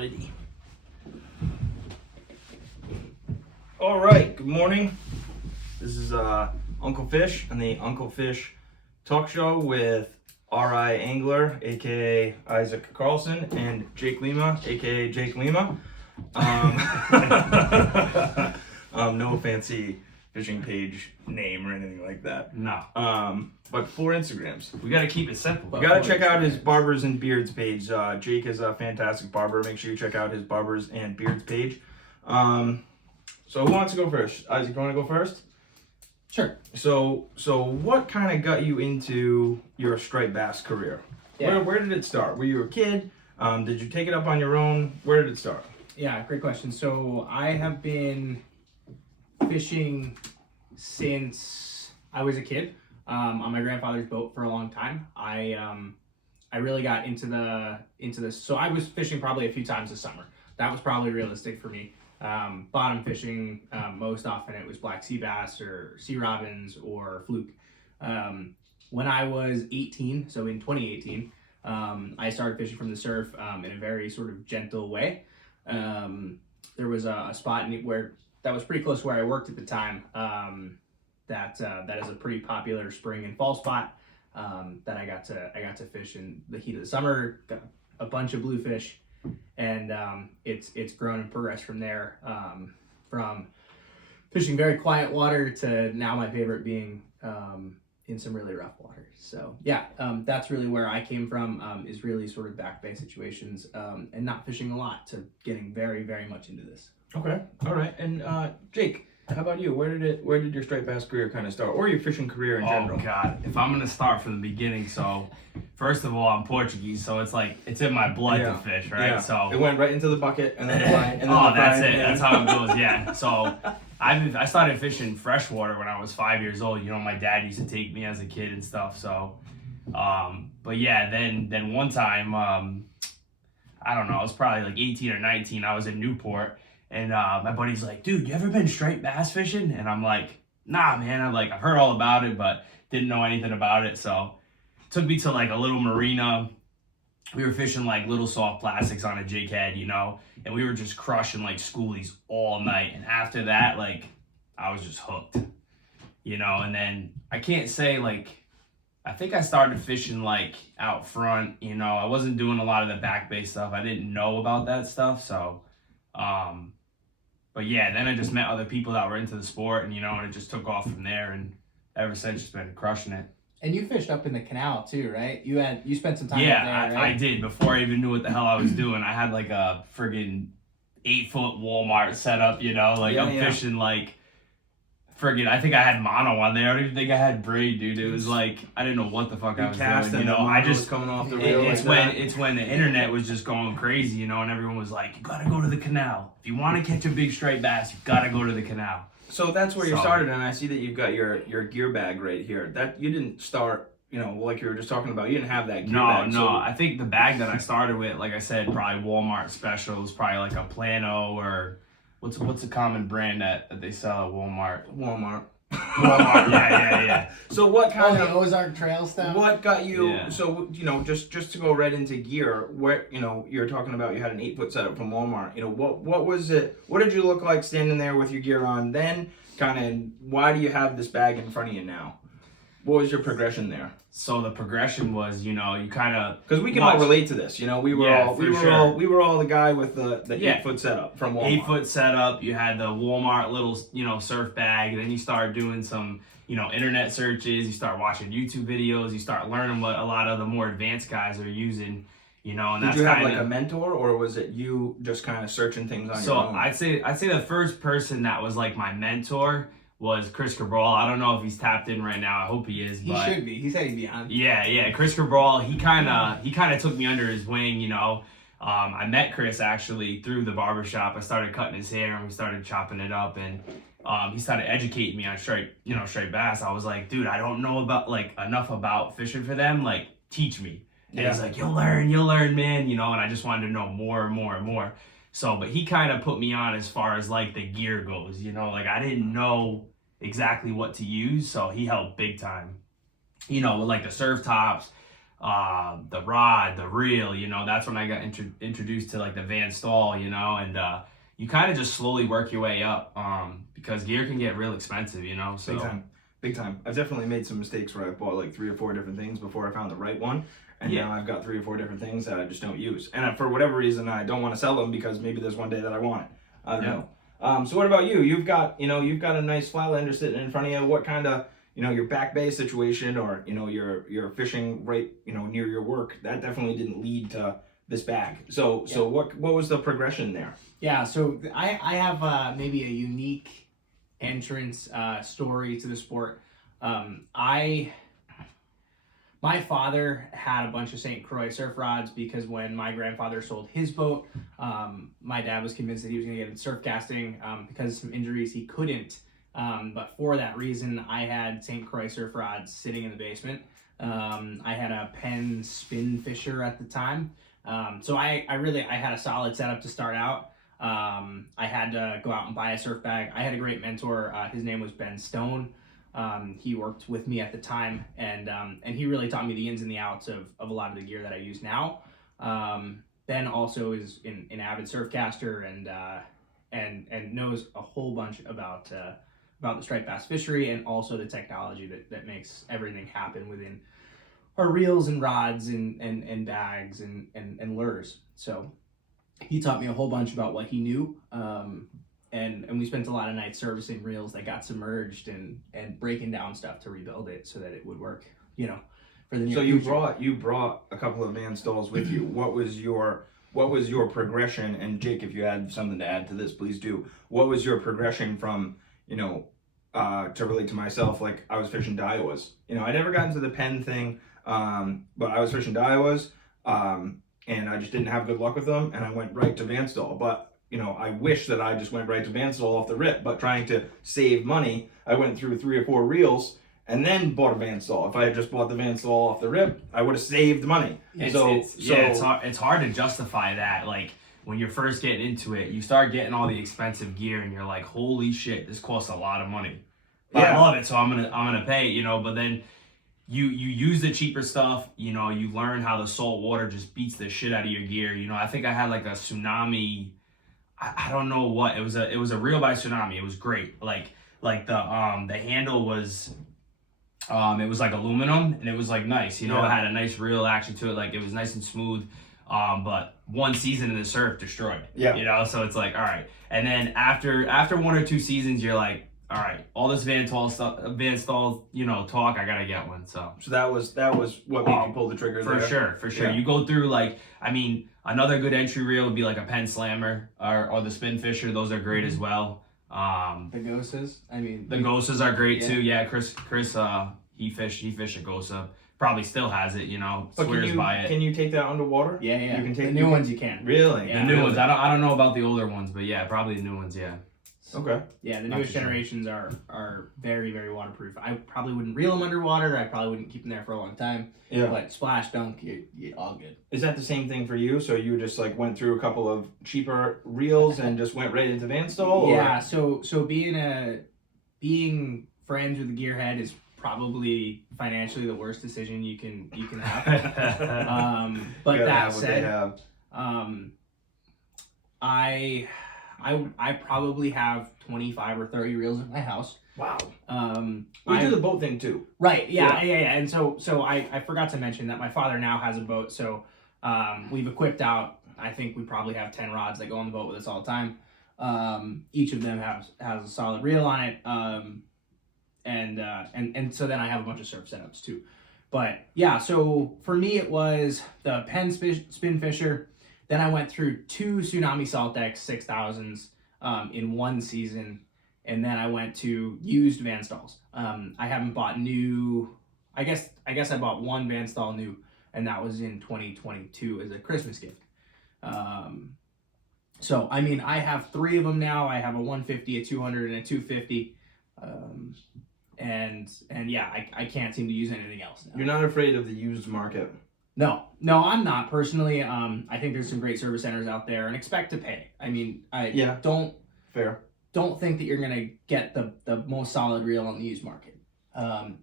Alrighty. All right, good morning. This is Uncle Fish and the Uncle Fish Talk Show with R.I. Angler, aka Isaac Carlson, and Jake Lima, aka Jake Lima. No fancy fishing page name or anything like that. No. But 4 Instagrams. We gotta keep it simple. You gotta check out his Barbers and Beards page. Jake is a fantastic barber. Make sure you check out his Barbers and Beards page. So who wants to go first? Isaac, you want to go first? Sure. So what kind of got you into your striped bass career? Yeah. Where did it start? Were you a kid? Did you take it up on your own? Where did it start? Yeah, great question. So I have been fishing since I was a kid on my grandfather's boat for a long time. I really got into this. So I was fishing probably a few times this summer. That was probably realistic for me. Bottom fishing, most often it was black sea bass or sea robins or fluke. When I was 18, so in 2018, I started fishing from the surf in a very sort of gentle way. There was a spot where that was pretty close to where I worked at the time. That is a pretty popular spring and fall spot that I got to fish in the heat of the summer. Got a bunch of bluefish. And it's grown and progressed from there, from fishing very quiet water to now my favorite being in some really rough water. So yeah, that's really where I came from, is really sort of back bay situations and not fishing a lot to getting very, very much into this. Okay, all right. And Jake, how about you? Where did your striped bass career kind of start, or your fishing career in general? Oh God, if I'm gonna start from the beginning, so first of all, I'm Portuguese, so it's in my blood to fish, right? Yeah. So it went right into the bucket and then the fry, and then oh, the that's fry, it. That's how it goes. Yeah. So I started fishing freshwater when I was 5 years old. You know, my dad used to take me as a kid and stuff. So, but yeah, then one time, I don't know, I was probably like 18 or 19. I was in Newport. And my buddy's like, dude, you ever been striped bass fishing? And I'm like, nah, man. I've heard all about it, but didn't know anything about it. So took me to like a little marina. We were fishing like little soft plastics on a jig head, you know, and we were just crushing like schoolies all night. And after that, like, I was just hooked, you know. And then I can't say I think I started fishing like out front, you know. I wasn't doing a lot of the back bay stuff. I didn't know about that stuff. So, but yeah, then I just met other people that were into the sport, and you know, and it just took off from there, and ever since just been crushing it. And you fished up in the canal too, right? You spent some time up there, Yeah, right? I did. Before I even knew what the hell I was doing, I had like a friggin' 8-foot Walmart setup, you know, fishing like friggin'. I think I had mono on there. I don't even think I had braid, dude. It was like I didn't know what the fuck I was doing. You know, I just coming off the reel. It's when the internet was just going crazy, you know, and everyone was like, you gotta go to the canal. If you want to catch a big striped bass, you gotta go to the canal. So that's where you started, and I see that you've got your gear bag right here. That you didn't start, you know, like you were just talking about. You didn't have that gear bag. No. I think the bag that I started with, like I said, probably Walmart specials, probably like a Plano or what's a common brand that they sell at Walmart? Walmart. Yeah. So what kind of Ozark Trail stuff? What got you? Yeah. So you know, just to go right into gear, where you know you're talking about you had an 8-foot setup from Walmart. You know what was it? What did you look like standing there with your gear on? Then kind of why do you have this bag in front of you now? What was your progression there? So the progression was, you know, you kind of because we can all relate to this. You know, we were all the guy with the 8-foot setup from Walmart. 8-foot setup. You had the Walmart little, you know, surf bag. And then you start doing some, you know, internet searches. You start watching YouTube videos. You start learning what a lot of the more advanced guys are using. You know, and did that's you have kinda, like a mentor, or was it you just kind of searching things on your own? I'd say the first person that was like my mentor was Chris Cabral. I don't know if he's tapped in right now. I hope he is. He should be. He said he'd be on. Yeah. Chris Cabral. He kind of took me under his wing. You know, I met Chris actually through the barbershop. I started cutting his hair and we started chopping it up, and he started educating me on striped bass. I was like, dude, I don't know about enough about fishing for them. Like, teach me. And he's like, you'll learn, man. You know, and I just wanted to know more and more and more. So, but he kind of put me on as far as like the gear goes. You know, like I didn't know exactly what to use, so he helped big time. You know, with like the surf tops, the rod, the reel. That's when I got introduced to like the Van Stall. And you kind of just slowly work your way up, because gear can get real expensive. So Big time. I've definitely made some mistakes where I've bought like 3 or 4 different things before I found the right one. And now I've got 3 or 4 different things that I just don't use. And for whatever reason, I don't want to sell them because maybe there's one day that I want it. I don't know. So what about you? You've got a nice Flatlander sitting in front of you. What kind of, your back bay situation, or, your fishing right, near your work, that definitely didn't lead to this bag. So what was the progression there? Yeah, so I have maybe a unique entrance story to the sport. My father had a bunch of St. Croix surf rods because when my grandfather sold his boat, my dad was convinced that he was going to get into surf casting. Because of some injuries, he couldn't. But for that reason, I had St. Croix surf rods sitting in the basement. I had a Penn Spin Fisher at the time. So I had a solid setup to start out. I had to go out and buy a surf bag. I had a great mentor. His name was Ben Stone. He worked with me at the time, and he really taught me the ins and the outs of a lot of the gear that I use now. Ben also is an avid surf caster and knows a whole bunch about the striped bass fishery, and also the technology that makes everything happen within our reels and rods and bags and lures. So he taught me a whole bunch about what he knew. And we spent a lot of nights servicing reels that got submerged and breaking down stuff to rebuild it so that it would work, for the near future. So you brought a couple of Van Stalls with you. What was your progression? And Jake, if you had something to add to this, please do. What was your progression from, to relate to myself? Like, I was fishing Daiwas. I never got into the Penn thing, but I was fishing Daiwas, and I just didn't have good luck with them, and I went right to Van Stall. But I wish that I just went right to Van Stall off the rip, but trying to save money, I went through 3 or 4 reels and then bought a Van Stall. If I had just bought the Van Stall off the rip, I would have saved money. It's hard to justify that. Like, when you're first getting into it, you start getting all the expensive gear and you're like, holy shit, this costs a lot of money. But I love it, so I'm gonna pay, but then you use the cheaper stuff, you learn how the salt water just beats the shit out of your gear. I think I had like a Tsunami, I don't know what it was a reel by Tsunami. It was great. Like the handle was it was like aluminum, and it was like nice. It had a nice reel action to it. Like, it was nice and smooth. But one season in the surf destroyed. Yeah. So it's like, all right. And then after 1 or 2 seasons, you're like, all right, all this Van Stall, talk, I gotta get one. So that was what made you pull the trigger there. For sure. Yeah. You go through, like, another good entry reel would be like a Penn Slammer or the Spin Fisher. Those are great as well. The Gosas. The Gosas are great too. Yeah, Chris, he fished a Gosa. Probably still has it, But swears by it. Can you take that underwater? Yeah. You can take the new ones. You can. Really? Yeah, the new ones. I don't know about the older ones, but yeah, probably the new ones. Yeah. Okay. Yeah, the newest generations are very, very waterproof. I probably wouldn't reel them underwater. I probably wouldn't keep them there for a long time. Yeah. But splash, dunk, you're all good. Is that the same thing for you? So you just like went through a couple of cheaper reels and just went right into Van Stall? Yeah. So being friends with the gearhead is probably financially the worst decision you can have. But that said, I probably have 25 or 30 reels in my house. Wow. We do the boat thing too. Right. Yeah. And so I forgot to mention that my father now has a boat. So we've equipped out. I think we probably have 10 rods that go on the boat with us all the time. Each of them has a solid reel on it. And so then I have a bunch of surf setups too. But yeah, so for me it was the Penn Spin Fisher. Then I went through 2 Tsunami Salt X 6000s in one season, and then I went to used Van Stalls. I haven't bought new. I guess I bought one Van Stall new, and that was in 2022 as a Christmas gift. So I have 3 of them now. I have a 150, a 200, and a 250. And yeah, I can't seem to use anything else now. You're not afraid of the used market? No, I'm not personally. I think there's some great service centers out there, and expect to pay. Don't think that you're gonna get the most solid reel on the used market.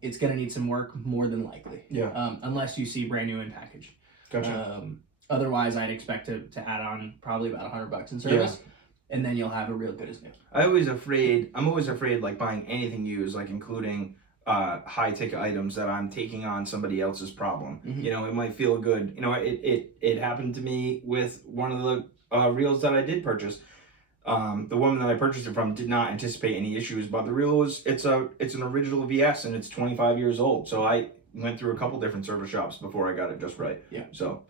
it's going to need some work more than likely. Yeah. Unless you see brand new in package. Gotcha. Otherwise, I'd expect to add on probably about $100 in service, and then you'll have a real good as new. I'm always afraid like buying anything used, like including high ticket items that I'm taking on somebody else's problem. Mhm. You know, it might feel good. You know, it happened to me with one of the reels that I did purchase. The woman that I purchased it from did not anticipate any issues, but the reel it's an original VS and it's 25 years old. So I went through a couple different service shops before I got it just right. Yeah. So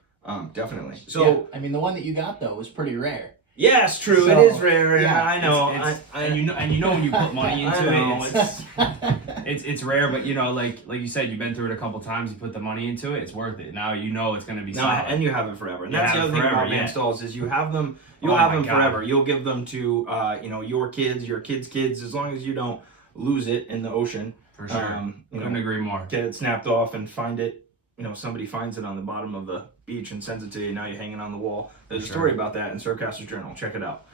definitely. So I mean, the one that you got though was pretty rare. yes, true. So, it is rare. yeah, I know. And you know when you put money into I know, it's rare, but you know, like you said, you've been through it a couple times. You put the money into it, it's worth it. Now you know it's gonna be No, solid. and you have it forever. And You that's the have other it thing about forever, man yeah. stalls is you have them. You'll Oh have my them God. forever. You'll give them to your kids, your kids' kids, as long as you don't lose it in the ocean. For sure. You Couldn't know, agree more. get it snapped off and find it. You know, somebody finds it on the bottom of the beach and sends it to you. Now you're hanging on the wall. There's a Sure. story about that in Surfcaster's Journal. Check it out.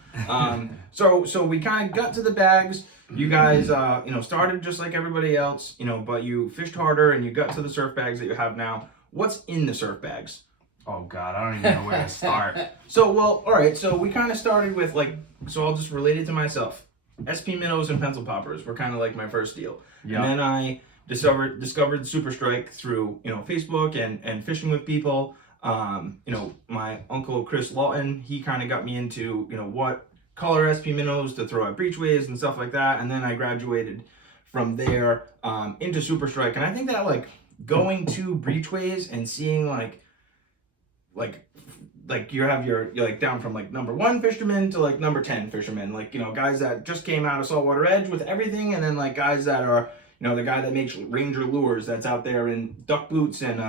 So we kind of got to the bags. You guys, started just like everybody else, but you fished harder and you got to the surf bags that you have now. What's in the surf bags? Oh God, I don't even know where to start. So, well, all right. So we kind of started with so I'll just relate it to myself. SP minnows and pencil poppers were kind of like my first deal. Yeah. And then I discovered Super Strike through, Facebook and fishing with people. My uncle Chris Lawton, he kind of got me into, what color SP minnows to throw at breachways and stuff like that. And then I graduated from there into Super Strike. And I think that going to breachways and seeing you're down from number 1 fisherman to number 10 fisherman, guys that just came out of saltwater edge with everything, and then guys that are the guy that makes Ranger lures that's out there in duck boots and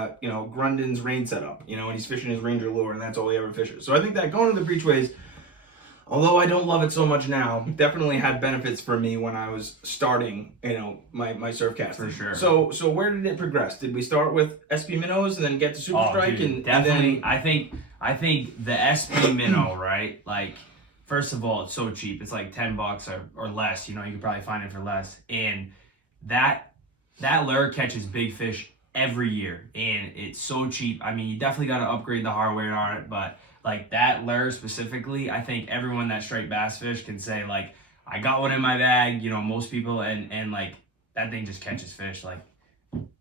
Grundon's rain setup, and he's fishing his Ranger lure and that's all he ever fishes. So I think that going to the breachways, although I don't love it so much now, definitely had benefits for me when I was starting, my surf casting. For sure. So where did it progress? Did we start with SP minnows and then get to Super Strike? Dude, and definitely. then... I think the SP minnow, right? First of all, it's so cheap. It's $10 or less. You can probably find it for less. And that lure catches big fish every year, and it's so cheap. I mean, you definitely got to upgrade the hardware on it, but that lure specifically, I think everyone that straight bass fish can say I got one in my bag. Most people and that thing just catches fish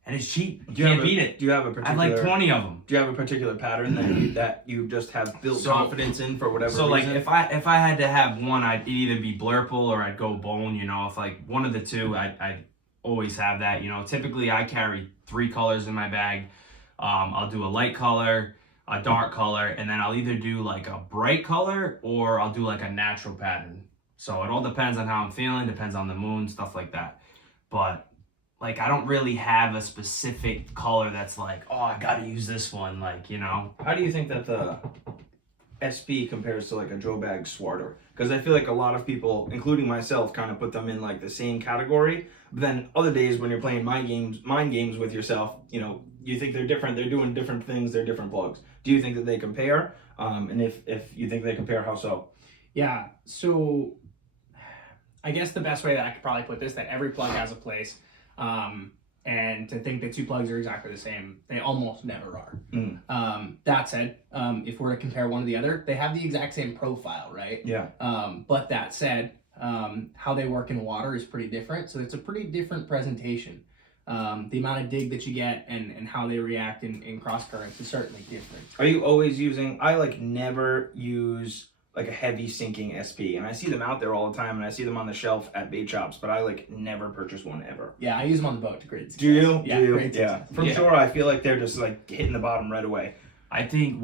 and it's cheap. You can't beat it. Do you have a I particular? have 20 of them. Do you have a particular pattern that you just have built confidence in for whatever So reason? if I had to have one, I'd either be blurple or I'd go bone. If one of the two, I'd always have that. Typically I carry 3 colors in my bag. I'll do a light color, a dark color, and then I'll either do a bright color or I'll do a natural pattern. So it all depends on how I'm feeling, depends on the moon, stuff like that. But I don't really have a specific color that's I gotta use this one, How do you think that the SP compares to a Joe Bag Swarter? Because I feel like a lot of people, including myself, kind of put them in the same category. But then other days when you're playing mind games with yourself, you think they're different. They're doing different things. They're different plugs. Do you think that they compare? And if you think they compare, how so? Yeah. So I guess the best way that I could probably put this, that every plug has a place. And to think that 2 plugs are exactly the same, they almost never are. That said, if we're to compare one to the other, they have the exact same profile, right? Yeah. But that said, how they work in water is pretty different. So it's a pretty different presentation. The amount of dig that you get and how they react in cross currents is certainly different. Are you always using? I never use a heavy sinking SP, and I see them out there all the time, and I see them on the shelf at bait shops, but I never purchase one ever. Yeah, I use them on the boat to great success. Do you? Yeah, Do you? great Yeah. success. From shore, I feel like they're just hitting the bottom right away. I think,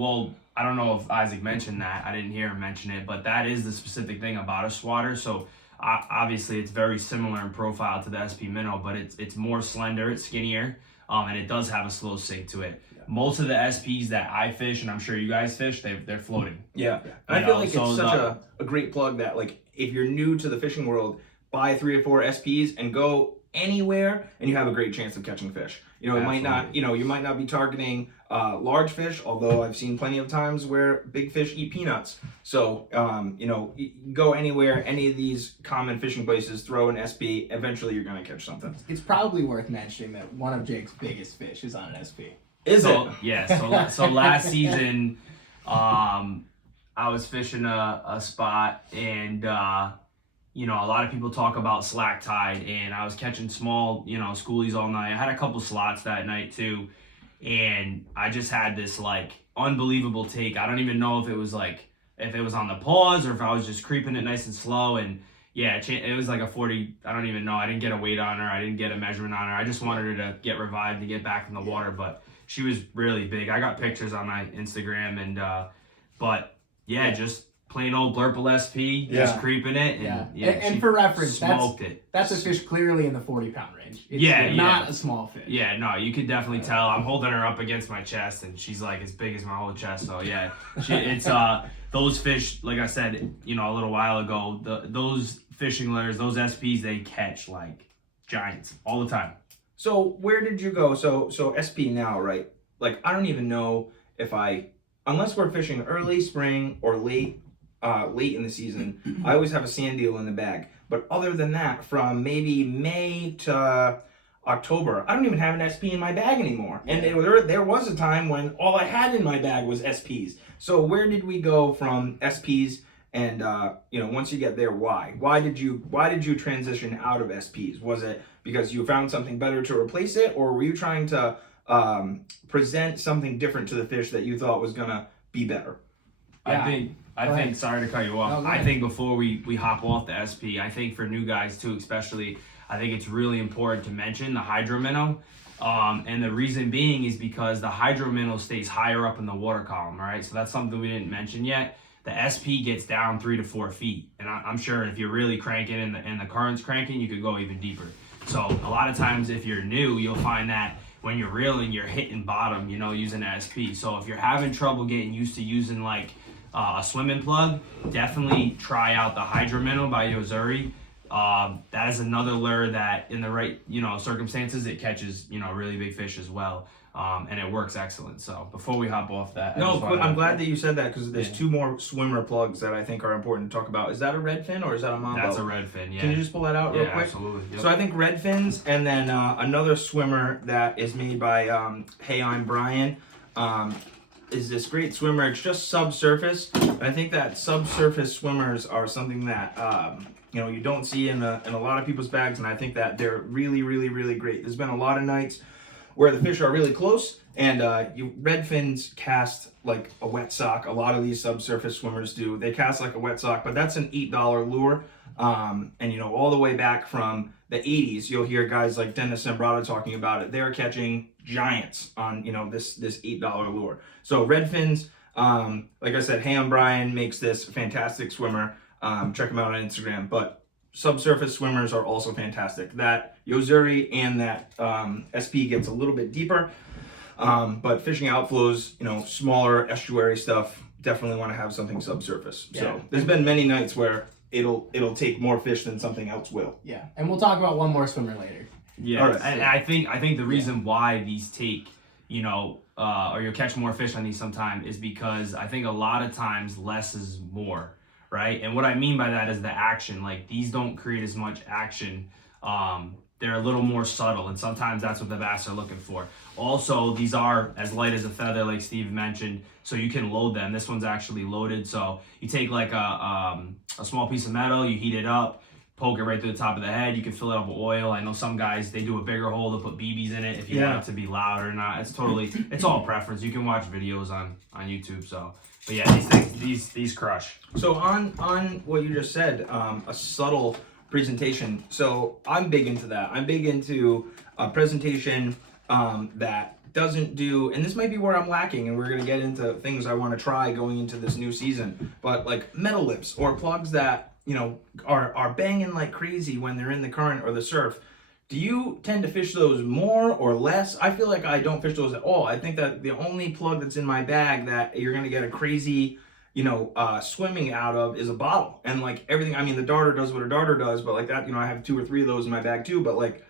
I don't know if Isaac mentioned that. I didn't hear him mention it, but that is the specific thing about a swatter. So obviously it's very similar in profile to the SP minnow, but it's more slender, it's skinnier, and it does have a slow sink to it. Most of the SPs that I fish, and I'm sure you guys fish, they're floating. Yeah. And I feel like it's such a great plug that if you're new to the fishing world, buy 3 or 4 SPs and go anywhere and you have a great chance of catching fish. You know, it might not, you know, you might not be targeting large fish, although I've seen plenty of times where big fish eat peanuts. So, you know, go anywhere, any of these common fishing places, throw an SP, eventually you're going to catch something. It's probably worth mentioning that one of Jake's biggest fish is on an SP. Is it? Yeah, so last season, I was fishing a spot, and you know, a lot of people talk about slack tide, and I was catching small, you know, schoolies all night. I had a couple slots that night too, and I just had this like unbelievable take. I don't even know if it was on the pause or if I was just creeping it nice and slow. And yeah, it was like a 40. I don't even know. I didn't get a weight on her. I didn't get a measurement on her. I just wanted her to get revived to get back in the water, but she was really big. I got pictures on my Instagram, and but yeah, just plain old blurple SP, just creeping it, and and for reference, smoked that's a fish clearly in the 40-pound range. It's not a small fish. Yeah, no, you could definitely tell. I'm holding her up against my chest, and she's like as big as my whole chest. So yeah, it's those fish, like I said, you know, a little while ago, those fishing lures, those SPs, they catch like giants all the time. So where did you go? So SP now, right? Like, I don't even know if unless we're fishing early spring or late in the season, I always have a sand deal in the bag. But other than that, from maybe May to October, I don't even have an SP in my bag anymore. And there was a time when all I had in my bag was SPs. So where did we go from SPs? And you know, once you get there, why? Why did you transition out of SPs? Was it because you found something better to replace it, or were you trying to present something different to the fish that you thought was gonna be better? I think, sorry to cut you off. No, I think before we hop off the SP, I think for new guys too, especially, I think it's really important to mention the hydro minnow. And the reason being is because the hydro minnow stays higher up in the water column, all right? So that's something we didn't mention yet. The SP gets down 3 to 4 feet. And I'm sure if you're really cranking and the current's cranking, you could go even deeper. So a lot of times if you're new, you'll find that when you're reeling, you're hitting bottom, you know, using the SP. So if you're having trouble getting used to using like a swimming plug, definitely try out the Hydro Minnow by Yozuri. That is another lure that in the right, you know, circumstances, it catches, you know, really big fish as well. And it works excellent. So before we hop off that, I'm glad that you said that, because there's two more swimmer plugs that I think are important to talk about. Is that a redfin or is that a Mambo? That's a redfin, yeah. Can you just pull that out real quick? Absolutely. Yep. So I think redfins, and then another swimmer that is made by Hey, I'm Brian. Is this great swimmer. It's just subsurface. I think that subsurface swimmers are something that you know, you don't see in a lot of people's bags, and I think that they're really, really, really great. There's been a lot of nights where the fish are really close, and redfins cast like a wet sock. A lot of these subsurface swimmers do. They cast like a wet sock, but that's an $8 lure. And you know, all the way back from the 80s, you'll hear guys like Dennis Sembrado talking about it. They're catching giants on, you know, this $8 lure. So redfins, like I said, Hey, I'm Brian makes this fantastic swimmer. Check him out on Instagram. But subsurface swimmers are also fantastic. That Yozuri and that SP gets a little bit deeper. But fishing outflows, you know, smaller estuary stuff, definitely want to have something subsurface. Yeah. So there's been many nights where it'll take more fish than something else will. Yeah, and we'll talk about one more swimmer later. Yeah, right. And I think the reason why these take, you know, or you'll catch more fish on these sometime is because I think a lot of times less is more, right? And what I mean by that is the action. Like, these don't create as much action. They're a little more subtle, and sometimes that's what the bass are looking for. Also, these are as light as a feather, like Steve mentioned, so you can load them. This one's actually loaded, so you take like a small piece of metal, you heat it up, poke it right through the top of the head. You can fill it up with oil. I know some guys, they do a bigger hole, they'll put BBs in it if you want it to be loud or not. It's all preference. You can watch videos on YouTube. So, but yeah, these crush. So on what you just said, a subtle presentation. So I'm big into that. I'm big into a presentation that doesn't do, and this might be where I'm lacking, and we're going to get into things I want to try going into this new season, but like metal lips or plugs that, you know, are banging like crazy when they're in the current or the surf. Do you tend to fish those more or less? I feel like I don't fish those at all. I think that the only plug that's in my bag that you're going to get a crazy, you know, swimming out of is a bottle. And like everything, I mean, the darter does what a darter does, but like that, you know, I have 2 or 3 of those in my bag too, but like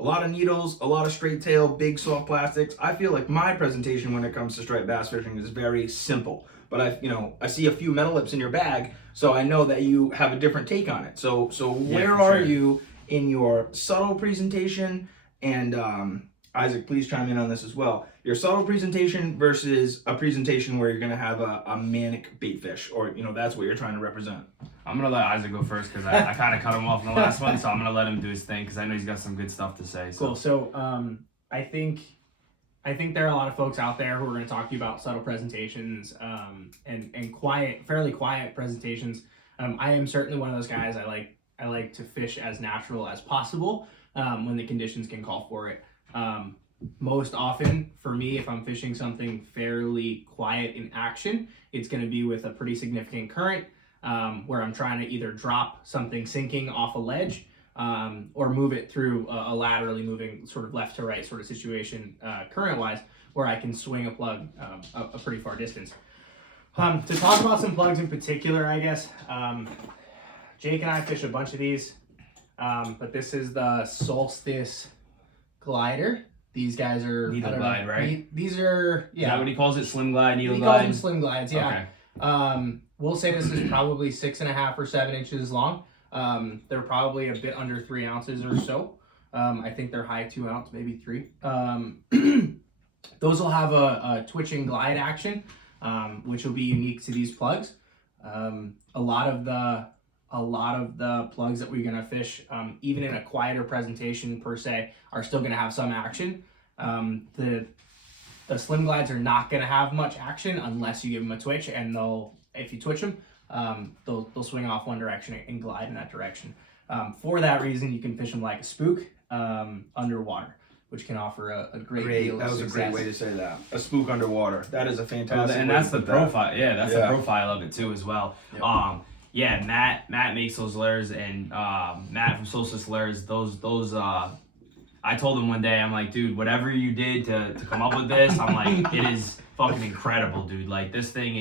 a lot of needles, a lot of straight tail, big soft plastics. I feel like my presentation when it comes to striped bass fishing is very simple. But I see a few metal lips in your bag, so I know that you have a different take on it. So where for are sure. you in your subtle presentation? And Isaac, please chime in on this as well. Your subtle presentation versus a presentation where you're gonna have a manic bait fish, or that's what you're trying to represent. I'm gonna let Isaac go first because I kind of cut him off in the last one, so I'm gonna let him do his thing because I know he's got some good stuff to say. So. Cool. So I think there are a lot of folks out there who are going to talk to you about subtle presentations and fairly quiet presentations. I am certainly one of those guys. I like to fish as natural as possible when the conditions can call for it. Most often for me, if I'm fishing something fairly quiet in action, it's going to be with a pretty significant current where I'm trying to either drop something sinking off a ledge or move it through a laterally moving sort of left to right sort of situation current-wise, where I can swing a plug a pretty far distance. To talk about some plugs in particular, I guess, Jake and I fish a bunch of these, but this is the Solstice Glider. These guys are Needle glide, right? These are, Is that what he calls it? Slim glide, needle he glide? calls them slim glides, yeah. Okay. We'll say this is probably 6.5 or 7 inches long. They're probably a bit under 3 ounces or so. I think they're high 2 ounce, maybe 3. Those will have a twitching glide action, which will be unique to these plugs. A lot of the plugs that we're gonna fish, even in a quieter presentation per se, are still gonna have some action. The slim glides are not gonna have much action unless you give them a twitch, and if you twitch them, they'll swing off one direction and glide in that direction. For that reason, you can fish them like a spook underwater, which can offer a great deal of That was success. a great way to say that. A spook underwater. That is a fantastic. And way that's to the put that. profile. Yeah, that's the profile of it too as well. Yep. Yeah, Matt makes those lures, and Matt from Solstice Lures. Those. I told him one day, I'm like, dude, whatever you did to come up with this, I'm like, it is fucking incredible, dude. Like this thing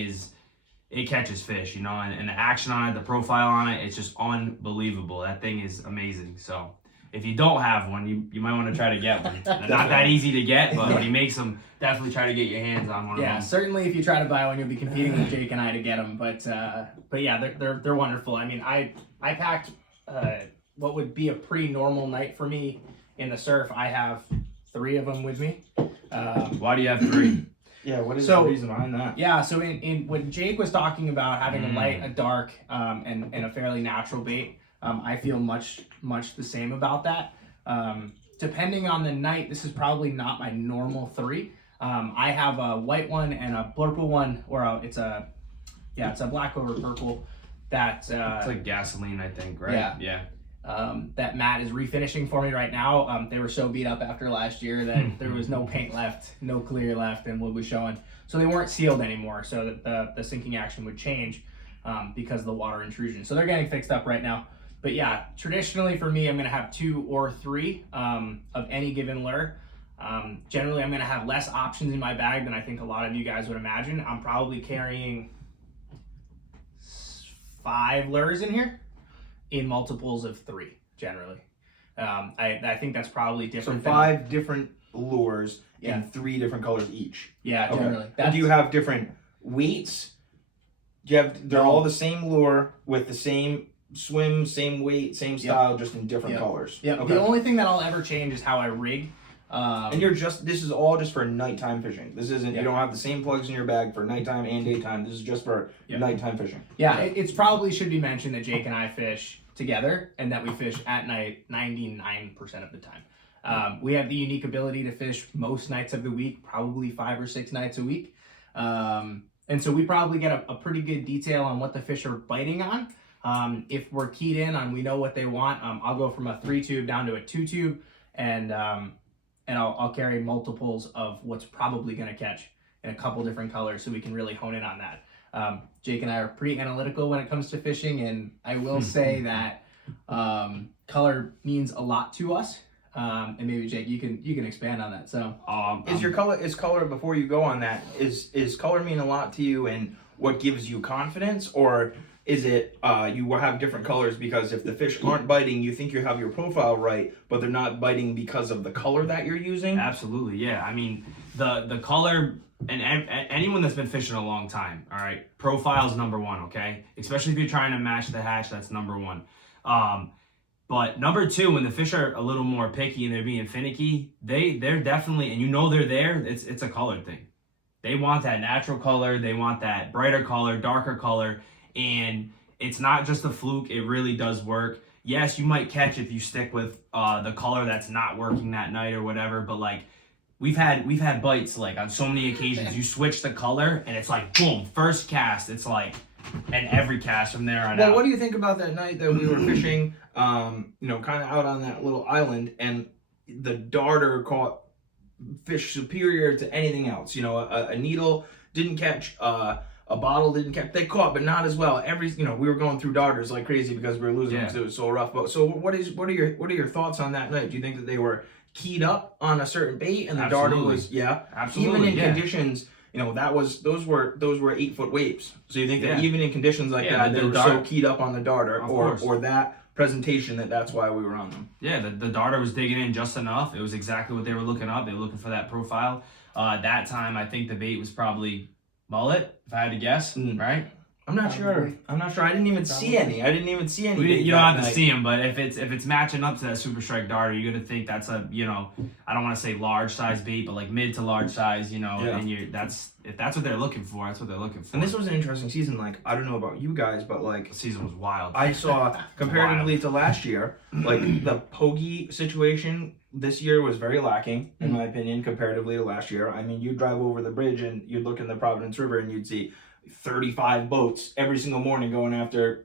it catches fish, and the action on it, the profile on it, it's just unbelievable. That thing is amazing. So if you don't have one, you might want to try to get one. They're not that easy to get, but when he makes them, definitely try to get your hands on one of them. Yeah, certainly if you try to buy one, you'll be competing with Jake and I to get them. But yeah, they're wonderful. I mean, I packed what would be a pretty normal night for me in the surf. I have 3 of them with me. Why do you have 3? Yeah, what is the reason behind that? Yeah, so in when Jake was talking about having a light, a dark, and a fairly natural bait, I feel much the same about that. Depending on the night, this is probably not my normal 3. I have a white one and a blurple one, or it's a black over purple. It's like gasoline, I think, right? Yeah. That Matt is refinishing for me right now. They were so beat up after last year that there was no paint left, no clear left, and wood was showing. So they weren't sealed anymore, so that the sinking action would change because of the water intrusion. So they're getting fixed up right now. But yeah, traditionally for me, I'm going to have 2 or 3 of any given lure. Generally, I'm going to have less options in my bag than I think a lot of you guys would imagine. I'm probably carrying 5 lures in here in multiples of 3, generally. I think that's probably different. So 5 different lures in 3 different colors each. Yeah, generally. Okay. And do you have different weights? They're all the same lure with the same swim, same weight, same style, just in different colors. Yeah. Okay. The only thing that I'll ever change is how I rig. And this is all just for nighttime fishing. This isn't, you don't have the same plugs in your bag for nighttime and daytime. This is just for nighttime fishing. Yeah, it's probably should be mentioned that Jake and I fish together and that we fish at night 99% of the time. We have the unique ability to fish most nights of the week, probably 5 or 6 nights a week. And so we probably get a pretty good detail on what the fish are biting on. If we're keyed in on, we know what they want, I'll go from a 3-tube down to a 2-tube, and I'll carry multiples of what's probably going to catch in a couple different colors so we can really hone in on that. Jake and I are pretty analytical when it comes to fishing, and I will say that color means a lot to us. And maybe Jake, you can expand on that. So is color, before you go on that, is color mean a lot to you, and what gives you confidence, or is it you will have different colors because if the fish aren't biting, you think you have your profile right, but they're not biting because of the color that you're using? Absolutely, yeah. I mean, the color, and anyone that's been fishing a long time, all right, profile's number one, okay? Especially if you're trying to match the hatch, that's number one. But number two, when the fish are a little more picky and they're being finicky, they're definitely, and you know they're there, it's a color thing. They want that natural color, they want that brighter color, darker color, and it's not just a fluke, it really does work. Yes, you might catch if you stick with the color that's not working that night or whatever, but like we've had bites like on so many occasions you switch the color and it's like boom, first cast, it's like, and every cast from there on out. Well, what do you think about that night that we were fishing, kind of out on that little island, and the darter caught fish superior to anything else? A needle didn't catch, a bottle didn't catch. They caught, but not as well. We were going through darters like crazy because we were losing because it was so rough. But so, what are your thoughts on that night? Do you think that they were keyed up on a certain bait and the darter was absolutely even in conditions? Those were 8-foot waves. So you think that even in conditions like that, they were so keyed up on the darter or that presentation that's why we were on them. Yeah, the darter was digging in just enough. It was exactly what they were looking up. They were looking for that profile. That time, I think the bait was probably mullet, if I had to guess, right? I'm not sure. I didn't even see any. You don't have to see them, but if it's matching up to that super strike darter, you're gonna think that's a I don't want to say large size bait, but like mid to large size, and if that's what they're looking for, that's what they're looking for. And this was an interesting season. Like, I don't know about you guys, but like the season was wild. I saw comparatively to last year, like the pogie situation this year was very lacking, in my opinion, comparatively to last year. I mean, you'd drive over the bridge and you'd look in the Providence River and you'd see 35 boats every single morning going after,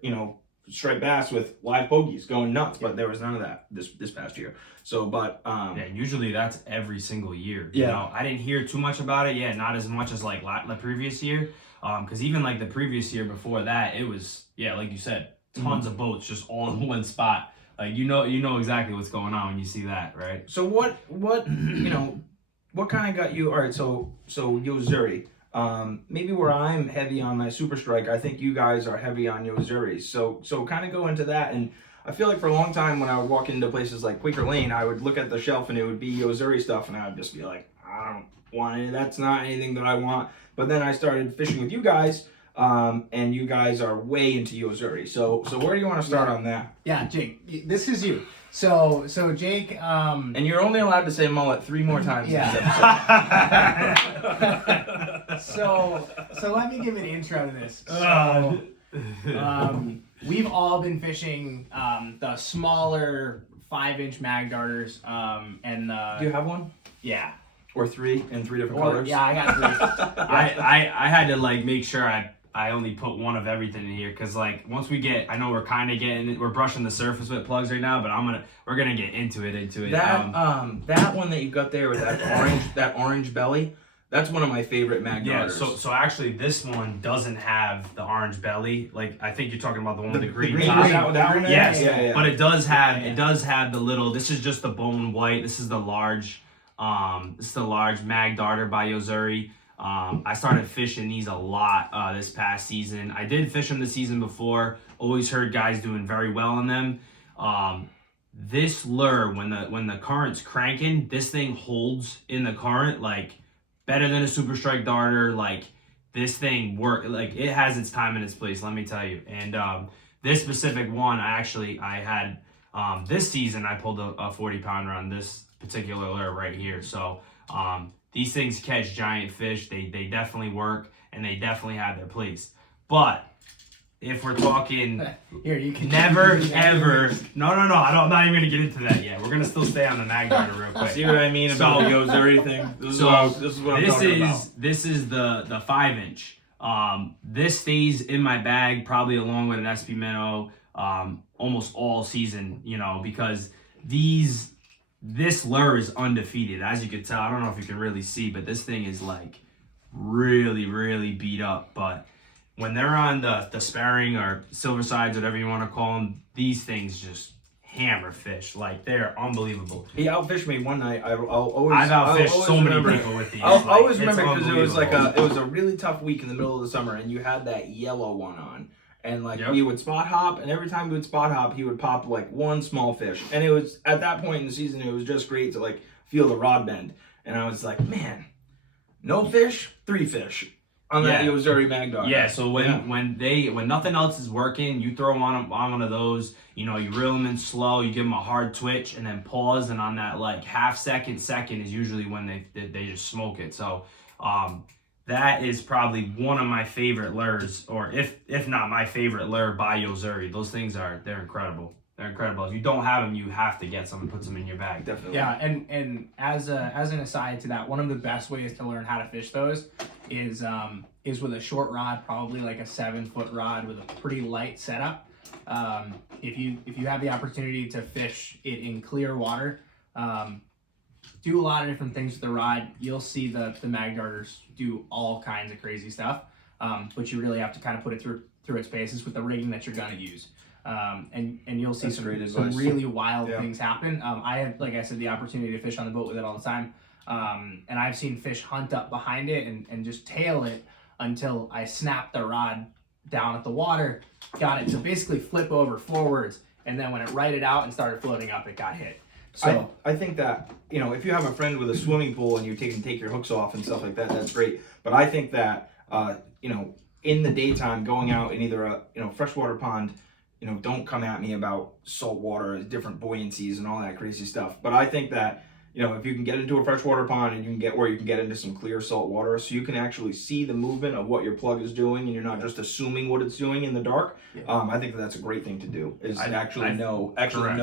striped bass with live pogies going nuts, but there was none of that this past year. So, but usually that's every single year. Yeah. I didn't hear too much about it. Yeah, not as much as like the previous year. Because even like the previous year before that, it was like you said, tons of boats just all in one spot. Like you know exactly what's going on when you see that, right? So what what kind of got you? All right, so Yozuri. Maybe where I'm heavy on my super strike, I think you guys are heavy on Yozuri. So kind of go into that. And I feel like for a long time when I would walk into places like Quaker Lane, I would look at the shelf and it would be Yozuri stuff, and I would just be like, I don't want it. That's not anything that I want. But then I started fishing with you guys, and you guys are way into Yozuri. So where do you want to start on that? Yeah, Jake, this is you. So Jake, and you're only allowed to say mullet 3 more times in this episode. So let me give an intro to this. We've all been fishing the smaller 5-inch mag darters, and do you have one? Yeah. Or 3 in 3 different colors? Yeah, I got 3. I had to like make sure I only put one of everything in here, because like once we get, I know we're brushing the surface with plugs right now, but we're gonna get into it. That one that you got there with that orange belly, that's one of my favorite mag darters. So actually this one doesn't have the orange belly. Like I think you're talking about the one with the green green top. that one? Yes, Yeah. but it does have the little. This is just the bone white. This is the large. This is the large mag darter by Yozuri. I started fishing these a lot this past season. I did fish them the season before. Always heard guys doing very well on them. This lure, when the current's cranking, this thing holds in the current like better than a super strike darter. Like this thing like it has its time and its place, let me tell you. And this specific one, I had this season I pulled a 40-pounder on this particular lure right here. So these things catch giant fish. They definitely work, and they definitely have their place. But if we're talking here, you can never ever. No. I'm not even gonna get into that yet. We're gonna still stay on the mag darter real quick. See what I mean about Yozuri thing? This is what I'm talking about. This is the 5-inch. This stays in my bag probably along with an SP Minnow almost all season. Because this lure is undefeated, as you can tell. I don't know if you can really see, but this thing is like really, really beat up. But when they're on the sparring or silver sides, whatever you want to call them, these things just hammer fish. Like they're unbelievable. He outfished me one night. I've outfished so many people with these. I'll always remember because it was a really tough week in the middle of the summer, and you had that yellow one on. And like Yep. we would spot hop, and every time we would spot hop, he would pop like one small fish. And it was at that point in the season, it was just great to like feel the rod bend. And I was like, man, no fish, 3 fish on that Yozuri Mag Dog. Yeah, so when nothing else is working, you throw on one of those, you reel them in slow, you give them a hard twitch, and then pause, and on that like half second is usually when they just smoke it. So that is probably one of my favorite lures, or if not my favorite lure by Yozuri. Those things they're incredible. They're incredible. If you don't have them, you have to get some and put them in your bag. Definitely. Yeah, and as an aside to that, one of the best ways to learn how to fish those is with a short rod, probably like a 7-foot rod with a pretty light setup. If you have the opportunity to fish it in clear water, do a lot of different things with the rod. You'll see the mag darters do all kinds of crazy stuff, but you really have to kind of put it through its paces with the rigging that you're gonna use. And you'll see some really wild things happen. I had, like I said, the opportunity to fish on the boat with it all the time. And I've seen fish hunt up behind it and just tail it until I snapped the rod down at the water, got it to basically flip over forwards, and then when it righted out and started floating up, it got hit. So I think that, if you have a friend with a swimming pool and you take your hooks off and stuff like that, that's great. But I think that, in the daytime, going out in either a, freshwater pond, don't come at me about salt water, different buoyancies and all that crazy stuff. But I think that, if you can get into a freshwater pond and you can get into some clear salt water, so you can actually see the movement of what your plug is doing and you're not just assuming what it's doing in the dark. I think that's a great thing to do, is to actually know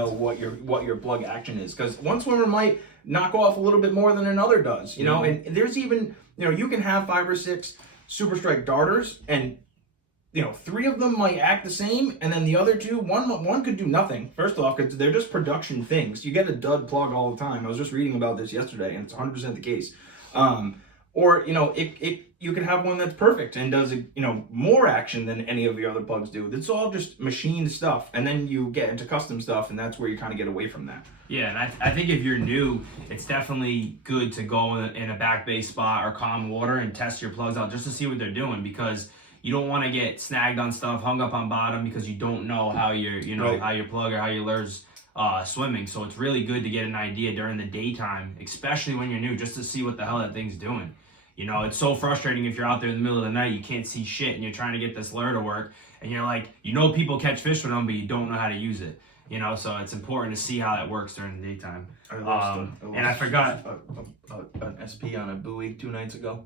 what your plug action is. Because one swimmer might knock off a little bit more than another does, and there's even, you can have 5 or 6 super strike darters and 3 of them might act the same, and then the other 2, one could do nothing. First off, because they're just production things. You get a dud plug all the time. I was just reading about this yesterday, and it's 100% the case. Or you could have one that's perfect and does more action than any of your other plugs do. It's all just machined stuff, and then you get into custom stuff, and that's where you kind of get away from that. Yeah, and I think if you're new, it's definitely good to go in a back bay spot or calm water and test your plugs out just to see what they're doing, because you don't want to get snagged on stuff, hung up on bottom, because you don't know how how your plug or how your lure's swimming. So it's really good to get an idea during the daytime, especially when you're new, just to see what the hell that thing's doing. It's so frustrating if you're out there in the middle of the night, you can't see shit, and you're trying to get this lure to work, and you're like, people catch fish with them, but you don't know how to use it. So it's important to see how that works during the daytime. I forgot an SP on a buoy 2 nights ago.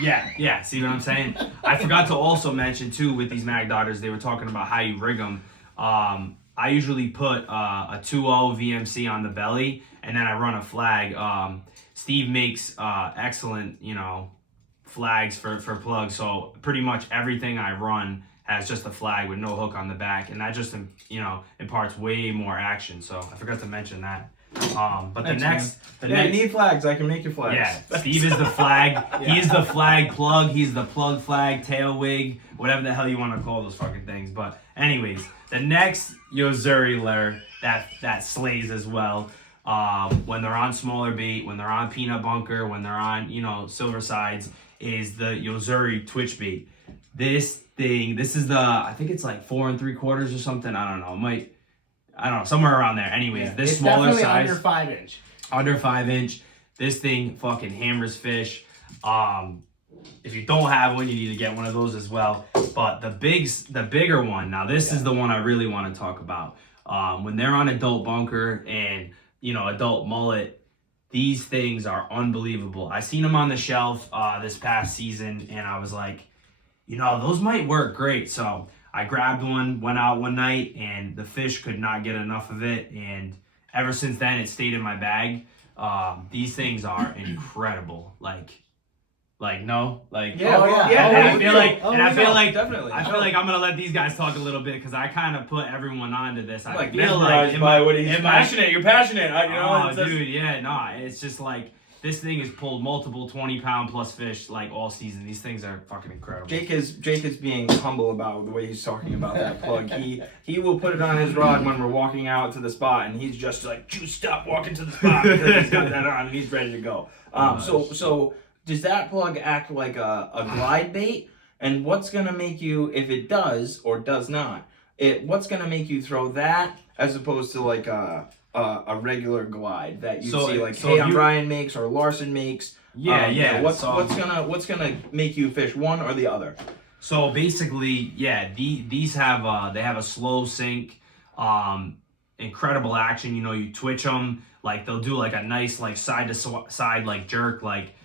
Yeah. See what I'm saying? I forgot to also mention too, with these mag darters, they were talking about how you rig them. I usually put a 2.0 VMC on the belly, and then I run a flag. Steve makes excellent, flags for plugs. So pretty much everything I run has just a flag with no hook on the back, and that just imparts way more action. So I forgot to mention that. But Thanks, the next, you need flags. I can make you flags. Yeah, Steve is the flag. He's the flag plug. He's the plug flag, tail wig, whatever the hell you want to call those fucking things. But anyways, the next Yozuri lure that slays as well. When they're on smaller bait, when they're on peanut bunker, when they're on silver sides, is the Yozuri twitch bait. This is I think it's like 4 3/4 or something. I don't know, somewhere around there. Anyways, this it's smaller definitely size, under 5 inch. Under 5 inch. This thing fucking hammers fish. If you don't have one, you need to get one of those as well. But the bigger one. Now this is the one I really want to talk about. When they're on adult bunker and adult mullet, these things are unbelievable. I seen them on the shelf this past season, and I was like, those might work great. So I grabbed one, went out one night, and the fish could not get enough of it. And ever since then, it stayed in my bag. These things are incredible. I feel like I'm gonna let these guys talk a little bit, because I kind of put everyone onto this. I feel like you're passionate. You're passionate. It's just like, this thing has pulled multiple 20-pound plus fish all season. These things are fucking incredible. Jake is being humble about the way he's talking about that plug. He will put it on his rod when we're walking out to the spot, and he's just like, juiced up walking to the spot because he's got that on and he's ready to go. So does that plug act like a glide bait? And what's going to make you, if it does or does not, what's going to make you throw that as opposed to like a regular glide that you see like Hey on Ryan makes or Larson makes? What's gonna make you fish one or the other? So basically, these have they have a slow sink, incredible action. You know, you twitch them, like they'll do like a nice like side to side like jerk, like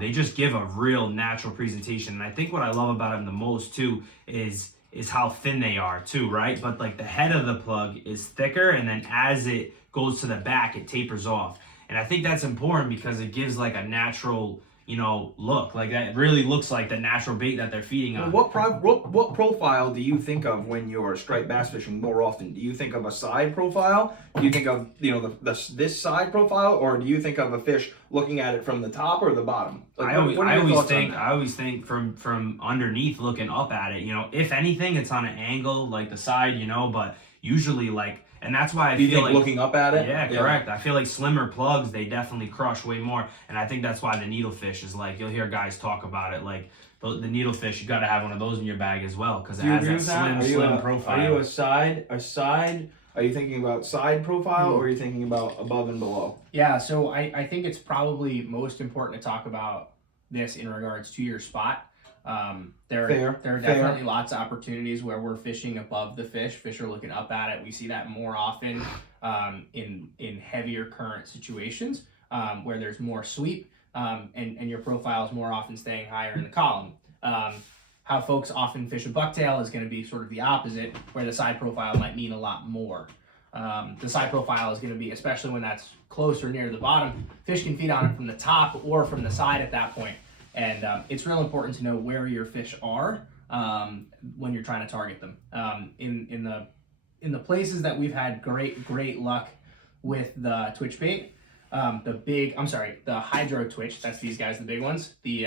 they just give a real natural presentation. And I think what I love about them the most too is how thin they are too, right? But like the head of the plug is thicker, and then as it goes to the back, it tapers off. And I think that's important because it gives like a natural, you know, look. Like that really looks like the natural bait that they're feeding on. What profile do you think of when you're striped bass fishing more often? Do you think of a side profile? Do you think of, you know, this side profile, or do you think of a fish looking at it from the top or the bottom? Like, I always think from underneath looking up at it. You know, if anything, it's on an angle like the side, you know, but usually like. And that's why I feel like looking up at it. Yeah, correct. I feel like slimmer plugs, they definitely crush way more, and I think that's why the needlefish is like, you'll hear guys talk about it, like the needlefish. You got to have one of those in your bag as well because it has that slim profile. Are you a side? Are you thinking about side profile, or are you thinking about above and below? Yeah, so I think it's probably most important to talk about this in regards to your spot. There are definitely lots of opportunities where we're fishing above the fish. Fish are looking up at it. We see that more often in heavier current situations where there's more sweep and your profile is more often staying higher in the column. How folks often fish a bucktail is going to be sort of the opposite, where the side profile might mean a lot more. The side profile is going to be, especially when that's closer near the bottom, fish can feed on it from the top or from the side at that point. And it's real important to know where your fish are when you're trying to target them. In the places that we've had great luck with the twitch bait, the hydro twitch. That's these guys, the big ones. The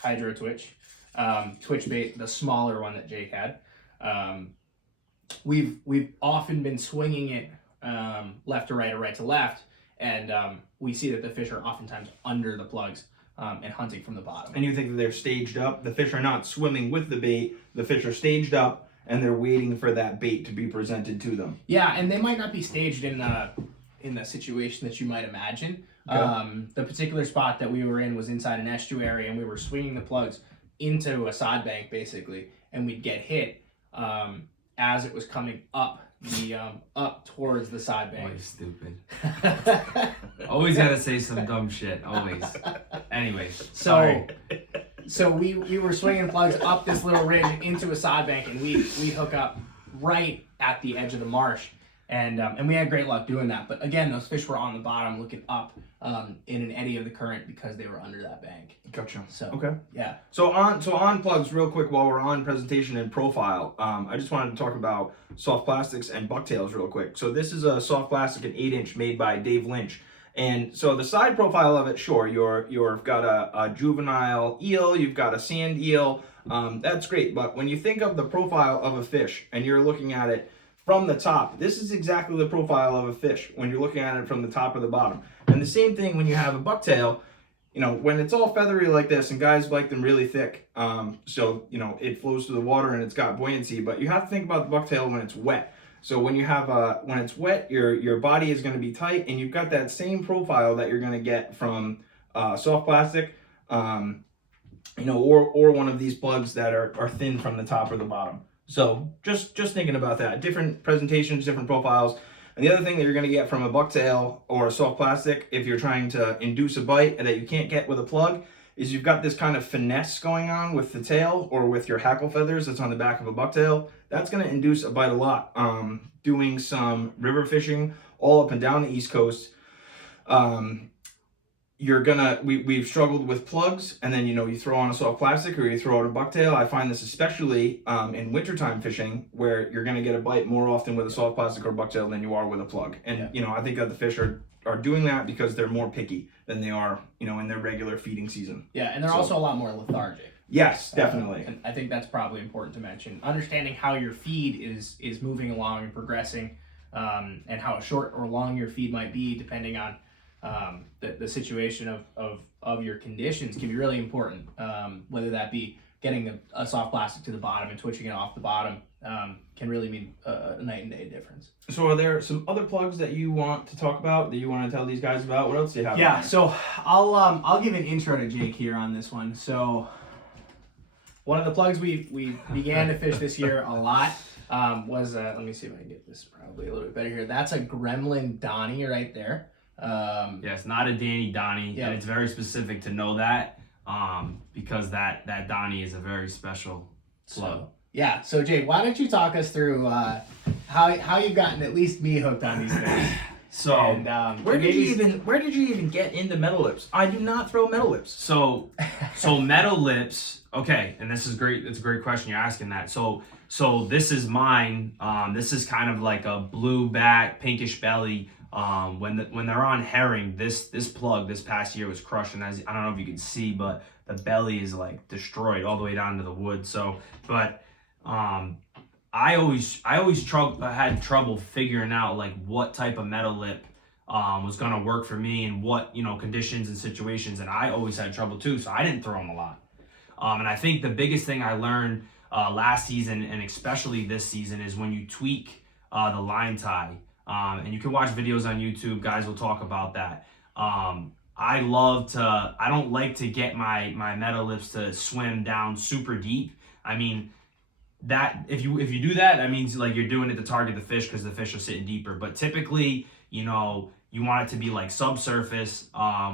hydro twitch bait, the smaller one that Jake had. We've often been swinging it left to right or right to left, and we see that the fish are oftentimes under the plugs. And hunting from the bottom. And you think that they're staged up? The fish are not swimming with the bait. The fish are staged up, and they're waiting for that bait to be presented to them. Yeah, and they might not be staged in the situation that you might imagine. Okay. The particular spot that we were in was inside an estuary, and we were swinging the plugs into a sod bank, basically, and we'd get hit as it was coming up up towards the side bank. Always stupid. Always gotta say some dumb shit. Always. Anyways, sorry. So we were swinging plugs up this little ridge into a sod bank, and we hook up right at the edge of the marsh, and we had great luck doing that. But again, those fish were on the bottom, looking up in an eddy of the current because they were under that bank. Gotcha. So okay. Yeah. So on plugs, real quick, while we're on presentation and profile, I just wanted to talk about soft plastics and bucktails real quick. So this is a soft plastic, an 8-inch made by Dave Lynch. And so the side profile of it, sure, you've got a juvenile eel, you've got a sand eel, that's great. But when you think of the profile of a fish and you're looking at it from the top, this is exactly the profile of a fish when you're looking at it from the top or the bottom. And the same thing when you have a bucktail, you know, when it's all feathery like this, and guys like them really thick, so, you know, it flows through the water and it's got buoyancy, but you have to think about the bucktail when it's wet. So when you have when it's wet, your body is going to be tight, and you've got that same profile that you're going to get from soft plastic, you know, or one of these plugs that are thin from the top or the bottom. So just thinking about that, different presentations, different profiles. And the other thing that you're going to get from a bucktail or a soft plastic, if you're trying to induce a bite and that you can't get with a plug, is you've got this kind of finesse going on with the tail or with your hackle feathers that's on the back of a bucktail. That's going to induce a bite a lot. Doing some river fishing all up and down the East Coast, we've struggled with plugs, and then, you know, you throw on a soft plastic or you throw out a bucktail. I find this especially in wintertime fishing, where you're going to get a bite more often with a soft plastic or bucktail than you are with a plug. And you know, I think that the fish are doing that because they're more picky than they are, you know, in their regular feeding season. Yeah, and they're also a lot more lethargic. Yes, definitely. And I think that's probably important to mention. Understanding how your feed is moving along and progressing, and how short or long your feed might be depending on the situation of your conditions can be really important, whether that be getting a soft plastic to the bottom and twitching it off the bottom can really mean a night and day difference. So are there some other plugs that you want to talk about, that you want to tell these guys about? What else do you have? Yeah, so I'll give an intro to Jake here on this one. So one of the plugs we began to fish this year a lot was let me see if I can get this probably a little bit better here. That's a Gremlin Donnie right there. Yes, not a Danny Donnie, Yeah. and it's very specific to know that because that Donnie is a very special plug. So Jake, why don't you talk us through how you've gotten at least me hooked on these things? So And Where did you even get into metal lips? I do not throw metal lips. So metal lips. Okay, and this is great. It's a great question you're asking that. So this is mine. This is kind of like a blue back, pinkish belly. When they're on herring, this plug this past year was crushing. As I don't know if you can see, but the belly is like destroyed all the way down to the wood. So, but I always had trouble figuring out like what type of metal lip was gonna work for me and what conditions and situations, and I always had trouble too. So I didn't throw them a lot. And I think the biggest thing I learned last season and especially this season is when you tweak the line tie. And you can watch videos on YouTube. Guys will talk about that. I don't like to get my metal lips to swim down super deep. I mean, that if you do that, that means like you're doing it to target the fish because the fish are sitting deeper. But typically, you want it to be like subsurface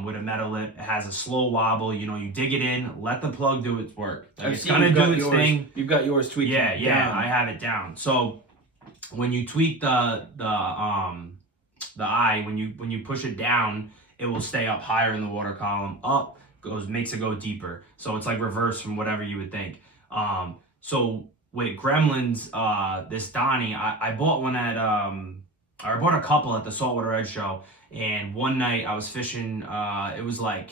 with a metal lip. It has a slow wobble. You dig it in, let the plug do its work. Like, it's gonna do its thing. You've got yours tweaked. Yeah, down. I have it down. So when you tweak the eye, when you push it down, it will stay up higher in the water column. Up makes it go deeper. So it's like reverse from whatever you would think. So with Gremlins, this Donnie, I bought one at I bought a couple at the Saltwater Edge show, and one night I was fishing. It was like,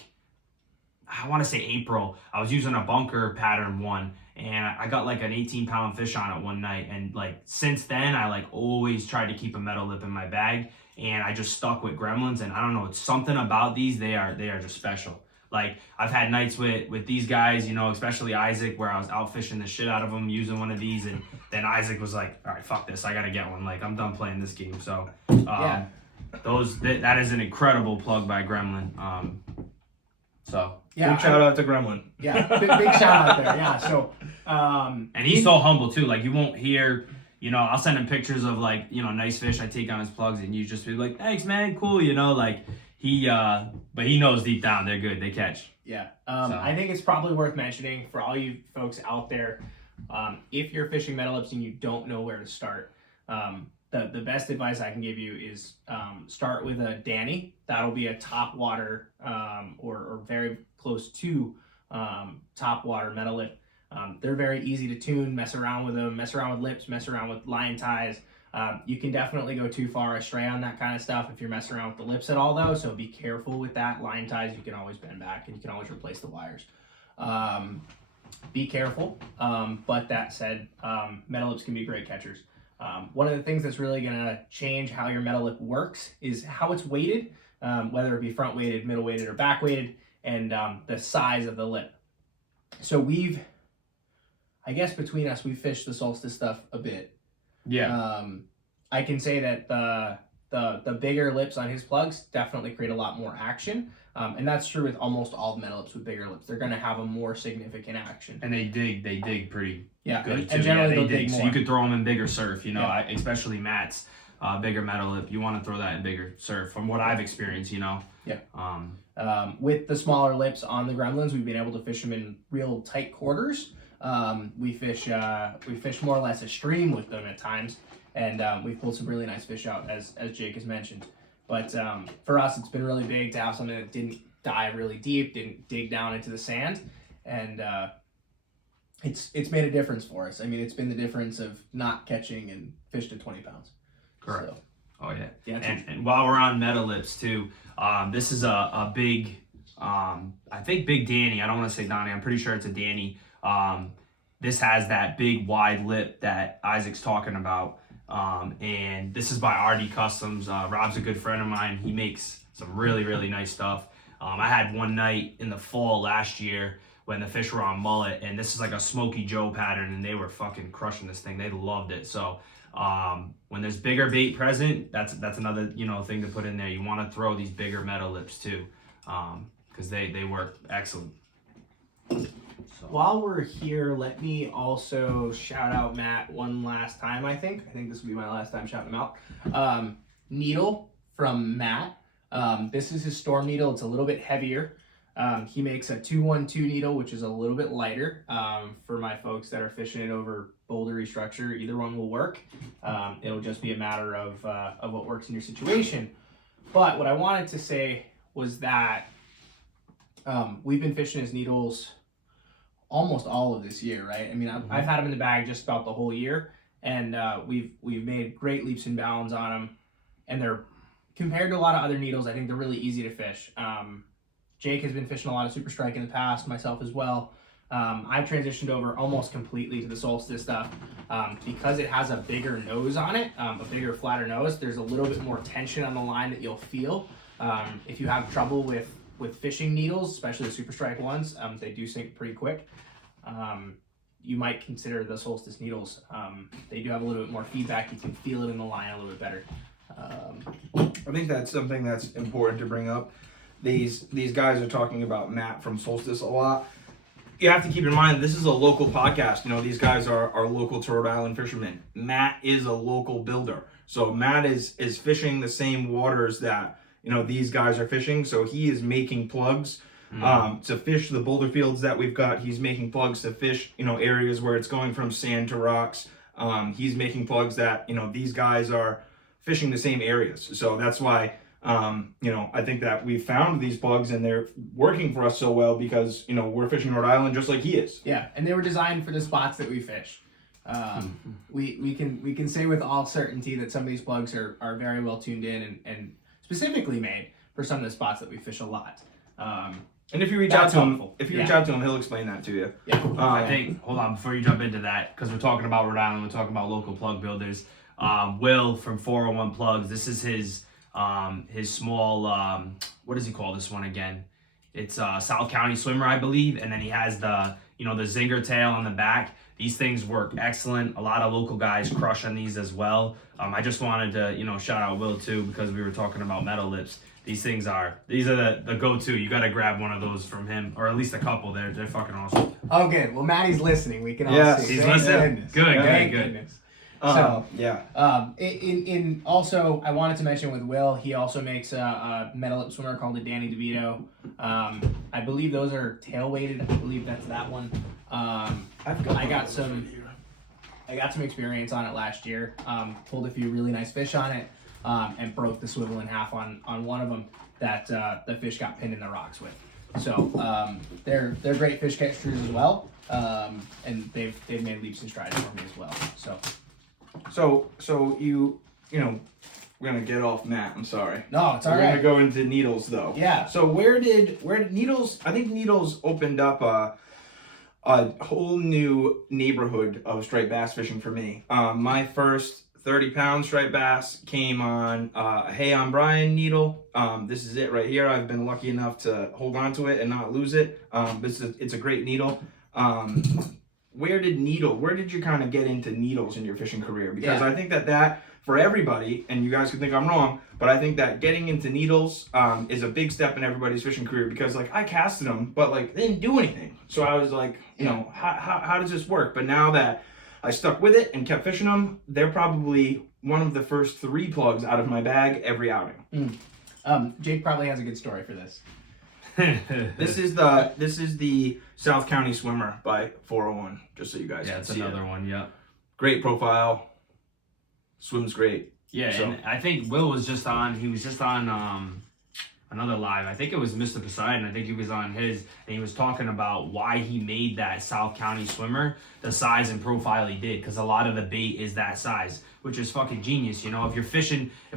I want to say April. I was using a bunker pattern one, and I got like an 18-pound fish on it one night. And like since then, I like always tried to keep a metal lip in my bag, and I just stuck with Gremlins. And I don't know, it's something about these. They are just special. Like I've had nights with these guys, especially Isaac, where I was out fishing the shit out of them using one of these, and then Isaac was like, "All right, fuck this, I gotta get one. Like I'm done playing this game." So that is an incredible plug by Gremlin. Big shout out to Gremlin. Yeah, big shout out there. Yeah, so and he's so humble too. Like you won't hear, I'll send him pictures of like nice fish I take on his plugs, and you just be like, "Thanks, man, cool," like. But he knows deep down they're good. They catch. Yeah. I think it's probably worth mentioning for all you folks out there, if you're fishing metal lips and you don't know where to start, the best advice I can give you is start with a Danny. That'll be a top water or very close to top water metal lip. They're very easy to tune, mess around with them, mess around with lips, mess around with line ties. You can definitely go too far astray on that kind of stuff if you're messing around with the lips at all, though. So be careful with that. Line ties, you can always bend back and you can always replace the wires. Be careful. But that said, metal lips can be great catchers. One of the things that's really going to change how your metal lip works is how it's weighted, whether it be front weighted, middle weighted, or back weighted, and the size of the lip. So I guess between us, we've fished the Solstice stuff a bit. Yeah. I can say that the bigger lips on his plugs definitely create a lot more action. And that's true with almost all metal lips with bigger lips. They're going to have a more significant action. And they dig pretty good too. And generally they dig more. So you could throw them in bigger surf, especially Matt's bigger metal lip. You want to throw that in bigger surf from what I've experienced, Yeah. With the smaller lips on the Gremlins, we've been able to fish them in real tight quarters. We fish more or less a stream with them at times, and we've pulled some really nice fish out, as Jake has mentioned. But for us, it's been really big to have something that didn't dive really deep, didn't dig down into the sand, and it's made a difference for us. I mean, it's been the difference of not catching and fish to 20 pounds. Correct. So, oh yeah. Yeah. And while we're on metal lips too, this is a big, I think Big Danny. I don't want to say Donnie. I'm pretty sure it's a Danny. This has that big wide lip that Isaac's talking about. And this is by RD Customs. Rob's a good friend of mine. He makes some really, really nice stuff. I had one night in the fall last year when the fish were on mullet, and this is like a Smoky Joe pattern, and they were fucking crushing this thing. They loved it. So when there's bigger bait present, that's another thing to put in there. You want to throw these bigger metal lips too, because they work excellent. So. While we're here, let me also shout out Matt one last time. I think this will be my last time shouting him out. Needle from Matt. This is his storm needle. It's a little bit heavier. He makes a 212 needle, which is a little bit lighter. For my folks that are fishing it over bouldery structure, either one will work. It'll just be a matter of what works in your situation. But what I wanted to say was that we've been fishing his needles almost all of this year, right? I mean, I've had them in the bag just about the whole year, and we've made great leaps and bounds on them, and they're, compared to a lot of other needles, I think they're really easy to fish. Jake has been fishing a lot of Super Strike in the past, myself as well. I've transitioned over almost completely to the Solstice stuff because it has a bigger nose on it, a bigger, flatter nose. There's a little bit more tension on the line that you'll feel. If you have trouble with fishing needles, especially the Super Strike ones, they do sink pretty quick. You might consider the Solstice needles. They do have a little bit more feedback. You can feel it in the line a little bit better. I think that's something that's important to bring up. These guys are talking about Matt from Solstice a lot. You have to keep in mind this is a local podcast. These guys are local to Rhode Island fishermen. Matt is a local builder, so Matt is fishing the same waters that these guys are fishing. So he is making plugs to fish the boulder fields that we've got. He's making plugs to fish areas where it's going from sand to rocks. He's making plugs that these guys are fishing the same areas. So that's why I think that we found these plugs and they're working for us so well because we're fishing Rhode Island just like he is. Yeah, and they were designed for the spots that we fish. We can say with all certainty that some of these plugs are very well tuned in and specifically made for some of the spots that we fish a lot. And if you reach out to him, he'll explain that to you. Yeah. I think, hold on, before you jump into that, because we're talking about Rhode Island, we're talking about local plug builders. Will from 401 Plugs, this is his small, what does he call this one again? It's South County Swimmer, I believe, and then he has the the zinger tail on the back. These things work excellent. A lot of local guys crush on these as well. I just wanted to shout out Will too, because we were talking about metal lips. These are the go-to. You got to grab one of those from him, or at least a couple. They're fucking awesome. Oh, good. Well, Maddie's listening. We can all see. He's listening. Good. So, in also, I wanted to mention with Will, he also makes a metal lip swimmer called the Danny DeVito. I believe those are tail weighted. I believe that's that one. I got some experience on it last year. Pulled a few really nice fish on it, and broke the swivel in half on one of them that the fish got pinned in the rocks with. So they're great fish catchers as well, and they've made leaps and strides for me as well. So you we're gonna get off Matt. I'm sorry. No, it's all right. right. We're gonna go into needles though. Yeah. So where did needles? I think needles opened up a whole new neighborhood of striped bass fishing for me. My first 30-pound striped bass came on a Hey on Brian needle. This is it right here. I've been lucky enough to hold on to it and not lose it. It's a great needle. Where did you kind of get into needles in your fishing career? Because I think that for everybody, and you guys could think I'm wrong, but I think that getting into needles is a big step in everybody's fishing career, because like I casted them, but like they didn't do anything. So I was like, how does this work? But now that I stuck with it and kept fishing them, they're probably one of the first 3 plugs out of my bag every outing. Jake probably has a good story for this. This is the South County Swimmer by 401, just so you guys can see it. Yeah, it's another one, yeah. Great profile. Swims great. Yeah, so. And I think Will was just on another live. I think it was Mr. Poseidon. I think he was on his, and he was talking about why he made that South County Swimmer the size and profile he did, because a lot of the bait is that size, which is fucking genius. If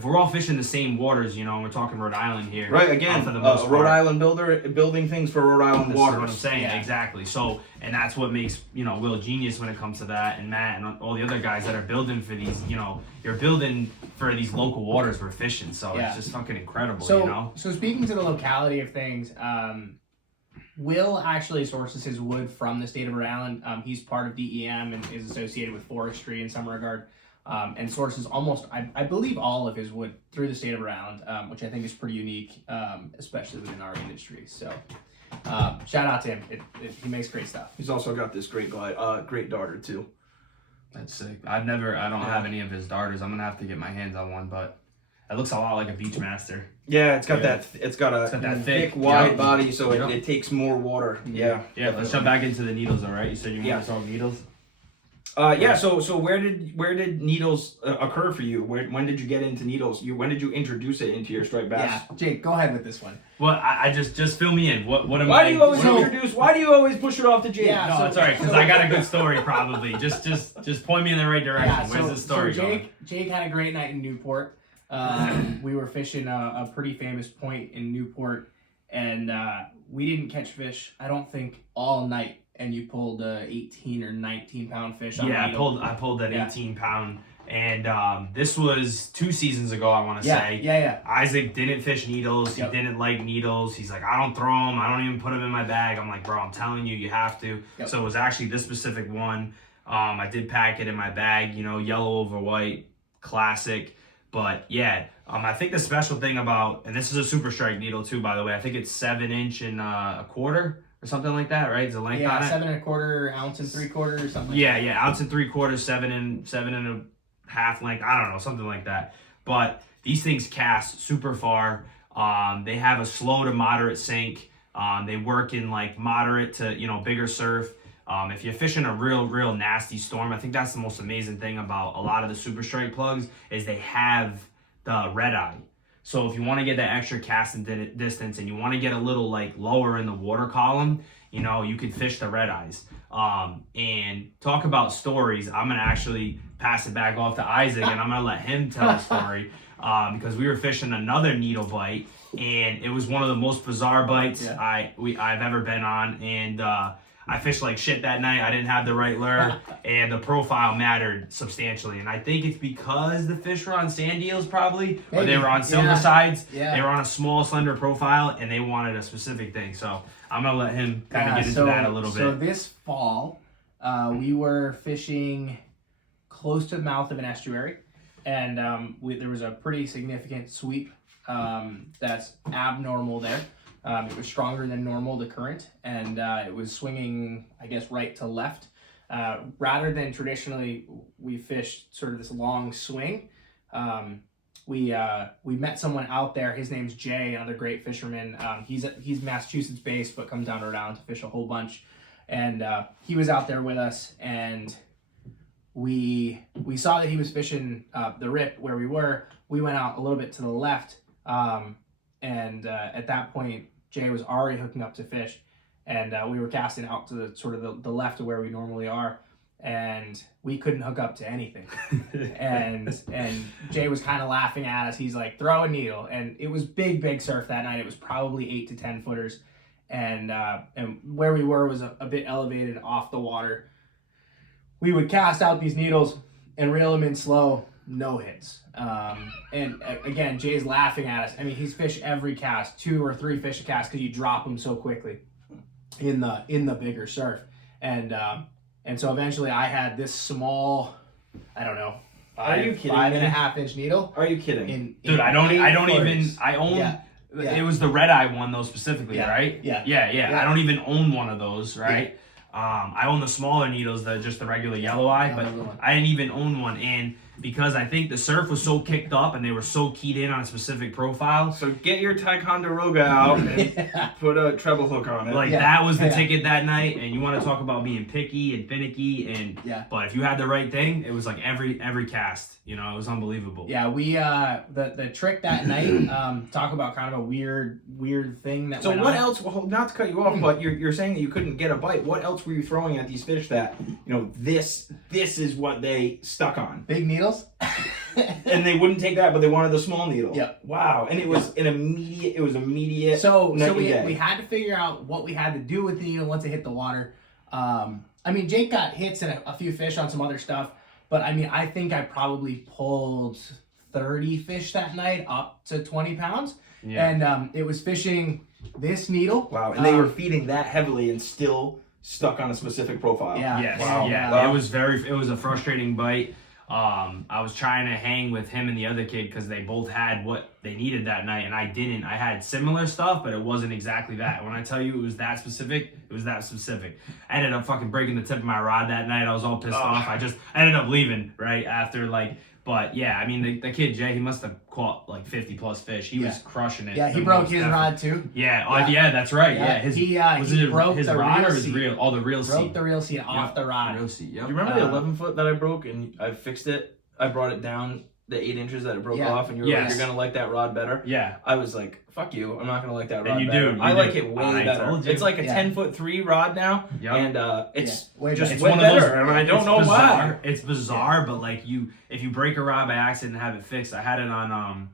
we're all fishing the same waters, and we're talking Rhode Island here. Right, again, for the most part, Rhode Island builder building things for Rhode Island that's waters. what I'm saying, exactly. So, and that's what makes, Will genius when it comes to that, and Matt and all the other guys that are building for these, you're building for these local waters we're fishing. So it's just fucking incredible, So speaking to the locality of things, Will actually sources his wood from the state of Rhode Island. He's part of DEM and is associated with forestry in some regard, and sources almost, I believe, all of his wood through the state of Rhode Island, which I think is pretty unique, especially within our industry. So, shout out to him. He makes great stuff. He's also got this great daughter too. That's sick. I don't have any of his darters. I'm gonna have to get my hands on one, but it looks a lot like a Beachmaster. Yeah, it's got Yeah. it's got a that thick, thick, wide yep. body, so Yep. it takes more water. Yeah. Yeah, let's jump back into the needles, all right? You said you Yeah. want to talk needles? Yeah. So where did needles occur for you? When did you get into needles? When did you introduce it into your striped bass? Yeah, Jake, go ahead with this one. Well, I just fill me in. What am Why I? do you always what- introduce? Why do you always push it off to Jake? Yeah. No, So- it's alright because I got a good story probably. Just point me in the right direction. Where's the story going? Jake had a great night in Newport. We were fishing a pretty famous point in Newport, and we didn't catch fish, I don't think, all night. And you pulled a 18 or 19 pound fish. On Yeah, the needle. I pulled that Yeah. 18 pound, and this was 2 seasons ago. I want to say. Yeah. Isaac didn't fish needles. Yep. He didn't like needles. He's like, I don't throw them. I don't even put them in my bag. I'm like, bro, I'm telling you, you have to. Yep. So it was actually this specific one. I did pack it in my bag. Yellow over white, classic. But yeah, I think the special thing about, and this is a super strike needle too, by the way. I think it's 7 inch and a quarter or something like that, right? Is the length on it? 7 1/4 ounce and 3/4 or something. Yeah, ounce and 3/4, 7 and a half length. I don't know, something like that. But these things cast super far. They have a slow to moderate sink. They work in like moderate to bigger surf. If you're fishing a real nasty storm, I think that's the most amazing thing about a lot of the super strike plugs is they have the red eye. So if you want to get that extra casting distance and you want to get a little like lower in the water column, you could fish the red eyes. And talk about stories. I'm gonna actually pass it back off to Isaac and I'm gonna let him tell a story because we were fishing another needle bite and it was one of the most bizarre bites I've ever been on, and I fished like shit that night. I didn't have the right lure, and the profile mattered substantially. And I think it's because the fish were on sand eels, probably, or they were on silver sides. Yeah. They were on a small, slender profile, and they wanted a specific thing. So I'm gonna let him kind of get into that a little bit. So this fall, we were fishing close to the mouth of an estuary, and there was a pretty significant sweep that's abnormal there. It was stronger than normal, the current, and it was swinging, I guess, right to left. Rather than traditionally we fished sort of this long swing, we met someone out there. His name's Jay, another great fisherman. He's Massachusetts based, but comes down to Rhode Island to fish a whole bunch. And he was out there with us, and we saw that he was fishing the rip where we were. We went out a little bit to the left, and at that point, Jay was already hooking up to fish, and we were casting out to the sort of the left of where we normally are, and we couldn't hook up to anything. and Jay was kind of laughing at us. He's like, throw a needle, and it was big surf that night. It was probably 8 to 10 footers, and where we were was a bit elevated off the water. We would cast out these needles and reel them in slow, no hits. And again, Jay's laughing at us. I mean, he's fished every cast, 2 or 3 fish a cast, because you drop them so quickly in the bigger surf. And so eventually I had this small, I don't know, Are you kidding 5.5 inch needle. Are you kidding? Dude, I don't even, footers. I own, Yeah. it was the red eye one though specifically, right? Yeah. I don't even own one of those, right? I own the smaller needles, just the regular yellow eye, but I didn't even own one. And because I think the surf was so kicked up and they were so keyed in on a specific profile. So get your Ticonderoga out and put a treble hook on it. Like that was the ticket that night, and you want to talk about being picky and finicky, and but if you had the right thing, it was like every cast, it was unbelievable. Yeah, we the trick that night, talk about kind of a weird thing that. So went what on. else? Well, not to cut you off, but you're saying that you couldn't get a bite. What else were you throwing at these fish that this is what they stuck on? Big needles. And they wouldn't take that, but they wanted the small needle. Yep. Wow. And it was immediate. So night we and day. had to figure out what we had to do with the needle once it hit the water. I mean, Jake got hits and a few fish on some other stuff, but I mean, I think I probably pulled 30 fish that night up to 20 pounds. Yeah. And it was fishing This needle. Wow, and they were feeding that heavily and still stuck on a specific profile. Yeah. Yes. Wow. Yeah. Wow. It was a frustrating bite. I was trying to hang with him and the other kid because they both had what they needed that night, and I didn't. I had similar stuff, but it wasn't exactly that. When I tell you it was that specific, it was that specific. I ended up fucking breaking the tip of my rod that night. I was all pissed off. I ended up leaving right after, like. But yeah, I mean, the kid Jay, he must have caught like 50 plus fish. He was crushing it. Yeah, he broke his rod too. Yeah, yeah, that's right. Yeah, he broke his the rod reel or his seat. reel? Oh, the reel seat. Broke the reel seat off the rod. Reel seat. Yep. Do you remember the 11-foot that I broke and I fixed it? I brought it down the 8 inches that it broke off, and you were like, "You're gonna like that rod better." Yeah. I was like, "Fuck you! I'm not gonna like that rod." And you better. do. I like it way I better. told you. It's like a 10'3" rod now, and it's way just better. way one of those- better. And I don't it's know bizarre. why. It's bizarre, but like if you break a rod by accident and have it fixed, I had it on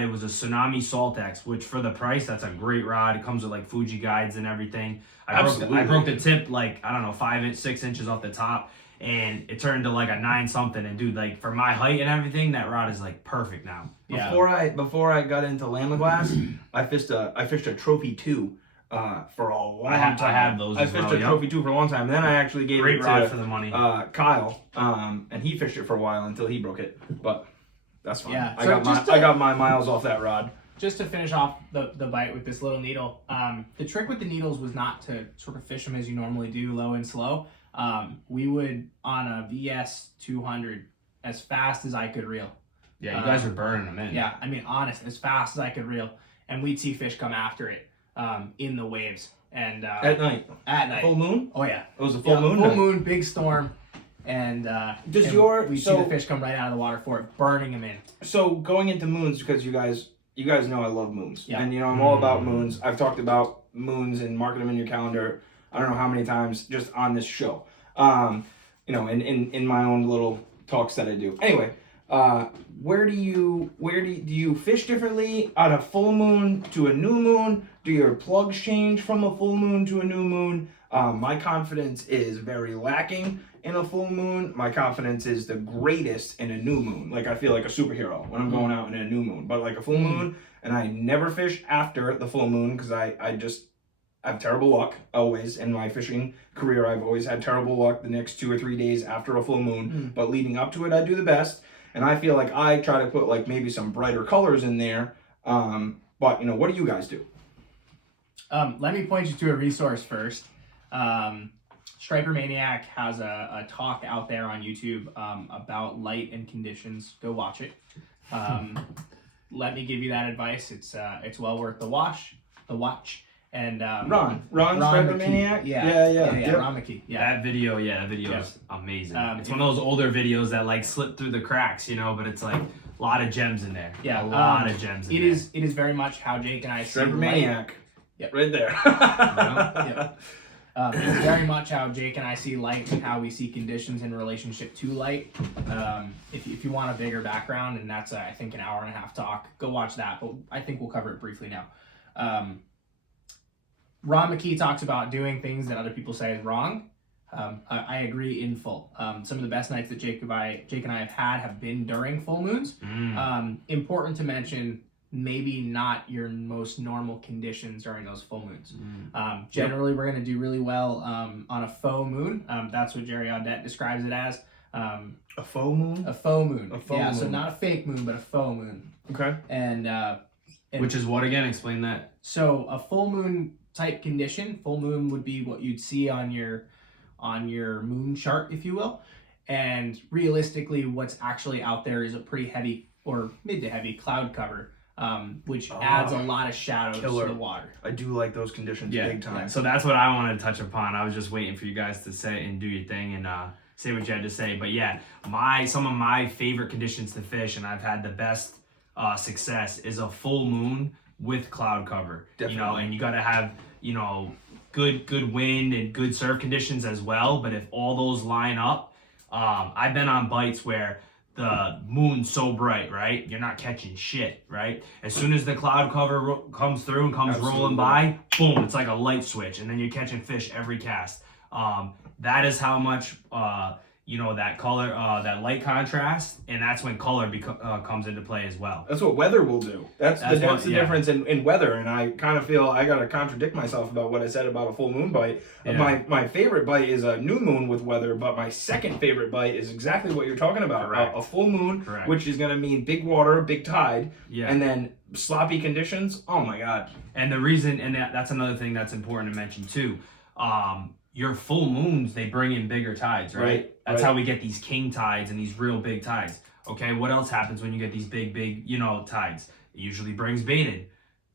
it was a Tsunami Saltex, which for the price, that's a great rod. It comes with like Fuji guides and everything. I broke the tip like, I don't know, 6 inches off the top, and it turned to like a 9 something. And dude, like for my height and everything, that rod is like perfect now. Yeah. Before I got into landing glass, I fished a Trophy 2 for a long time. I have those I as fished well, a Trophy 2 for a long time. And then I actually gave Great it rod to for the money. Kyle, and he fished it for a while until he broke it. But that's fine. Yeah. I So got my miles off that rod. Just to finish off the bite with this little needle, the trick with the needles was not to sort of fish them as you normally do, low and slow. We would, on a VS 200, as fast as I could reel. Yeah, you guys are burning them in. Yeah, I mean, honest, as fast as I could reel. And we'd see fish come after it in the waves. And At night. At night. Full moon? Oh, yeah. It was a full moon? Full moon, big storm. And we'd see the fish come right out of the water for it, burning them in. So going into moons, because you guys know I love moons. Yeah. And I'm all about moons. I've talked about moons and marking them in your calendar I don't know how many times just on this show. In my own little talks that I do. Anyway, do you fish differently on a full moon to a new moon? Do your plugs change from a full moon to a new moon? My confidence is very lacking in a full moon. My confidence is the greatest in a new moon. Like I feel like a superhero when I'm going out in a new moon. But like a full moon, and I never fish after the full moon because I just have terrible luck always in my fishing career. I've always had terrible luck the next 2 or 3 days after a full moon. But leading up to it, I do the best. And I feel like I try to put like maybe some brighter colors in there. But what do you guys do? Let me point you to a resource first. Striper Maniac has a talk out there on YouTube about light and conditions. Go watch it. Let me give you that advice. It's well worth the watch. And Ron Striper McKee. Maniac. Yeah. Yep. Ron McKee. Yeah. That video is amazing. It's one of those older videos that like slip through the cracks, but it's like a lot of gems in there. Yeah, a lot of gems in there. It is very much how Jake and I see Striper light. Maniac. Yep. Right there. Yep. It's very much how Jake and I see light and how we see conditions in relationship to light. If you want a bigger background, and that's I think an hour and a half talk, go watch that. But I think we'll cover it briefly now. Ron McKee talks about doing things that other people say is wrong. I agree in full. Some of the best nights that Jake and I have been during full moons. Important to mention, maybe not your most normal conditions during those full moons. Generally, we're going to do really well on a faux moon. That's what Jerry Audette describes it as. A faux moon? A faux moon. A faux moon. So not a fake moon, but a faux moon. Okay. And which is what again? Explain that. So a full moon type condition, full moon would be what you'd see on your moon chart, if you will. And realistically, what's actually out there is a pretty heavy or mid to heavy cloud cover, which adds a lot of shadows to the water. I do like those conditions big time. Yeah. So that's what I wanted to touch upon. I was just waiting for you guys to say and do your thing and say what you had to say. But yeah, some of my favorite conditions to fish, and I've had the best success, is a full moon with cloud cover. Definitely. And you got to have good wind and good surf conditions as well. But if all those line up, I've been on bites where the moon's so bright, right? You're not catching shit, right? As soon as the cloud cover comes through and comes rolling by, boom, it's like a light switch, and then you're catching fish every cast. That is how much that color, that light contrast, and that's when color comes into play as well. That's what weather will do. That's the difference in weather. And I kind of feel I got to contradict myself about what I said about a full moon bite. Yeah. My favorite bite is a new moon with weather, but my second favorite bite is exactly what you're talking about. A full moon, which is going to mean big water, big tide, and then sloppy conditions. Oh my God. And the reason, and that's another thing that's important to mention too. Your full moons, they bring in bigger tides, right? That's how we get these king tides and these real big tides. Okay, what else happens when you get these big, tides? It usually brings bait in.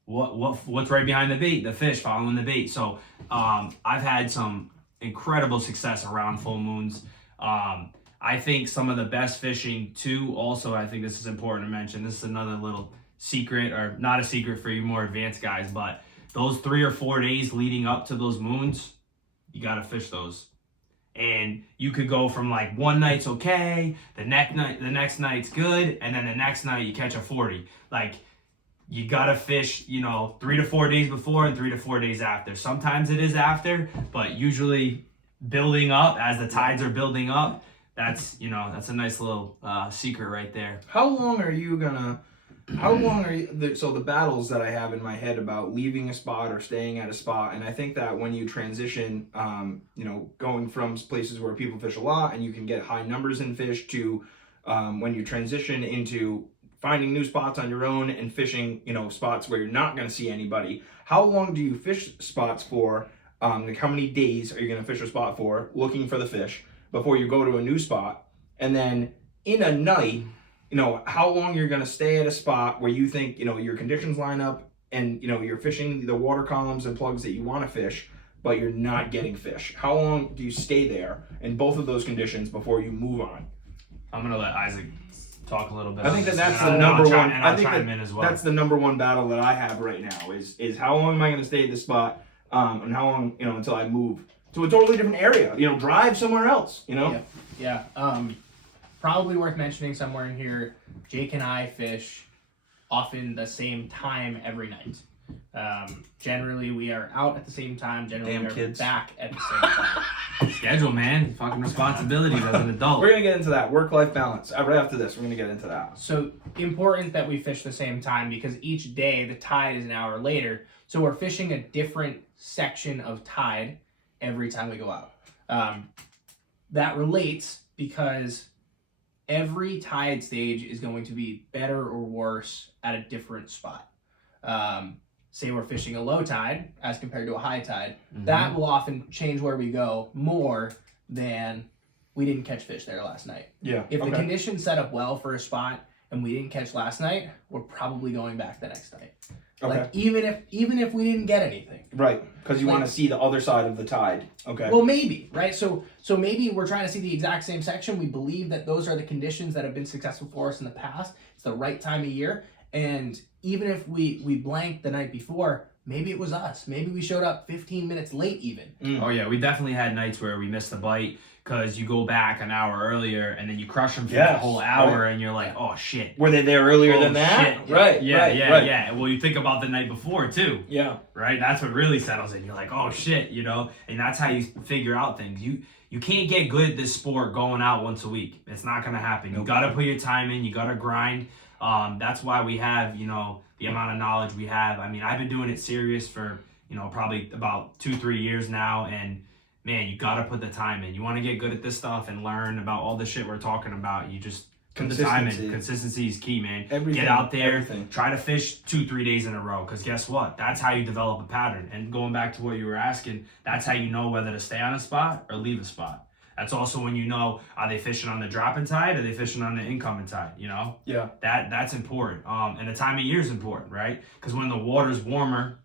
What's right behind the bait? The fish following the bait. So I've had some incredible success around full moons. I think some of the best fishing too, also, I think this is important to mention. This is another little secret, or not a secret for you more advanced guys, but those 3 or 4 days leading up to those moons, you got to fish those. And you could go from like one night's okay, the next night's good, and then the next night you catch a 40. Like, you got to fish, 3 to 4 days before and 3 to 4 days after. Sometimes it is after, but usually building up as the tides are building up. That's a nice little secret right there. How long are you, so the battles that I have in my head about leaving a spot or staying at a spot, and I think that when you transition, going from places where people fish a lot and you can get high numbers in fish to when you transition into finding new spots on your own and fishing, spots where you're not going to see anybody, how long do you fish spots for? Like how many days are you going to fish a spot for, looking for the fish, before you go to a new spot? And then in a night, how long you're going to stay at a spot where you think, your conditions line up and, you're fishing the water columns and plugs that you want to fish, but you're not getting fish. How long do you stay there in both of those conditions before you move on? I'm going to let Isaac talk a little bit. I think that's the number one. I think that's the number one battle that I have right now is how long am I going to stay at this spot, and how long, until I move to a totally different area, drive somewhere else, Yeah. Probably worth mentioning somewhere in here, Jake and I fish often the same time every night. Generally, we are out at the same time. Generally, we're back at the same time. Schedule, man. Fucking responsibilities as an adult. We're going to get into that. Work-life balance. Right after this, we're going to get into that. So, important that we fish the same time because each day the tide is an hour later. So, we're fishing a different section of tide every time we go out. That relates because every tide stage is going to be better or worse at a different spot. Say we're fishing a low tide as compared to a high tide. Mm-hmm. That will often change where we go more than we didn't catch fish there last night. Yeah. If the conditions set up well for a spot and we didn't catch last night, we're probably going back the next night. Okay. Like even if we didn't get anything. Right, because you want to see the other side of the tide. Okay. Well, maybe, right? So maybe we're trying to see the exact same section. We believe that those are the conditions that have been successful for us in the past. It's the right time of year. And even if we blanked the night before, maybe it was us. Maybe we showed up 15 minutes late even. Oh, yeah. We definitely had nights where we missed the bite because you go back an hour earlier and then you crush them for the whole hour and you're like, oh, shit. Were they there earlier than that? Shit. Right. Yeah. Well, you think about the night before, too. Yeah. Right? That's what really settles in. You're like, oh, shit, And that's how you figure out things. You can't get good at this sport going out once a week. It's not going to happen. Nope. You got to put your time in. You got to grind. That's why we have, the amount of knowledge we have. I mean, I've been doing it serious for, probably about 2-3 years now. And, man, you got to put the time in. You want to get good at this stuff and learn about all the shit we're talking about. You just put the time in. Consistency is key, man. Get out there. Try to fish 2-3 days in a row. Because guess what? That's how you develop a pattern. And going back to what you were asking, that's how you know whether to stay on a spot or leave a spot. That's also when you know, are they fishing on the dropping tide or are they fishing on the incoming tide, Yeah. That's important. And the time of year is important, right? Because when the water's warmer,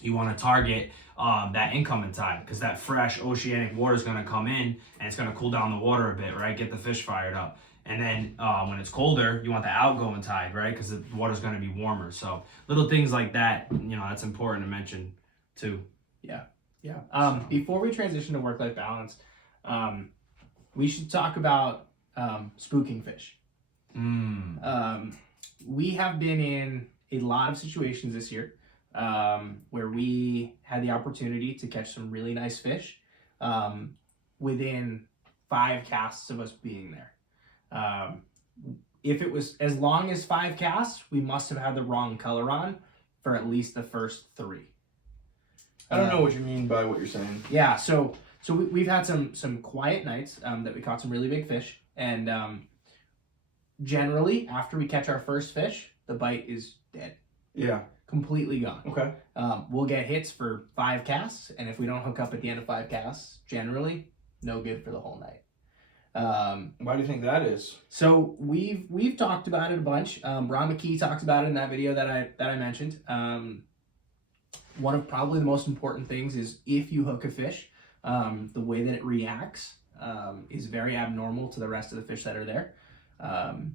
you want to target that incoming tide because that fresh oceanic water is going to come in and it's going to cool down the water a bit, right? Get the fish fired up. And then when it's colder, you want the outgoing tide, right? Because the water's going to be warmer. So little things like that, that's important to mention too. Yeah. Before we transition to work-life balance, we should talk about spooking fish. We have been in a lot of situations this year where we had the opportunity to catch some really nice fish within 5 casts of us being there. If it was as long as 5 casts, we must have had the wrong color on for at least the first 3. I don't know what you mean by what you're saying. Yeah, so we've had some quiet nights that we caught some really big fish, and generally after we catch our first fish, the bite is dead. Yeah. Completely gone. Okay. We'll get hits for 5 casts, and if we don't hook up at the end of 5 casts, generally no good for the whole night. Why do you think that is? So we've talked about it a bunch. Ron McKee talks about it in that video that I mentioned. One of probably the most important things is if you hook a fish, the way that it reacts is very abnormal to the rest of the fish that are there.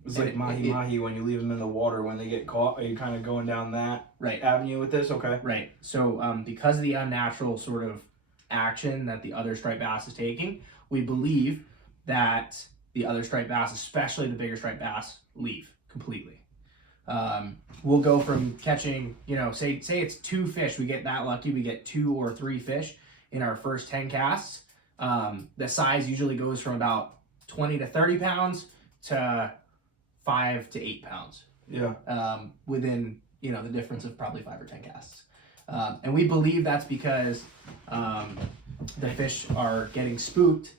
It's like mahi when you leave them in the water when they get caught. Are you kind of going down that avenue with this? Okay. Right. So because of the unnatural sort of action that the other striped bass is taking, we believe that the other striped bass, especially the bigger striped bass, leave completely. We'll go from catching, say it's 2 fish, we get that lucky, we get 2 or 3 fish in our first 10 casts. The size usually goes from about 20 to 30 pounds to 5 to 8 pounds. Yeah. Within, the difference of probably 5 or 10 casts. And we believe that's because the fish are getting spooked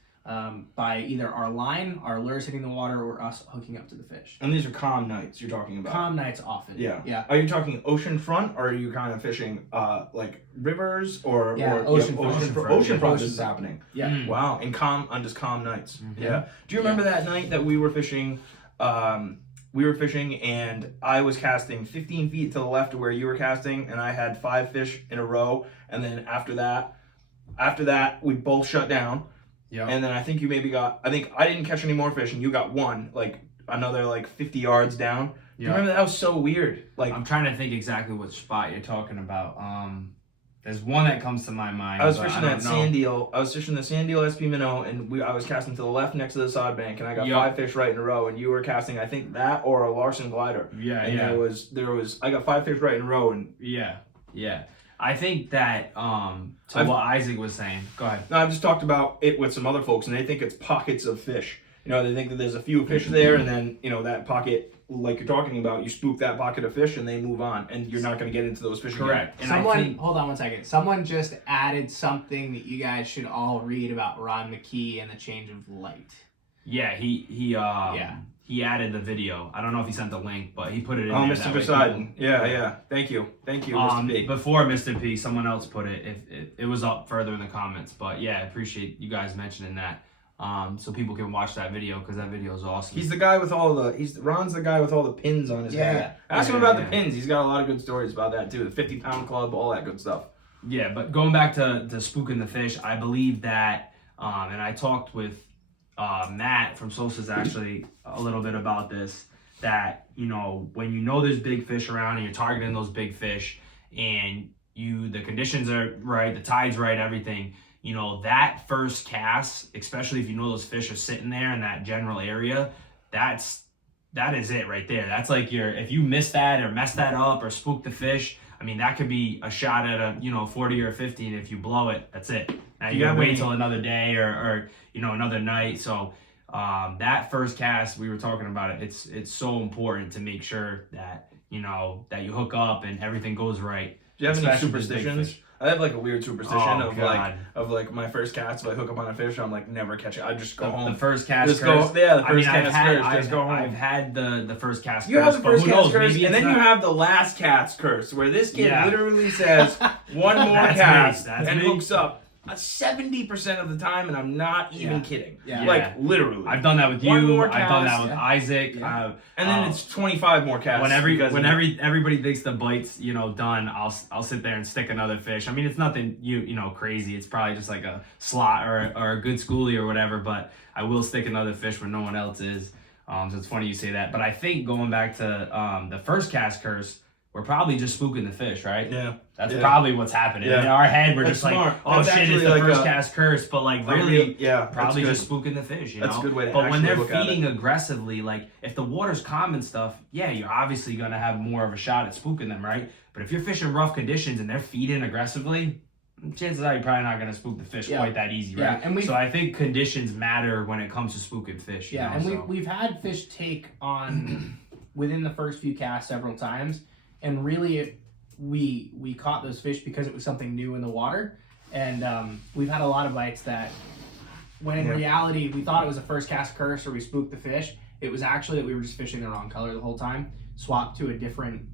by either our line, our lures hitting the water, or us hooking up to the fish. And these are calm nights you're talking about. Calm nights often. Yeah. Are you talking ocean front, or are you kind of fishing like rivers or ocean front. Ocean front this is happening. Yeah. Wow. And on just calm nights. Mm-hmm. Yeah. Do you remember that night that we were fishing? We were fishing, and I was casting 15 feet to the left of where you were casting, and I had 5 fish in a row. And then after that, we both shut down. Yeah. And then I think I didn't catch any more fish, and you got one, like another 50 yards down. Do you remember that was so weird? I'm trying to think exactly what spot you're talking about. There's one that comes to my mind. I was fishing that sand deal. I was fishing the sand deal SP Minnow, and I was casting to the left next to the sod bank, and I got 5 fish right in a row, and you were casting, I think, that or a Larson glider. And there was I got 5 fish right in a row, and yeah. I think that what Isaac was saying. Go ahead. No, I've just talked about it with some other folks, and they think it's pockets of fish. They think that there's a few fish there, and then that pocket, like you're talking about, you spook that pocket of fish, and they move on, and you're not going to get into those fish Correct. again. And hold on one second. Someone just added something that you guys should all read about Ron McKee and the change of light. Yeah, he added the video. I don't know if he sent the link, but he put it in there. Mr. Poseidon. Yeah. Thank you, Mr. P. Before Mr. P, someone else put it. It was up further in the comments, but yeah, I appreciate you guys mentioning that. So people can watch that video because that video is awesome. He's the guy with Ron's the guy with all the pins on his head. Ask him about the pins. He's got a lot of good stories about that too. The 50-pound club, all that good stuff. Yeah, but going back to spooking the fish, I believe that, and I talked with Matt from Sosa's actually a little bit about this, that when there's big fish around and you're targeting those big fish and the conditions are right, the tide's right, everything, that first cast, especially if those fish are sitting there in that general area, that is it right there. That's like if you miss that or mess that up or spook the fish, I mean, that could be a shot at a 40 or 50, and if you blow it, that's it. Now you gotta wait till another day or another night. So that first cast, we were talking about it. It's so important to make sure that that you hook up and everything goes right. Do you have any superstitions? I have a weird superstition of my first cast. If I hook up on a fish, I'm never catch it. I just go home. The first cast just curse. The first cast curse. Just go home. I've had the first cast curse. You have the first cast curse, and then you have the last cast curse, where this kid literally says one more cast and hooks up 70% of the time, and I'm not even kidding. Yeah. Literally. I've done that with you. I've done that with Isaac. And then it's 25 more casts. When everybody thinks the bite's done, I'll sit there and stick another fish. I mean, it's nothing crazy. It's probably just like a slot or a good schoolie or whatever. But I will stick another fish when no one else is. So it's funny you say that. But I think going back to the first cast curse, we're probably just spooking the fish, right? Yeah. That's probably what's happening. In our head, we're just smart. Oh shit, it's the first cast curse. But really, probably just spooking the fish, That's a good way to But when they're look at feeding aggressively, if the water's calm and stuff, you're obviously going to have more of a shot at spooking them, right? But if you're fishing rough conditions and they're feeding aggressively, chances are you're probably not gonna spook the fish quite that easy, right? Yeah, and so I think conditions matter when it comes to spooking fish. Yeah, and we've had fish take on within the first few casts several times, and really we caught those fish because it was something new in the water, and we've had a lot of bites that, when in reality we thought it was a first cast curse or we spooked the fish. It was actually that we were just fishing the wrong color the whole time. Swapped to a different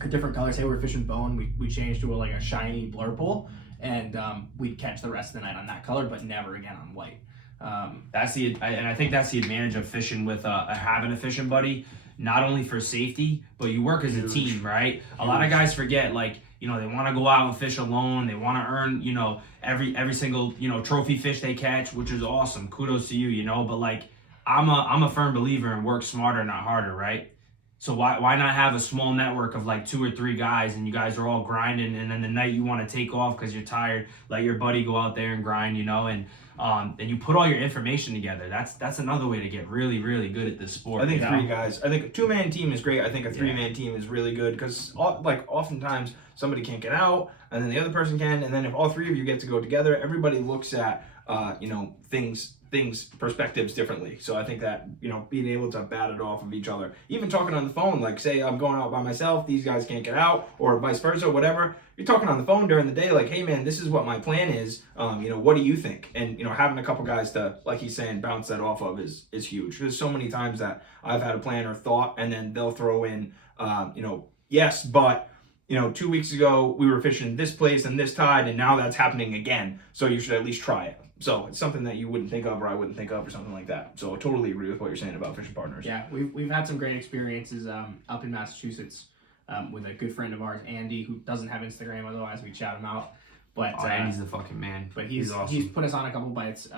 color. Say we were fishing bone, we changed to a shiny blur pool, and we'd catch the rest of the night on that color, but never again on white. I think that's the advantage of fishing with having a fishing buddy. Not only for safety, but you work as a team, right? A lot of guys forget, they want to go out and fish alone. They want to earn, every single, trophy fish they catch, which is awesome. Kudos to you, But I'm a firm believer in work smarter, not harder, right? So why not have a small network of 2 or 3 guys, and you guys are all grinding, and then the night you want to take off because you're tired, let your buddy go out there and grind, and you put all your information together. That's another way to get really, really good at this sport. I think 3 guys. I think a 2-man team is great. I think a 3-man team is really good because oftentimes somebody can't get out, and then the other person can, and then if all 3 of you get to go together, everybody looks at perspectives differently. So I think that, being able to bat it off of each other, even talking on the phone, say I'm going out by myself, these guys can't get out, or vice versa, whatever. You're talking on the phone during the day, hey man, this is what my plan is. What do you think? And, having a couple guys to, like he's saying, bounce that off of is huge. There's so many times that I've had a plan or thought, and then they'll throw in, yes, but 2 weeks ago we were fishing this place and this tide, and now that's happening again. So you should at least try it. So it's something that you wouldn't think of, or I wouldn't think of, or something like that. So I totally agree with what you're saying about fishing partners. Yeah, we've had some great experiences up in Massachusetts with a good friend of ours, Andy, who doesn't have Instagram. Otherwise, we'd shout him out. But Andy's the fucking man. But he's awesome. He's put us on a couple bites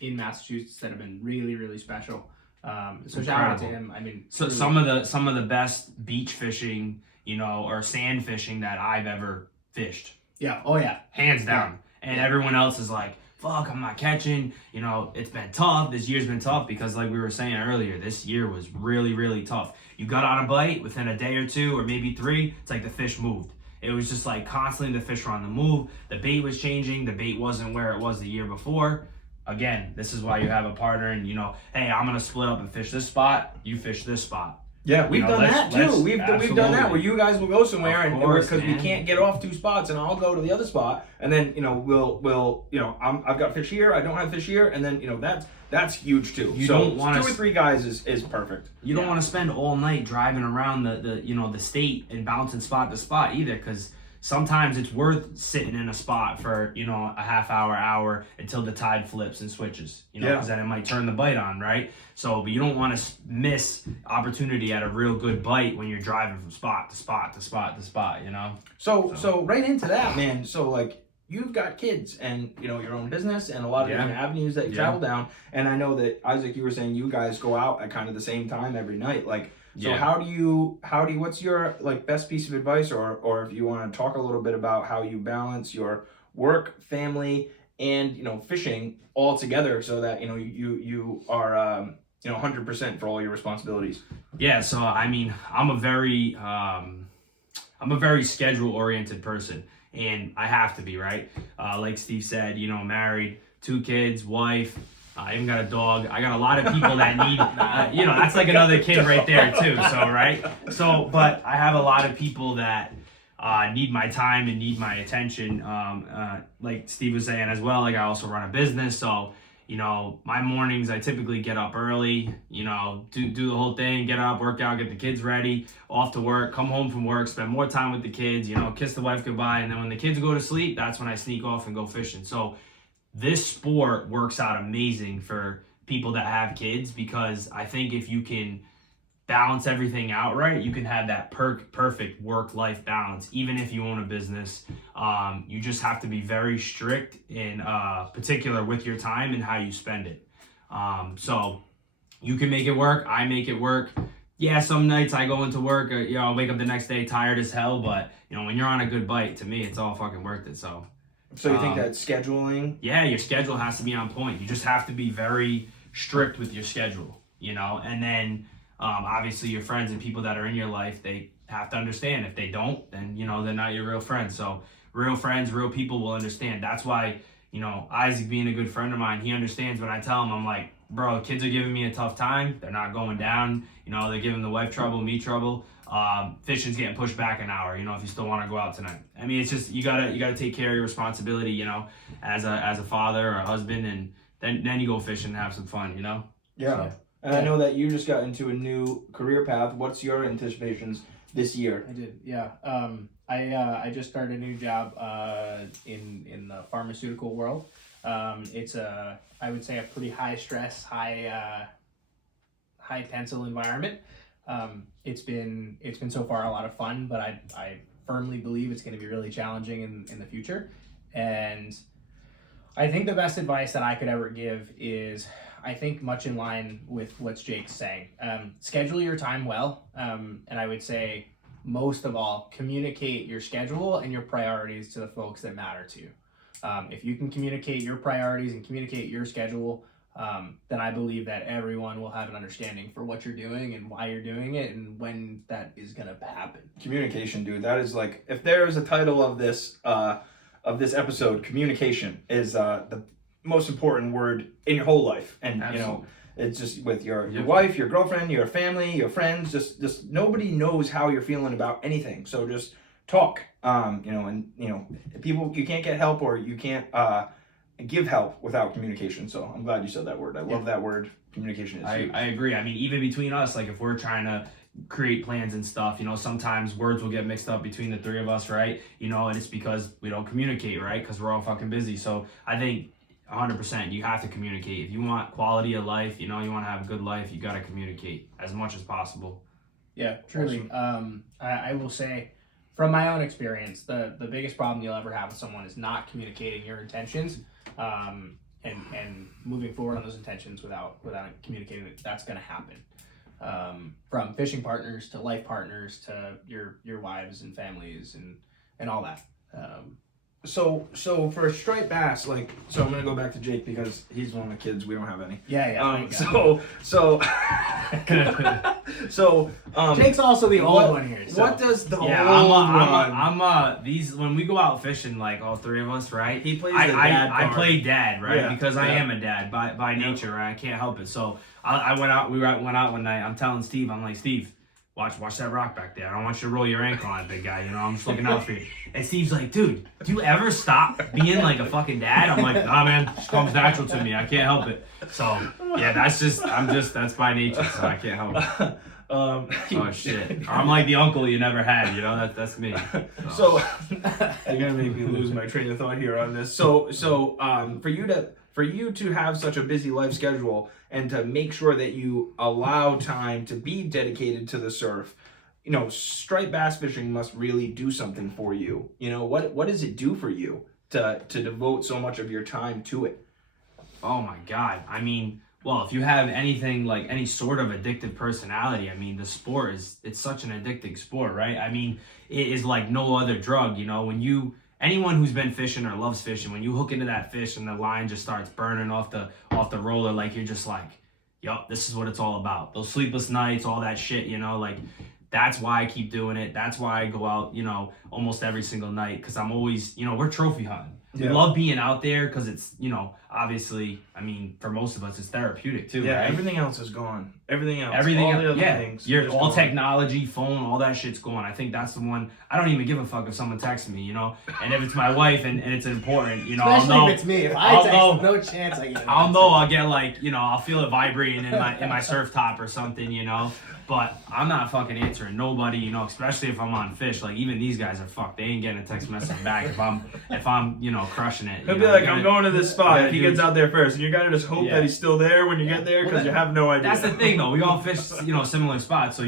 in Massachusetts that have been really, really special. So shout out to him. I mean, so really, some of the best beach fishing, or sand fishing that I've ever fished. Yeah. Oh yeah. Hands down. Yeah. And everyone else is like, fuck, I'm not catching. It's been tough. This year's been tough because, like we were saying earlier, this year was really, really tough. You got on a bite within a day or 2 or maybe 3, it's like the fish moved. It was just constantly the fish were on the move. The bait was changing. The bait wasn't where it was the year before. Again, this is why you have a partner and, hey, I'm going to split up and fish this spot. You fish this spot. Yeah, we've done that too. We've done that where you guys will go somewhere and because we can't get off 2 spots, and I'll go to the other spot, and then we'll I've got fish here, I don't have fish here, and then that's huge too. You don't want 2 or 3 guys is perfect. You don't want to spend all night driving around the state and bouncing spot to spot either, because sometimes it's worth sitting in a spot for, a half hour until the tide flips and switches, because then it might turn the bite on, right? So, but you don't want to miss opportunity at a real good bite when you're driving from spot to spot to spot to spot, So right into that, man. So you've got kids and, your own business and a lot of different avenues that you travel down. And I know that, Isaac, you were saying you guys go out at kind of the same time every night. So how do you, what's your best piece of advice, or if you want to talk a little bit about how you balance your work, family, and, fishing all together so that, you are, 100% for all your responsibilities? Yeah. So, I mean, I'm a very schedule oriented person, and I have to be, right? Like Steve said, married, 2 kids, wife, I even got a dog. I got a lot of people that need, that's like another kid right there too. So, right. So, but I have a lot of people that need my time and need my attention. Like Steve was saying as well, I also run a business. So, my mornings, I typically get up early, do the whole thing, get up, work out, get the kids ready, off to work, come home from work, spend more time with the kids, kiss the wife goodbye. And then when the kids go to sleep, that's when I sneak off and go fishing. So this sport works out amazing for people that have kids, because I think if you can balance everything out right, you can have that perfect work-life balance. Even if you own a business, you just have to be very strict in particular with your time and how you spend it. So you can make it work. I make it work. Yeah, some nights I go into work, I'll wake up the next day tired as hell, but when you're on a good bite, to me, it's all fucking worth it. So you think that scheduling? Yeah, your schedule has to be on point. You just have to be very strict with your schedule, and then obviously your friends and people that are in your life, they have to understand. If they don't, then they're not your real friends. So real friends, real people will understand. That's why, you know, Isaac being a good friend of mine, he understands when I tell him, I'm like, bro, kids are giving me a tough time. They're not going down. You know, they're giving the wife trouble, me trouble. Fishing's getting pushed back an hour, you know, if you still want to go out tonight. I mean, it's just, you gotta take care of your responsibility, you know, as a father or a husband, and then you go fishing and have some fun, you know? Yeah. So. And I know that you just got into a new career path. What's your anticipations this year? I did, yeah. I just started a new job in the pharmaceutical world. It's I would say a pretty high stress, high tensile environment. It's been so far a lot of fun, but I firmly believe it's going to be really challenging in the future. And I think the best advice that I could ever give is, I think much in line with what Jake's saying. Schedule your time well, and I would say most of all, communicate your schedule and your priorities to the folks that matter to you. If you can communicate your priorities and communicate your schedule, then I believe that everyone will have an understanding for what you're doing and why you're doing it and when that is going to happen. Communication, dude. That is like, if there is a title of this episode, communication is the most important word in your whole life. And Absolutely. you know, it's just with your wife, your girlfriend, your family, your friends, just nobody knows how you're feeling about anything. So just talk. You know, and you know, people, you can't get help, or you can't give help without communication. So I'm glad you said that word. I love that word. Communication is huge. I agree. I mean, even between us, like if we're trying to create plans and stuff, you know, sometimes words will get mixed up between the three of us, right? You know, and it's because we don't communicate, right? Because we're all fucking busy. So I think 100%, you have to communicate. If you want quality of life, you know, you want to have a good life, you got to communicate as much as possible. Yeah, truly. I will say, from my own experience, the biggest problem you'll ever have with someone is not communicating your intentions, and moving forward on those intentions without communicating that that's going to happen. From fishing partners to life partners to your wives and families and all that. So for striped bass, like, so I'm gonna go back to Jake because he's one of the kids. We don't have any. Yeah. So Jake's also the old one here. So. What does the old I'm these, when we go out fishing, like all three of us, right? He plays the dad I card. play dad, right? Yeah, Because I yeah. am a dad by nature, right? I can't help it. So I went out. We went out one night. I'm telling Steve, I'm like, Steve, watch that rock back there. I don't want you to roll your ankle on it, big guy. You know, I'm just looking out for you. And Steve's like, dude, do you ever stop being like a fucking dad? I'm like, nah, man, it just comes natural to me. I can't help it. So yeah, that's by nature. So I can't help it. Oh shit! I'm like the uncle you never had, you know. That's me. So you're gonna make me lose my train of thought here on this. So for you to have such a busy life schedule and to make sure that you allow time to be dedicated to the surf, you know, striped bass fishing must really do something for you. You know, what does it do for you to devote so much of your time to it? Oh my God! I mean, well, if you have anything like any sort of addictive personality, I mean, the sport it's such an addicting sport, right? I mean, it is like no other drug, you know. Anyone who's been fishing or loves fishing, when you hook into that fish and the line just starts burning off the roller, like you're just like, yup, this is what it's all about. Those sleepless nights, all that shit, you know, like that's why I keep doing it. That's why I go out, you know, almost every single night, because I'm always, you know, we're trophy hunting. Yeah. We love being out there because it's, you know, obviously, I mean, for most of us, it's therapeutic too, Yeah, right? Everything else is gone. Everything else. Everything, all the other yeah. things. You're just all gone. technology, phone, all that shit's gone. I think that's the one. I don't even give a fuck if someone texts me, you know. And if it's my wife and it's important, you know, Especially I'll know. if it's me. If I'll I text, know. no chance I get it. I'll get like, you know, I'll feel it vibrating in my surf top or something, you know. But I'm not fucking answering nobody, you know, especially if I'm on fish. Like even these guys are fucked. They ain't getting a text message back if I'm, you know, crushing it. He'll you be know, like, you I'm gotta- going to this spot yeah, if he dude. gets out there first. And you gotta just hope Yeah. that he's still there when you get there, because you have no idea. That's the thing, though. We all fish, you know, similar spots. So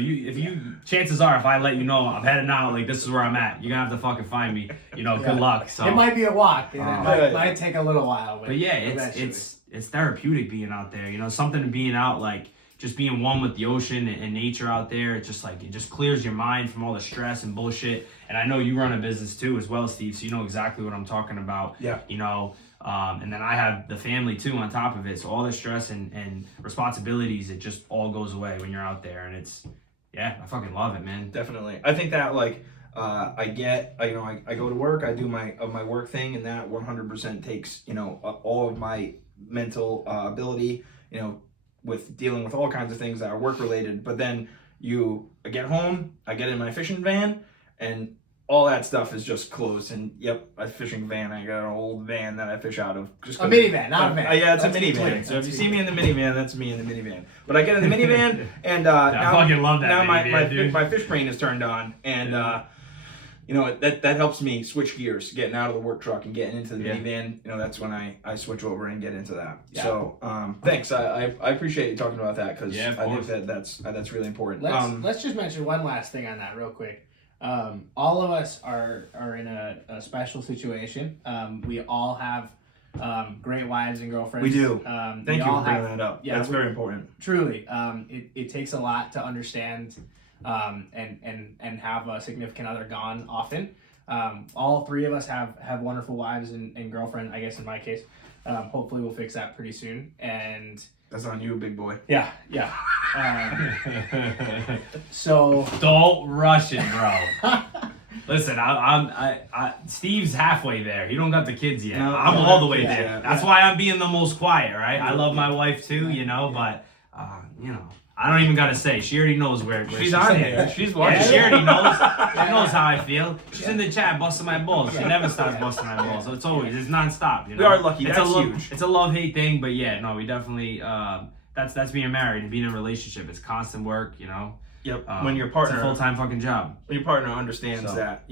chances are, if I let you know I'm heading out, like this is where I'm at, you're gonna have to fucking find me. You know, good luck. So It might be a walk. And Right. it might take a little while. But yeah, eventually. it's therapeutic being out there. You know, something to being out, like just being one with the ocean and nature out there. It's just like, it just clears your mind from all the stress and bullshit. And I know you run a business too as well, Steve, so you know exactly what I'm talking about. Yeah. You know, and then I have the family too on top of it. So all the stress and responsibilities, it just all goes away when you're out there. And I fucking love it, man. Definitely. I think that, like, I go to work, I do my work thing, and that 100% takes, all of my mental ability, with dealing with all kinds of things that are work related. But then I get home, I get in my fishing van, and all that stuff is just closed. And a fishing van. I got an old van that I fish out of. Just a minivan, not a van. Yeah, it's That's a minivan. So if you see me in the minivan, that's me in the minivan. But I get in the minivan, and I fucking love that now minivan, dude. my fish brain is turned on, and that helps me switch gears, getting out of the work truck and getting into the minivan. That's when I switch over and get into that. Yeah. So thanks. I appreciate you talking about that, because I think that's really important. Let's just mention one last thing on that real quick. All of us are in a special situation. We all have great wives and girlfriends. We do. Thank you for bringing that up. Yeah, that's very important. Truly, it takes a lot to understand and have a significant other gone often. All three of us have wonderful wives and girlfriend. I guess in my case, hopefully we'll fix that pretty soon. And that's on you, big boy. Yeah. So don't rush it, bro. Listen, Steve's halfway there. He don't got the kids yet. No, I'm all the way there. Yeah. That's why I'm being the most quiet, right? I love my wife too, but I don't even gotta say. She already knows where she's on there. She's watching. Yeah, she already knows. She knows how I feel. She's in the chat busting my balls. She never stops busting my balls. So it's nonstop. We are lucky. That's huge. It's a love-hate thing, but we definitely. That's being married and being in a relationship. It's constant work, Yep. When your partner, it's a full-time fucking job. When your partner understands that,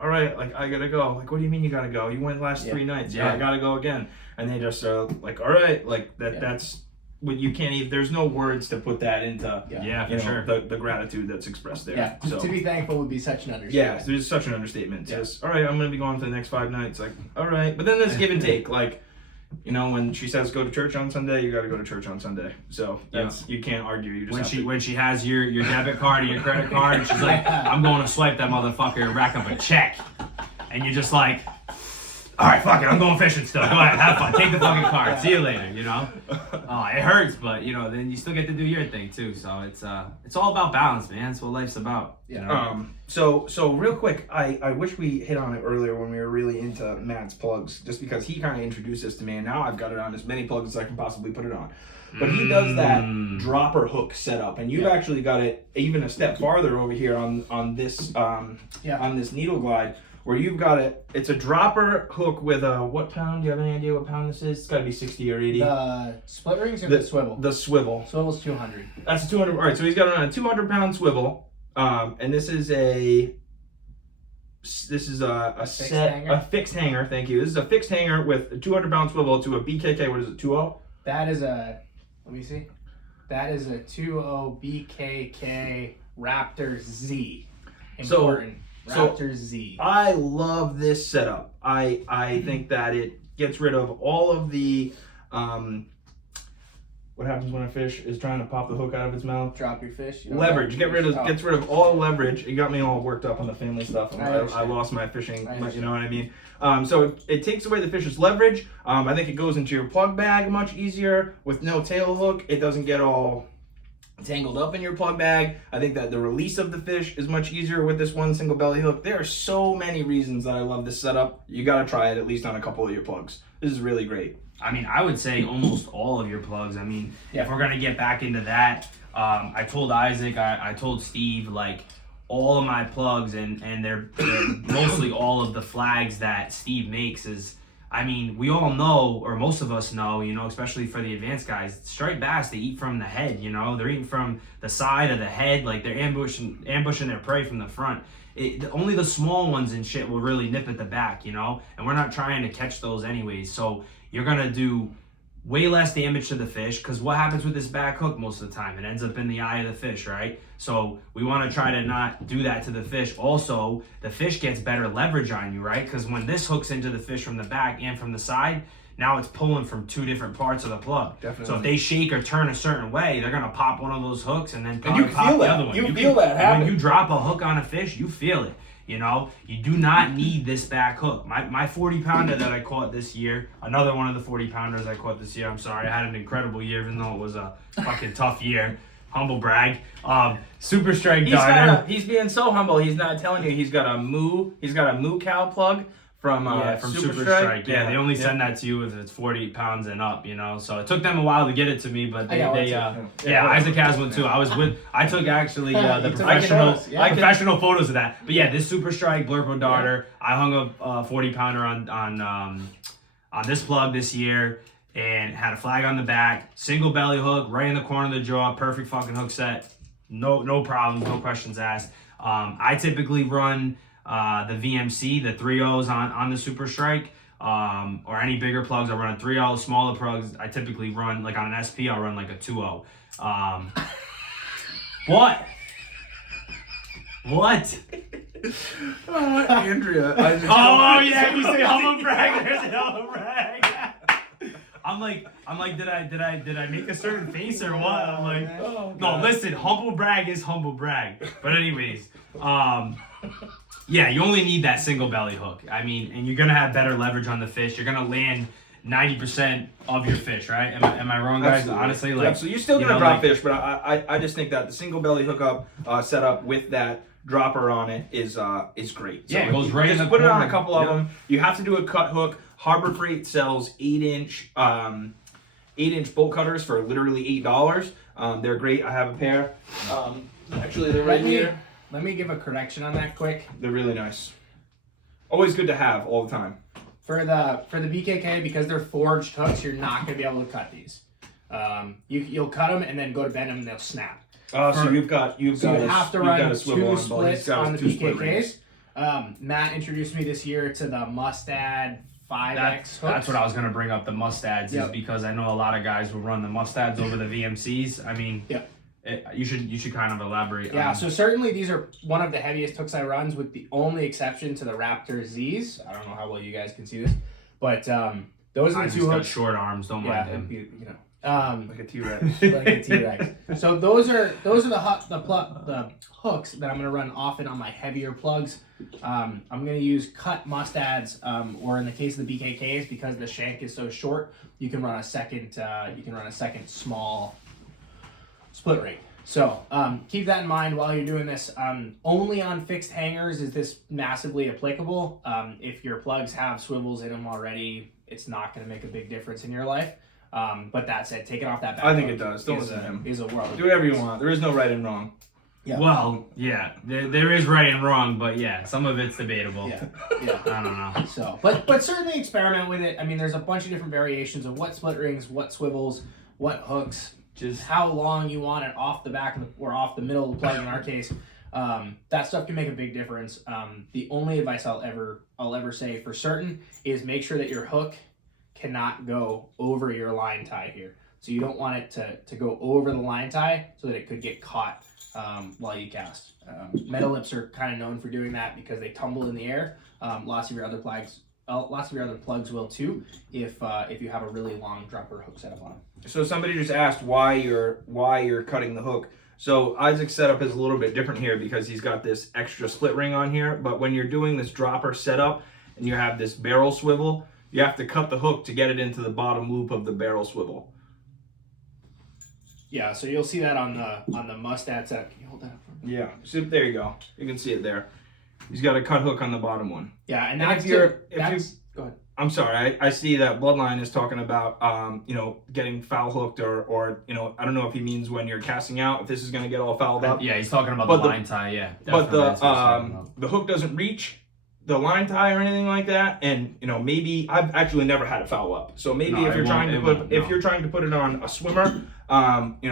all right, like I gotta go. Like, what do you mean you gotta go? You went last 3 nights. Yeah, I gotta go again. And they just are like, all right, like that. Yeah. That's when you can't even. There's no words to put that into. Yeah, for sure. The gratitude that's expressed there. Yeah. So to be thankful would be such an understatement. Yeah, there's such an understatement. Yeah. Just all right, I'm gonna be gone for the next 5 nights. Like, all right, but then there's give and take. Like, when she says go to church on Sunday, you got to go to church on Sunday. So that's you can't argue. You just when she has your debit card or your credit card, and she's like, I'm going to swipe that motherfucker and rack up a check, and you're just like, all right, fuck it, I'm going fishing still. Go ahead, have fun. Take the fucking card. See you later. It hurts, but then you still get to do your thing too. So it's all about balance, man. That's what life's about. So real quick, I wish we hit on it earlier when we were really into Matt's plugs, just because he kind of introduced this to me, and now I've got it on as many plugs as I can possibly put it on. But he does that dropper hook setup, and you've actually got it even a step farther over here on this needle glide, where you've got it. It's a dropper hook with a what pound? Do you have any idea what pound this is? It's got to be 60 or 80. The split rings or the swivel? The swivel. Swivel's 200. That's a 200. All right, so he's got it on a 200-pound swivel. And this is a fixed hanger. Thank you. This is a fixed hanger with a 200-pound swivel to a BKK. What is it? 2.0. That is a. Let me see. That is a 2.0 BKK Raptor Z. Important. Raptor Z. I love this setup. I think that it gets rid of all of the. What happens when a fish is trying to pop the hook out of its mouth? Drop your fish. Leverage. Gets rid of all leverage. It got me all worked up on the family stuff. I lost my fishing. You know what I mean? So it takes away the fish's leverage. I think it goes into your plug bag much easier with no tail hook. It doesn't get all tangled up in your plug bag. I think that the release of the fish is much easier with this one single belly hook. There are so many reasons that I love this setup. You got to try it at least on a couple of your plugs. This is really great. I mean, I would say almost all of your plugs. I mean, if we're going to get back into that, I told Isaac, I told Steve, like, all of my plugs, and they're mostly all of the flags that Steve makes is, I mean, we all know, or most of us know, especially for the advanced guys, striped bass, they eat from the head, They're eating from the side of the head, like they're ambushing their prey from the front. Only the small ones and shit will really nip at the back, and we're not trying to catch those anyways. So you're going to do way less damage to the fish, because what happens with this back hook most of the time? It ends up in the eye of the fish, right? So we want to try to not do that to the fish. Also, the fish gets better leverage on you, right? Because when this hooks into the fish from the back and from the side, now it's pulling from 2 different parts of the plug. Definitely. So if they shake or turn a certain way, they're going to pop one of those hooks and then probably pop the other one. You feel that happen. When you drop a hook on a fish, you feel it. You do not need this back hook. My 40-pounder that I caught this year, another one of the 40-pounders I caught this year, I'm sorry, I had an incredible year, even though it was a fucking tough year. humble brag. Super Strike He's darter. he's being so humble. He's not telling you he's got a moo cow plug from Super Strike. Yeah, they only send that to you if it's 40 pounds and up, you know. So it took them a while to get it to me, but Isaac has one too. I took actually the professional photos of that. But yeah, this Super Strike Blurpo darter, I hung a 40 pounder on this plug this year and had a flag on the back, single belly hook right in the corner of the jaw, perfect fucking hook set. No problems, no questions asked. I typically run the VMC, the 3.0s on the Super Strike, or any bigger plugs. I run a 3.0. Smaller plugs, I typically run, like on an SP, I'll run like a 2.0. What? Andrea. Oh yeah, you say humble brag. There's an humble brag. I'm like, did I make a certain face or what? I'm like, no, listen, humble brag is humble brag. But anyways, yeah, you only need that single belly hook. I mean, and you're gonna have better leverage on the fish. You're gonna land 90% of your fish, right? Am I wrong, guys? Absolutely. Honestly, like, so you're still gonna drop fish, but I just think that the single belly hookup setup with that dropper on it is great. So yeah, it goes right in the put it on corner. a couple of them. You have to do a cut hook. Harbor Freight sells 8-inch bolt cutters for literally $8. They're great. I have a pair. Actually, they're right here. Let me give a correction on that quick. They're really nice. Always good to have all the time. For the BKK, because they're forged hooks, you're not gonna be able to cut these. You'll cut them and then go to bend them and they'll snap. Oh, so you have to run two splits on the BKKs. Matt introduced me this year to the Mustad 5X hooks. That's what I was gonna bring up. The Mustads Yep. is because I know a lot of guys will run the Mustads over the VMCs. I mean, Yep. You should kind of elaborate. Yeah, so certainly these are one of the heaviest hooks I runs, with the only exception to the Raptor Z's. I don't know how well you guys can see this, but those are the two got hooks. short arms. Don't mind him. You know, Like a T-Rex. like a T-Rex. So those are the hooks that I'm gonna run often on my heavier plugs. I'm gonna use cut Mustads, or in the case of the BKKs, because the shank is so short, you can run a second small split ring. So keep that in mind while you're doing this. Only on fixed hangers is this massively applicable. If your plugs have swivels in them already, it's not going to make a big difference in your life. But that said, take it off that back. I think it does. Don't listen to him. Is a world. Do whatever you want. There is no right and wrong. Yeah. Well, yeah, there is right and wrong, but yeah, some of it's debatable. Yeah. I don't know. So, but certainly experiment with it. I mean, there's a bunch of different variations of what split rings, what swivels, what hooks, just how long you want it off the back or off the middle of the plug in our case. That stuff can make a big difference. The only advice I'll ever say for certain is make sure that your hook cannot go over your line tie here. So you don't want it to go over the line tie so that it could get caught while you cast. Metal lips are kind of known for doing that because they tumble in the air. Lots of your other plugs will too if you have a really long dropper hook setup on them. So somebody just asked why you're cutting the hook. So Isaac's setup is a little bit different here because he's got this extra split ring on here. But when you're doing this dropper setup and you have this barrel swivel, you have to cut the hook to get it into the bottom loop of the barrel swivel. Yeah, so you'll see that on the Mustad setup. Can you hold that up for me? Yeah, so there you go. You can see it there. He's got a cut hook on the bottom one. Yeah, and go ahead. I'm sorry, I see that Bloodline is talking about getting foul hooked or I don't know if he means when you're casting out, if this is gonna get all fouled up. Yeah, he's talking about But the line tie. Yeah, But definitely that's what he's talking about. the hook doesn't reach the line tie or anything like that, and maybe I've actually never had it foul up. So maybe No, if you're trying to put it on a swimmer,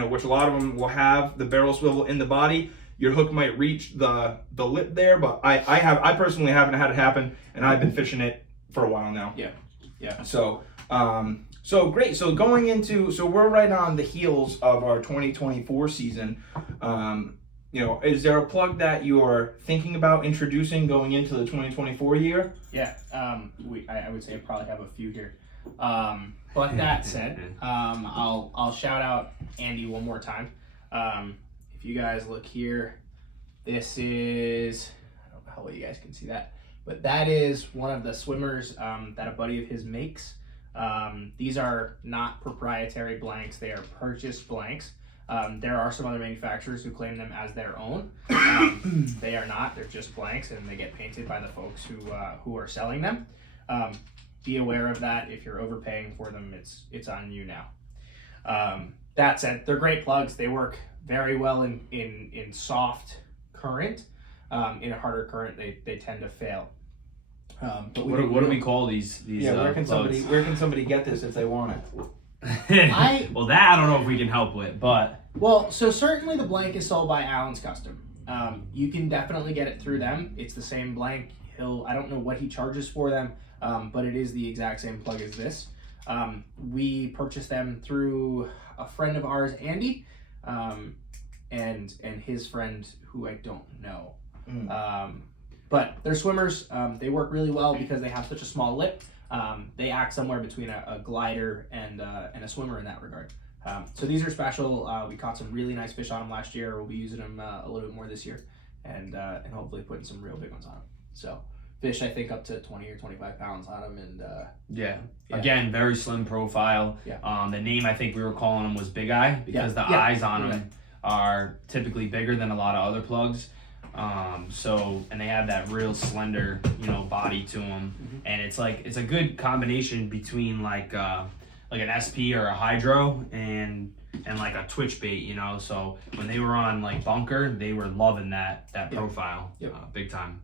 which a lot of them will have the barrel swivel in the body, your hook might reach the lip there. But I personally haven't had it happen, and I've been fishing it for a while now. Yeah. So great. So we're right on the heels of our 2024 season. Is there a plug that you're thinking about introducing going into the 2024 year? Yeah. I would say I probably have a few here. But that said, I'll shout out Andy one more time. If you guys look here, this is, I don't know how well you guys can see that, but that is one of the swimmers that a buddy of his makes. These are not proprietary blanks, they are purchased blanks. There are some other manufacturers who claim them as their own. They are not. They're just blanks, and they get painted by the folks who are selling them. Be aware of that. If you're overpaying for them, it's on you now. That said, they're great plugs. They work very well in soft current. In a harder current, they tend to fail. But What do we call these? Where can somebody get this if they want it? Well, that I don't know if we can help with, but Well, so certainly the blank is sold by Allen's Custom. You can definitely get it through them. It's the same blank. I don't know what he charges for them, but it is the exact same plug as this. We purchased them through a friend of ours, Andy, and his friend who I don't know. But they're swimmers. They work really well because they have such a small lip. They act somewhere between a glider and a swimmer in that regard. So these are special. We caught some really nice fish on them last year. We'll be using them a little bit more this year, and hopefully putting some real big ones on them. So fish, I think, up to 20 or 25 pounds on them, and yeah. Again, very slim profile. Yeah. The name I think we were calling them was Big Eye because the eyes on them are typically bigger than a lot of other plugs. And they have that real slender, body to them, and it's a good combination between like an SP or a hydro and like a twitch bait, So when they were on like bunker, they were loving that profile, big time.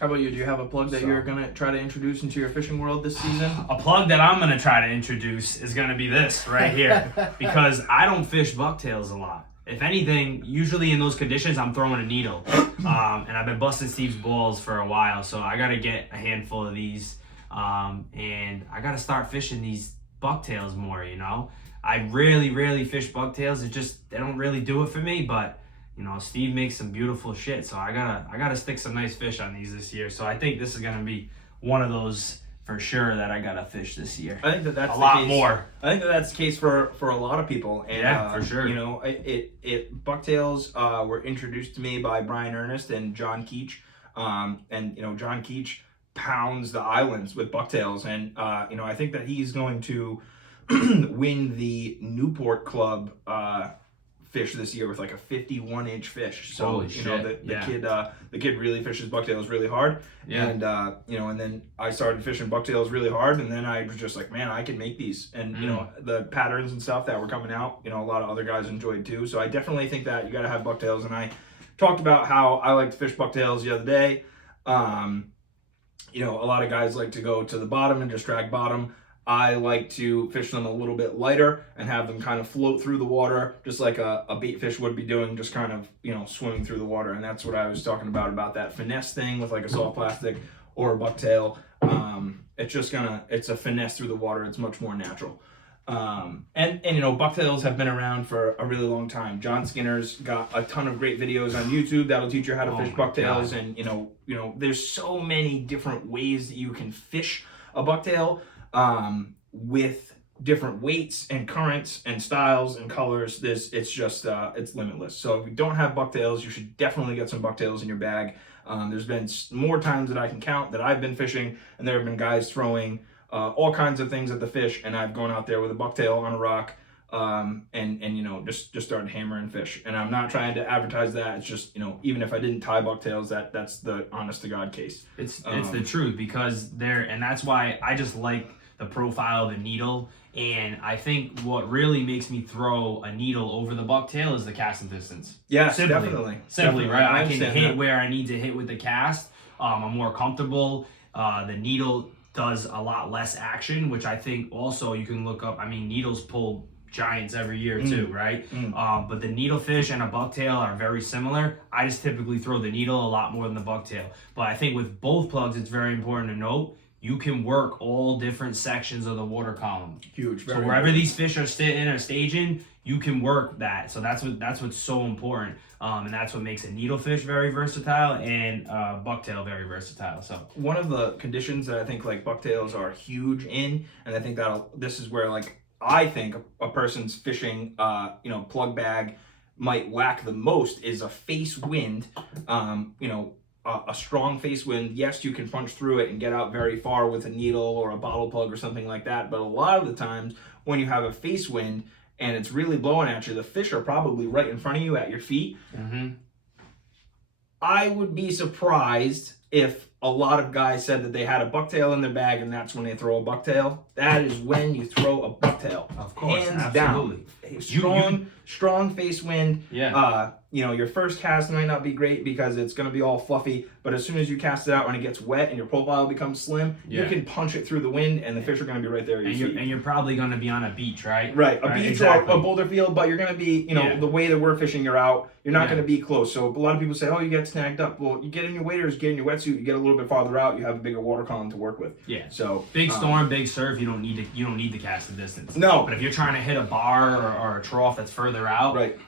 How about you? Do you have a plug that you're gonna try to introduce into your fishing world this season? A plug that I'm gonna try to introduce is gonna be this right here because I don't fish bucktails a lot. If anything, usually in those conditions, I'm throwing a needle. And I've been busting Steve's balls for a while, so I got to get a handful of these. And I got to start fishing these bucktails more, I rarely fish bucktails. They don't really do it for me, but, Steve makes some beautiful shit, so I gotta stick some nice fish on these this year. So I think this is going to be one of those for sure that I got to fish this year. I think that's a lot more. I think that's the case for a lot of people. And, for sure. Bucktails were introduced to me by Brian Ernest and John Keach. John Keach pounds the islands with bucktails. And, I think that he's going to win the Newport Club fish this year with like a 51-inch fish. So Holy shit. The kid really fishes bucktails really hard. Yeah. And and then I started fishing bucktails really hard, and then I was just like, man, I can make these. And the patterns and stuff that were coming out, a lot of other guys enjoyed too. So I definitely think that you got to have bucktails. And I talked about how I like to fish bucktails the other day. A lot of guys like to go to the bottom and just drag bottom. I like to fish them a little bit lighter and have them kind of float through the water, just like a bait fish would be doing, just kind of, swimming through the water. And that's what I was talking about that finesse thing with like a soft plastic or a bucktail. It's a finesse through the water. It's much more natural. Bucktails have been around for a really long time. John Skinner's got a ton of great videos on YouTube that'll teach you how to fish bucktails. God. And, there's so many different ways that you can fish a bucktail. With different weights and currents and styles and colors, it's limitless. So if you don't have bucktails, you should definitely get some bucktails in your bag. There's been more times that I can count that I've been fishing, and there have been guys throwing all kinds of things at the fish, and I've gone out there with a bucktail on a rock, just started hammering fish. And I'm not trying to advertise that. It's just, even if I didn't tie bucktails, that's the honest to God case. It's the truth because and that's why I just like the profile of the needle. And I think what really makes me throw a needle over the bucktail is the casting distance. Yeah, definitely, right? I can hit where I need to hit with the cast. I'm more comfortable. The needle does a lot less action, which I think also you can look up. I mean, needles pull giants every year too, right? But the needlefish and a bucktail are very similar. I just typically throw the needle a lot more than the bucktail. But I think with both plugs, it's very important to note you can work all different sections of the water column. Huge. So wherever these fish are sitting or staging, you can work that. So that's what's so important. And that's what makes a needlefish very versatile and bucktail very versatile. So one of the conditions that I think like bucktails are huge in, and I think this is where like I think a person's fishing plug bag might lack the most is a face wind. A strong face wind, yes, you can punch through it and get out very far with a needle or a bottle plug or something like that. But a lot of the times when you have a face wind and it's really blowing at you, the fish are probably right in front of you at your feet. Mm-hmm. I would be surprised if a lot of guys said that they had a bucktail in their bag and that's when they throw a bucktail. That is when you throw a bucktail. Of course, hands absolutely. Down. Strong face wind. Yeah. Your first cast might not be great because it's going to be all fluffy, but as soon as you cast it out and it gets wet and your profile becomes slim, you can punch it through the wind and the fish are going to be right there at your feet. And you're probably going to be on a beach, right? Right, a beach or a boulder field, but you're going to be, the way that we're fishing, you're out. You're not going to be close. So a lot of people say, oh, you get snagged up. Well, you get in your waders, get in your wetsuit, you get a little bit farther out, you have a bigger water column to work with. Yeah. So big storm, big surf, you don't need to cast the distance. No. But if you're trying to hit a bar or a trough that's further out, right.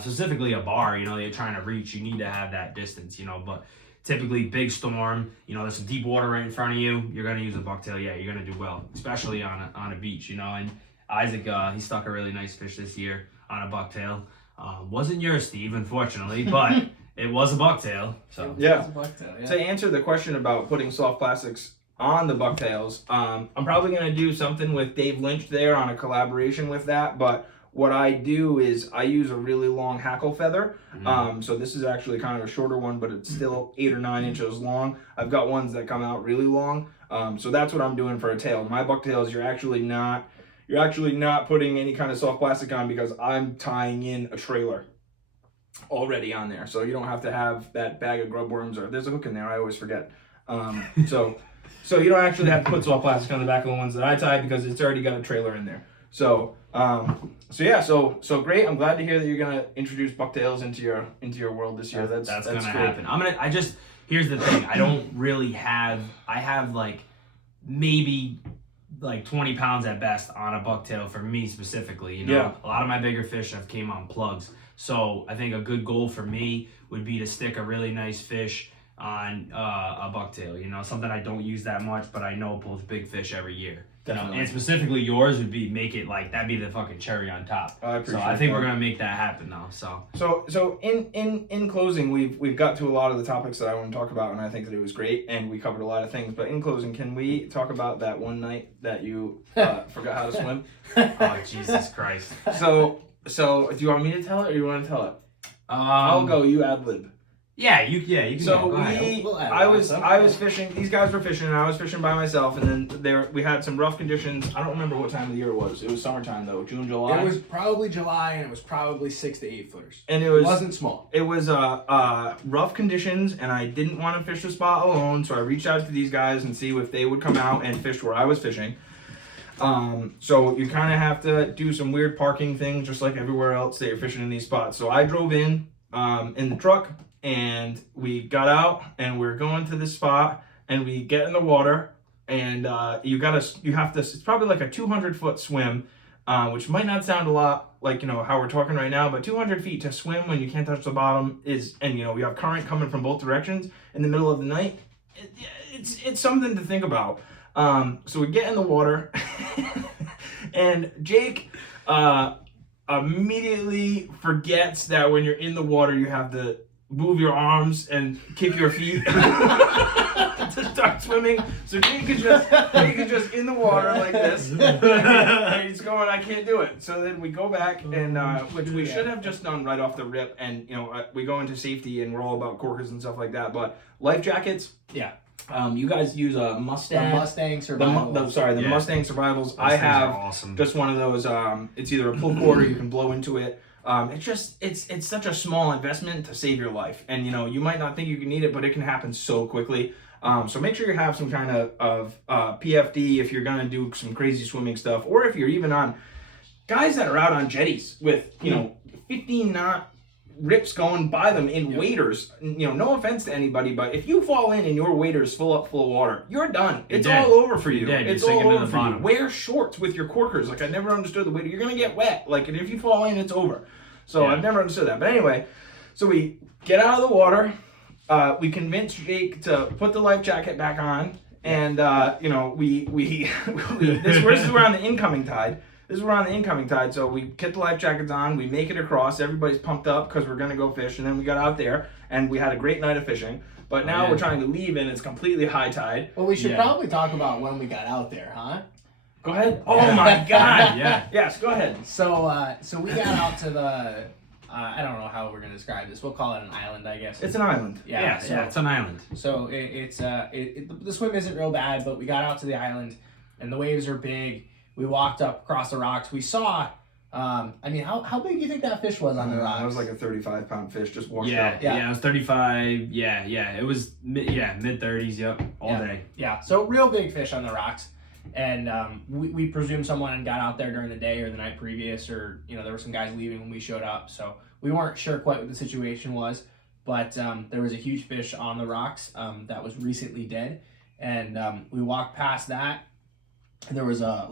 Specifically a bar, you're trying to reach, you need to have that distance, but typically big storm, there's some deep water right in front of you, you're going to use a bucktail, you're going to do well, especially on a beach, and Isaac, he stuck a really nice fish this year on a bucktail. Wasn't yours, Steve, unfortunately, but it was a bucktail. So yeah. To answer the question about putting soft plastics on the bucktails, I'm probably going to do something with Dave Lynch there on a collaboration with that, but what I do is I use a really long hackle feather. So this is actually kind of a shorter one, but it's still 8 or 9 inches long. I've got ones that come out really long. So that's what I'm doing for a tail. My bucktails, you're actually not putting any kind of soft plastic on because I'm tying in a trailer already on there. So you don't have to have that bag of grub worms, or there's a hook in there, I always forget. So you don't actually have to put soft plastic on the back of the ones that I tie because it's already got a trailer in there. So great. I'm glad to hear that you're gonna introduce bucktails into your world this year. That's gonna great. happen. Here's the thing. I don't really have. I have maybe 20 pounds at best on a bucktail for me specifically. A lot of my bigger fish have came on plugs. So I think a good goal for me would be to stick a really nice fish on a bucktail. Something I don't use that much, but I know pulls big fish every year. And specifically yours would be that'd be the fucking cherry on top. I think we're gonna make that happen though. So in closing, we've got to a lot of the topics that I want to talk about, and I think that it was great, and we covered a lot of things. But in closing, can we talk about that one night that you forgot how to swim? Oh Jesus Christ! So do you want me to tell it or you want to tell it? I'll go. You ad lib. Yeah, you can. So I was fishing. These guys were fishing, and I was fishing by myself. And then we had some rough conditions. I don't remember what time of the year it was. It was summertime though, June, July. It was probably July, and it was probably 6 to 8 footers. And it wasn't small. It was rough conditions, and I didn't want to fish the spot alone. So I reached out to these guys and see if they would come out and fish where I was fishing. So you kind of have to do some weird parking things, just like everywhere else that you're fishing in these spots. So I drove in the truck. And we got out and we're going to this spot and we get in the water and it's probably like a 200-foot swim, which might not sound a lot like, how we're talking right now, but 200 feet to swim when you can't touch the bottom we have current coming from both directions in the middle of the night. It's something to think about. So we get in the water and Jake, immediately forgets that when you're in the water, you have to move your arms and kick your feet to start swimming. So Jake is just in the water like this. And he's going, I can't do it. So then we go back and which we should have just done right off the rip. And we go into safety and we're all about corkers and stuff like that. But life jackets. Yeah. You guys use a Mustang. The Mustang Survivals. The Mustang Survivals. I have awesome. Just one of those. It's either a pull cord or you can blow into it. It's such a small investment to save your life, and you might not think you can need it, but it can happen so quickly. So make sure you have some kind of PFD if you're gonna do some crazy swimming stuff, or if you're even on guys that are out on jetties with 15 knot rips going by them in waders. No offense to anybody, but if you fall in and your wader's full of water, you're done. It's all over for you. It's all over for you. Wear shorts with your corkers. I never understood the wader. You're gonna get wet. And if you fall in, it's over. So I've never understood that. But anyway, so we get out of the water. We convince Jake to put the life jacket back on, and this we're on the incoming tide. So we get the life jackets on, we make it across, everybody's pumped up because we're going to go fish, and then we got out there, and we had a great night of fishing, but now we're trying to leave, and it's completely high tide. Well, we should probably talk about when we got out there, huh? Go ahead. Oh my God. Yeah. Yes, go ahead. So we got out to the. I don't know how we're gonna describe this. We'll call it an island, I guess. It's an island. Yeah, it's an island. So the swim isn't real bad, but we got out to the island, and the waves are big. We walked up across the rocks. We saw. I mean, how big do you think that fish was on the rocks? It was like a 35-pound fish just washed Yeah, up. yeah, it was 35. Yeah, it was mid-30s. Yep, all day. Yeah, so real big fish on the rocks, and we presume someone got out there during the day or the night previous, or there were some guys leaving when we showed up, so we weren't sure quite what the situation was, but there was a huge fish on the rocks that was recently dead, and we walked past that, and there was a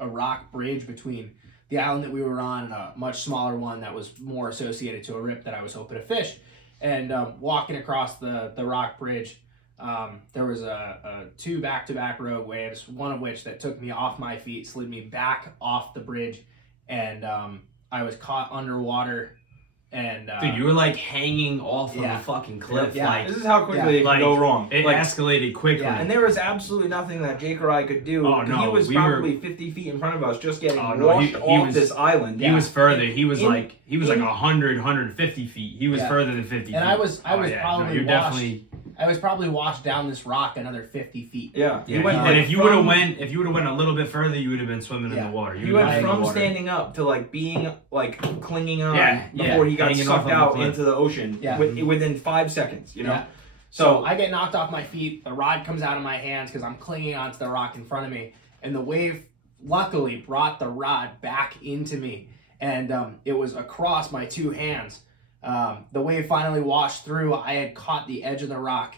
rock bridge between the island that we were on and a much smaller one that was more associated to a rip that I was hoping to fish. And walking across the rock bridge, there was two back-to-back rogue waves, one of which that took me off my feet, slid me back off the bridge, and I was caught underwater. And dude, you were like hanging off of a fucking cliff. Yeah. Like, This is how quickly it can go wrong. It Like, escalated quickly. Yeah. and there was absolutely nothing that Jake or I could do. Oh, no, He was we probably 50 feet in front of us just getting Oh, no, washed he off was- this island. He was further. He was In- like in- 100, 150 feet. He was Yeah. further than 50 feet. And I was Oh, yeah. probably you're washed. definitely. I was probably washed down this rock another 50 feet. Yeah. Yeah, He went and like if you would have from- went a little bit further, you would have been swimming in Yeah. the water. He would've went been in the from water. standing up to like being like clinging on Yeah, before he got hanging off sucked of the out cliff. into the ocean Yeah. within 5 seconds. Yeah. So I get knocked off my feet. The rod comes out of my hands because I'm clinging onto the rock in front of me, and the wave luckily brought the rod back into me, and it was across my two hands. The wave finally washed through. I had caught the edge of the rock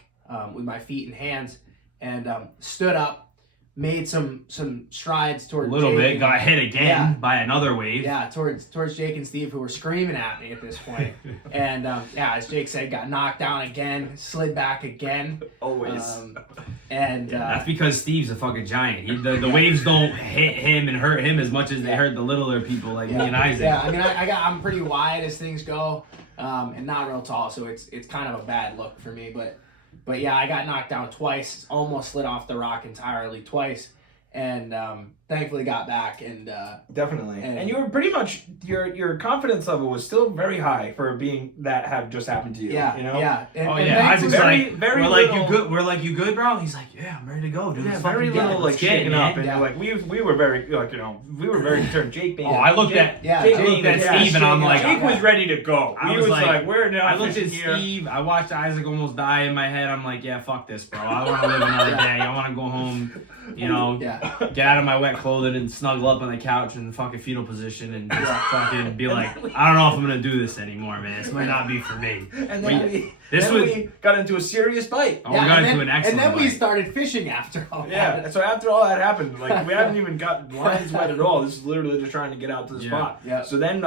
with my feet and hands, and stood up, made some strides A towards little Jake bit, and- got hit again Yeah. by another wave. Yeah, towards Jake and Steve, who were screaming at me at this point. And as Jake said, got knocked down again, slid back again. always. And That's because Steve's a fucking giant. The waves don't hit him and hurt him as much as they hurt the littler people like me and Isaac. Yeah, I mean, I'm pretty wide as things go, and not real tall, so it's kind of a bad look for me. But yeah, I got knocked down twice, almost slid off the rock entirely twice, and thankfully got back. And Definitely. and- And you were pretty much your confidence level was still very high for being that have just happened to you. yeah, You know? yeah. And, Oh and yeah, thankfully- Isaac's very- like, very we're like, little- you good? We're like, you good, bro? He's like, yeah, I'm ready to go, dude. Yeah, Let's very fucking get it. little Let's like get it, shaken man. up, and Yeah. like we were very like we were very concerned. Jake being Oh, I looked Jake, at Yeah, Jake Jake being looked at yeah, Steve and I'm Jake- like- Jake was ready to go. I He was was like- like, we're not I looked at fishing here. Steve. I watched Isaac almost die in my head. I'm like, yeah, fuck this, bro. I want to live another day. I want to go home. Yeah. Get out of my wet clothing and snuggle up on the couch in the fucking fetal position and just fucking be like, I don't know if I'm gonna do this anymore, man. This might not be for me. And But then, this we was. got into a serious bite. Oh, we got and into then, an excellent And then we bite. started fishing after all Yeah. that. So after all that happened, like we haven't even got lines wet at all. This is literally just trying to get out to the Yeah. spot. Yeah. So then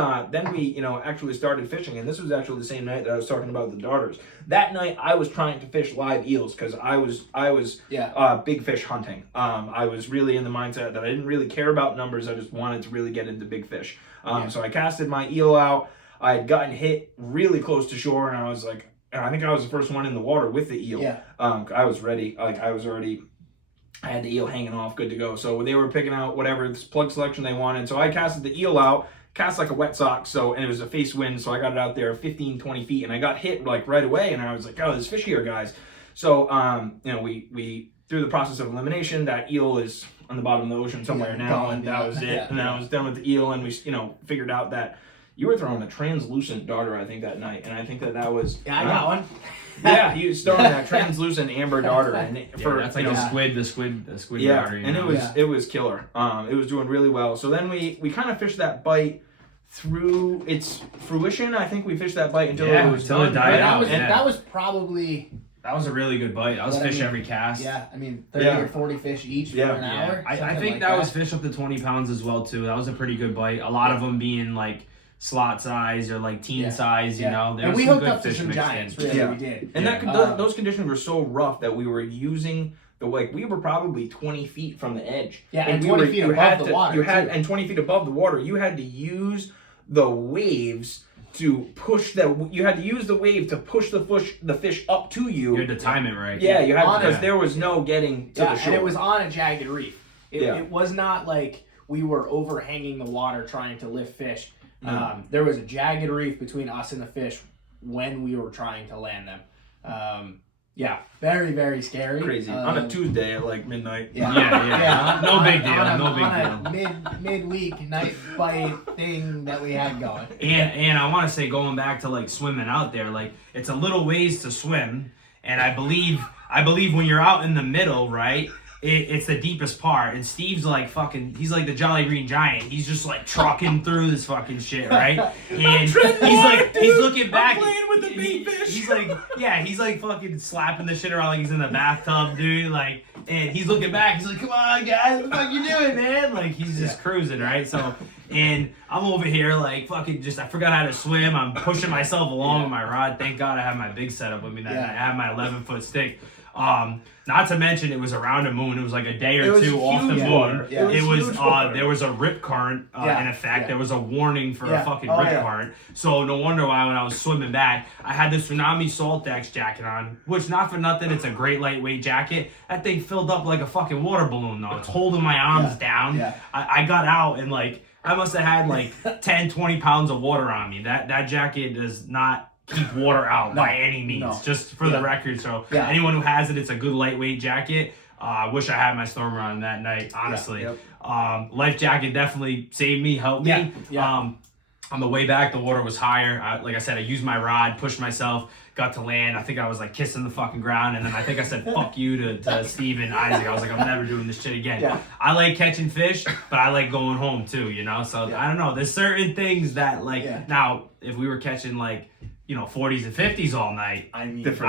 we actually started fishing, and this was actually the same night that I was talking about the darters. That night I was trying to fish live eels because I was Yeah. big fish hunting. I was really in the mindset that I didn't really care about numbers. I just wanted to really get into big fish. So I casted my eel out. I had gotten hit really close to shore, and I was like, I think I was the first one in the water with the eel. Yeah. I was ready. Like I had the eel hanging off, good to go. So they were picking out whatever plug selection they wanted. So I casted the eel out, cast like a wet sock. And it was a face wind. So I got it out there 15, 20 feet, and I got hit like right away. And I was like, oh, there's fish here, guys. So, we through the process of elimination, that eel is on the bottom of the ocean somewhere Yeah, now, gone, and that yeah. was it. Yeah. And then I was done with the eel, and we, figured out that you were throwing a translucent darter, I think, that night, and I think that was Yeah, I got one. yeah, he was throwing that translucent amber darter, and That's like Yeah. the squid yeah, darter, you and know? it was killer. It was doing really well. So then we kind of fished that bite through its fruition. I think we fished that bite until Yeah, it was until it done. died right? out, And That was probably, That was a really good bite. I was But I fish mean, every cast. yeah, I mean, 30 Yeah. or 40 fish each Yeah. for an hour. I something think like that was fish up to 20 pounds as well too. That was a pretty good bite. A lot of them being like slot size or like teen Yeah. size, you know. There And was we some hooked good up to fish some mixed giants, in. really, Yeah. we did. And Yeah. those conditions were so rough that we were using we were probably 20 feet from the edge. Yeah, and we 20 were, feet you above had the to- water, You had too. and 20 feet above the water. You had to use the waves to push you had to use the wave to push the fish up to you. You had to time it right. Yeah, you had On because it. there was no getting to Yeah, the shore. and it was on a jagged reef. It was not like we were overhanging the water trying to lift fish. There was a jagged reef between us and the fish when we were trying to land them. Yeah, very, very scary. Crazy. On a Tuesday at like midnight. Yeah. No big deal. On a midweek night bite thing that we had going. And I want to say, going back to like swimming out there, like it's a little ways to swim, and I believe when you're out in the middle, right? It's the deepest part, and Steve's like fucking. He's like the Jolly Green Giant. He's just like trucking through this fucking shit, right? And he's looking back. I'm playing with the big fish. He's like fucking slapping the shit around like he's in the bathtub, dude. Like, and he's looking back. He's like, "Come on, guys, what the fuck you doing, man?" Like he's just cruising, right? So, and I'm over here like fucking I forgot how to swim. I'm pushing myself along with my rod. Thank God I have my big setup with me. That I have my 11-foot stick. Not to mention it was around a moon. It was like a day or two off the moon. Yeah. It was there was a rip current in effect. There was a warning for a fucking rip current. So no wonder why when I was swimming back, I had the Tsunami Salt X jacket on, which not for nothing, it's a great lightweight jacket. That thing filled up like a fucking water balloon though. It's holding my arms down. Yeah. I got out and like I must have had like 10, 20 pounds of water on me. That jacket does not keep water out by any means, just for the record. So anyone who has it, it's a good lightweight jacket. I wish I had my Stormer on that night, honestly. Life jacket definitely saved me, helped me. On the way back, the water was higher. Like I said, I used my rod, pushed myself, got to land. I think I was like kissing the fucking ground, and then I think I said "fuck you" to Steve and Isaac. I was like, I'm never doing this shit again. I like catching fish, but I like going home too, you know. So I don't know. There's certain things that like now, if we were catching like 40s and 50s all night, I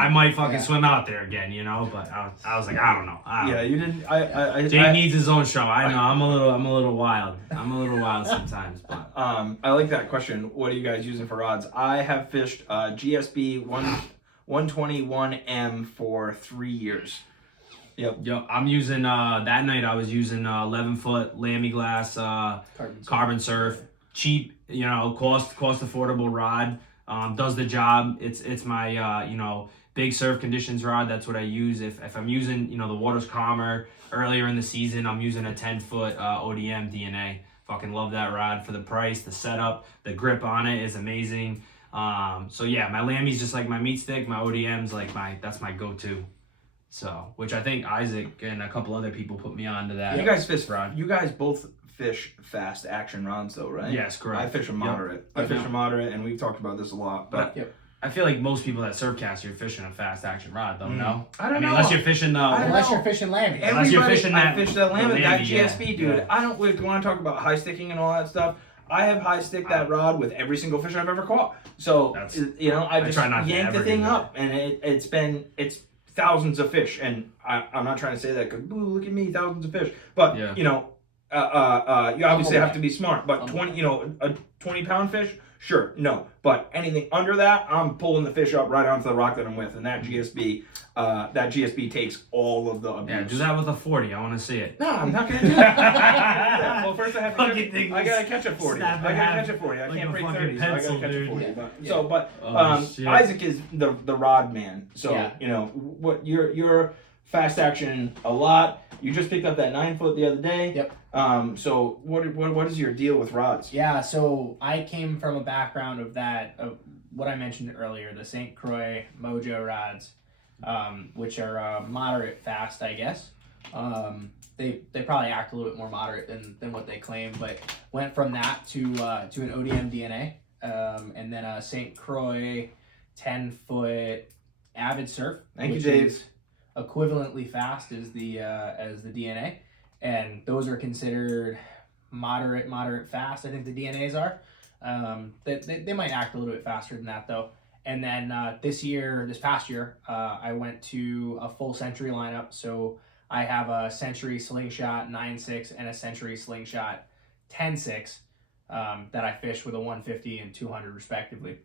might fucking swim out there again, you know. But I was like, I don't know. You didn't. Jay needs his own show. I know. I'm a little wild. I'm a little wild sometimes. But I like that question. What are you guys using for rods? I have fished GSB 121M for 3 years. Yep. I'm using that night. I was using 11-foot Lamy Glass carbon surf, cheap, cost affordable rod. Does the job. It's my big surf conditions rod. That's what I use if I'm using the water's calmer earlier in the season. I'm using a 10-foot ODM DNA. Fucking love that rod for the price, the setup, the grip on it is amazing. So yeah, my Lamy's just like my meat stick. My ODM's like that's my go-to. So, which I think Isaac and a couple other people put me onto that. You guys fish rod. You guys both fish fast action rods though, right? Yes, correct. I fish a moderate. I fish a moderate, and we've talked about this a lot. But I feel like most people that surf cast, you're fishing a fast action rod, though. No, I don't know. Unless you're fishing you're fishing Lamy. Unless you're fishing I fish that Lamy, that GSB, dude. Yeah. I don't want to talk about high sticking and all that stuff. I have high stick that rod with every single fish I've ever caught. So I just yank the thing up, and it's thousands of fish. And I'm not trying to say that because look at me, thousands of fish. But you obviously have to be smart. But a 20-pound fish, sure, no. But anything under that, I'm pulling the fish up right onto the rock that I'm with, and that GSB takes all of the abuse. Yeah, do that with a 40. I want to see it. No, I'm not gonna do that. Well, first I have to I gotta catch a 40. I gotta catch a 40. I can't break 30, so I gotta catch a 40. Isaac is the rod man. So what you're fast action a lot. You just picked up that 9-foot the other day. Yep. So what is your deal with rods? Yeah, so I came from a background of what I mentioned earlier, the St. Croix Mojo rods, which are moderate fast, I guess. They probably act a little bit more moderate than what they claim, but went from that to an ODM DNA, and then a St. Croix 10-foot Avid Surf. Thank you, Dave. Equivalently fast as the DNA, and those are considered moderate fast. I think the DNAs are. They might act a little bit faster than that though. And then this past year, I went to a full Century lineup. So I have a Century Slingshot 9.6 and a Century Slingshot 10.6 that I fish with a 150 and 200 respectively.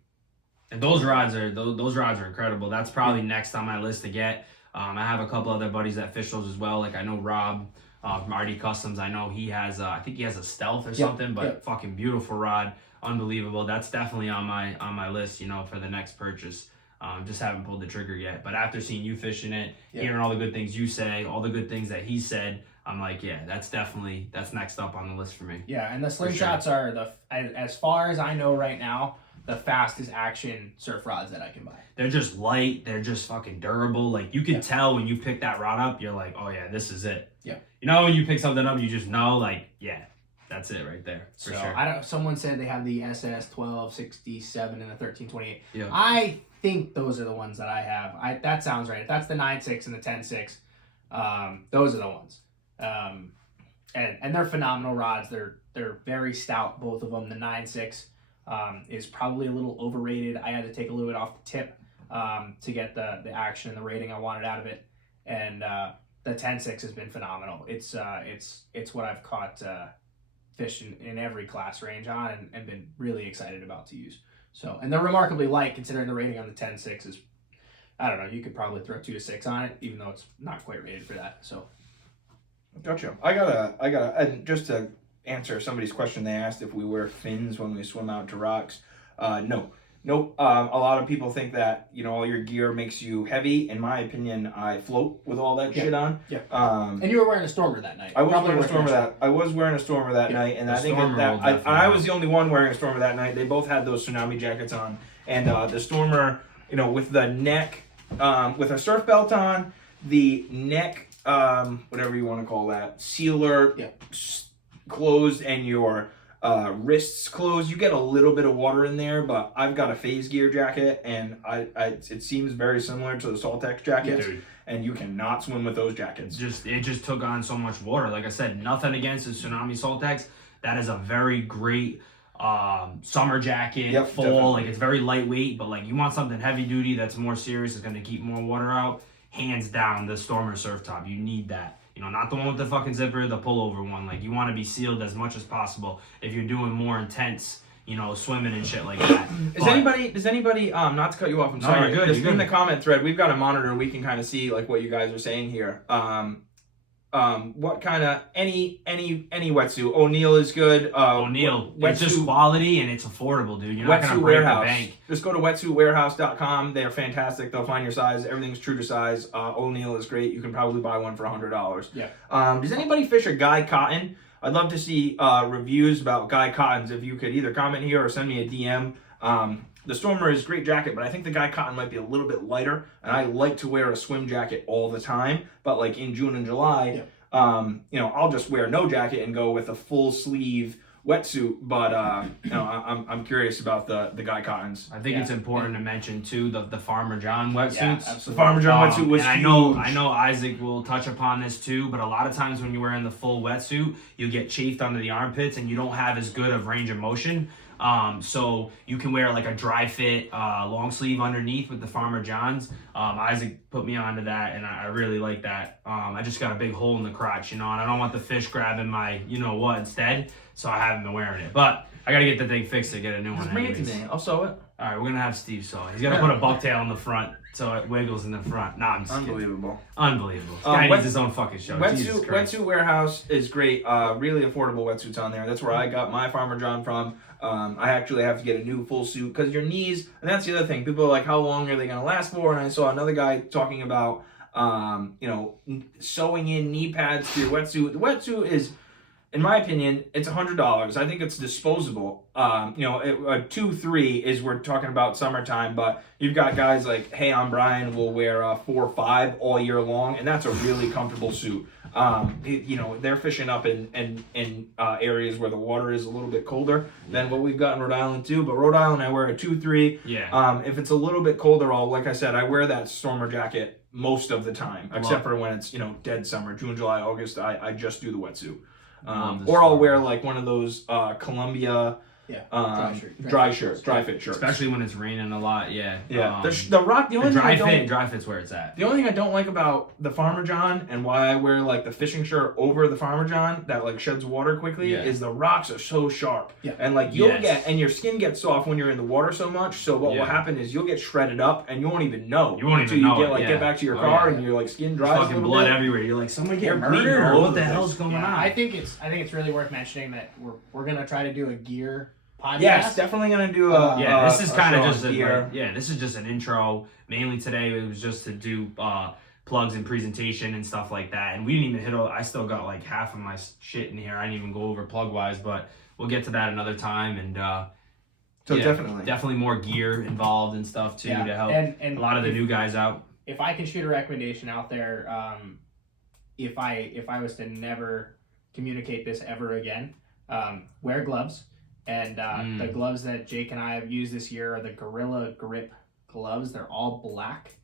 And those rods are incredible. That's probably next on my list to get. I have a couple other buddies that fish those as well. Like I know Rob from RD Customs. I know he has I think he has a Stealth or something, but fucking beautiful rod, unbelievable. That's definitely on my list, for the next purchase. Just haven't pulled the trigger yet. But after seeing you fishing it, hearing all the good things you say, all the good things that he said, I'm like, yeah, that's next up on the list for me. Yeah, and the sure. slingshots are as far as I know right now, the fastest action surf rods that I can buy. They're just light. They're just fucking durable. Like, you can tell when you pick that rod up, you're like, oh yeah, this is it. Yeah. You know, when you pick something up, you just know, like, yeah, that's it right there for So sure. someone said they have the SS 1267 and the 1328. Yeah. I think those are the ones that I have. That sounds right. If that's the 9.6 and the 10.6, those are the ones. And they're phenomenal rods. They're very stout, both of them. The 9.6 is probably a little overrated. I had to take a little bit off the tip to get the action and the rating I wanted out of it. And the 10.6 has been phenomenal. It's what I've caught fish in every class range on and been really excited about to use. So, and they're remarkably light considering the rating on the 10.6 is, I don't know, you could probably throw 2 to 6 on it, even though it's not quite rated for that. So, Gotcha. I gotta, and just to answer somebody's question, they asked if we wear fins when we swim out to rocks. No. Nope. A lot of people think that, all your gear makes you heavy. In my opinion, I float with all that shit on. Yeah. And you were wearing a stormer that night. I was wearing a stormer that night, and I think that I was the only one wearing a stormer that night. They both had those tsunami jackets on, and the stormer, with the neck, with a surf belt on, the neck, whatever you want to call that, sealer closed, and your wrists closed. You get a little bit of water in there, but I've got a phase gear jacket, and it seems very similar to the Saltex jackets, and you cannot swim with those jackets. It just took on so much water. Like I said, nothing against the Tsunami Saltex. That is a very great summer jacket, full. Definitely. Like, it's very lightweight, but like, you want something heavy duty that's more serious, is going to keep more water out. Hands down, the Stormer Surf Top. You need that. Not the one with the fucking zipper, the pullover one. Like, you want to be sealed as much as possible if you're doing more intense, swimming and shit like that. Does anybody, not to cut you off, I'm sorry. You're good. Just in the comment thread, we've got a monitor. We can kind of see like what you guys are saying here. What kind of any wetsuit? O'Neill is good. O'Neill, it's just quality and it's affordable, dude. You're not gonna Wetsuit break Warehouse. the bank. Just go to wetsuitwarehouse.com. They're fantastic. They'll find your size. Everything's true to size. O'Neill is great. You can probably buy one for $100. Yeah. Does anybody fish a Guy Cotton? I'd love to see reviews about Guy Cottons. If you could either comment here or send me a DM. The Stormer is a great jacket, but I think the Guy Cotton might be a little bit lighter, and I like to wear a swim jacket all the time, but like in June and July, I'll just wear no jacket and go with a full sleeve wetsuit, but I'm curious about the Guy Cottons. I think it's important to mention too the Farmer John wetsuits. Yeah, The Farmer John wetsuit was and huge. I know Isaac will touch upon this too, but a lot of times when you're wearing the full wetsuit, you get chafed under the armpits and you don't have as good of range of motion. So you can wear like a dry fit long sleeve underneath with the Farmer Johns. Isaac put me onto that, and I really like that. I just got a big hole in the crotch, and I don't want the fish grabbing my what instead, so I haven't been wearing it. But I gotta get the thing fixed to get a new one. Bring it to me. I'll sew it. All right, we're gonna have Steve sew it. He's gonna put a bucktail in the front so it wiggles in the front. Nah, I'm just Unbelievable. kidding. Unbelievable. This guy needs his own fucking show. Jesus Christ. Wetsuit Warehouse is great. Really affordable wetsuits on there. That's where I got my Farmer John from. I actually have to get a new full suit because your knees, and that's the other thing. People are like, how long are they going to last for? And I saw another guy talking about, sewing in knee pads to your wetsuit. The wetsuit is, in my opinion, it's $100. I think it's disposable. A 2-3 is we're talking about summertime, but you've got guys like, hey, I'm Brian, will wear a 4-5 all year long, and that's a really comfortable suit. They're fishing up in areas where the water is a little bit colder than what we've got in Rhode Island too. But Rhode Island, I wear a 2-3. Yeah. If it's a little bit colder, like I said, I wear that Stormer jacket most of the time, except for when it's dead summer, June, July, August. I just do the wetsuit. Or I'll wear like one of those Columbia dry fit shirts. Especially when it's raining a lot, yeah. Yeah. The Dry fit's where it's at. The only thing I don't like about the Farmer John and why I wear like the fishing shirt over the Farmer John that like sheds water quickly is the rocks are so sharp. Yeah. And like and your skin gets soft when you're in the water so much. So what will happen is you'll get shredded up and you won't even know. Until you get back to your car and your like skin dries. Fucking blood everywhere. You're like, somebody get bleeding murdered. all What over the the hell's place. going on? I think it's really worth mentioning that we're gonna try to do a gear podcast. Yes, definitely gonna do this is kind of just gear. this is just an intro. Mainly today it was just to do plugs and presentation and stuff like that. And we didn't even hit all, I still got like half of my shit in here. I didn't even go over plug wise, but we'll get to that another time. And So yeah, definitely. definitely more gear involved and stuff too to help and a lot of the new guys out. If I can shoot a recommendation out there, if I was to never communicate this ever again, wear gloves. And the gloves that Jake and I have used this year are the Gorilla Grip gloves. They're all black.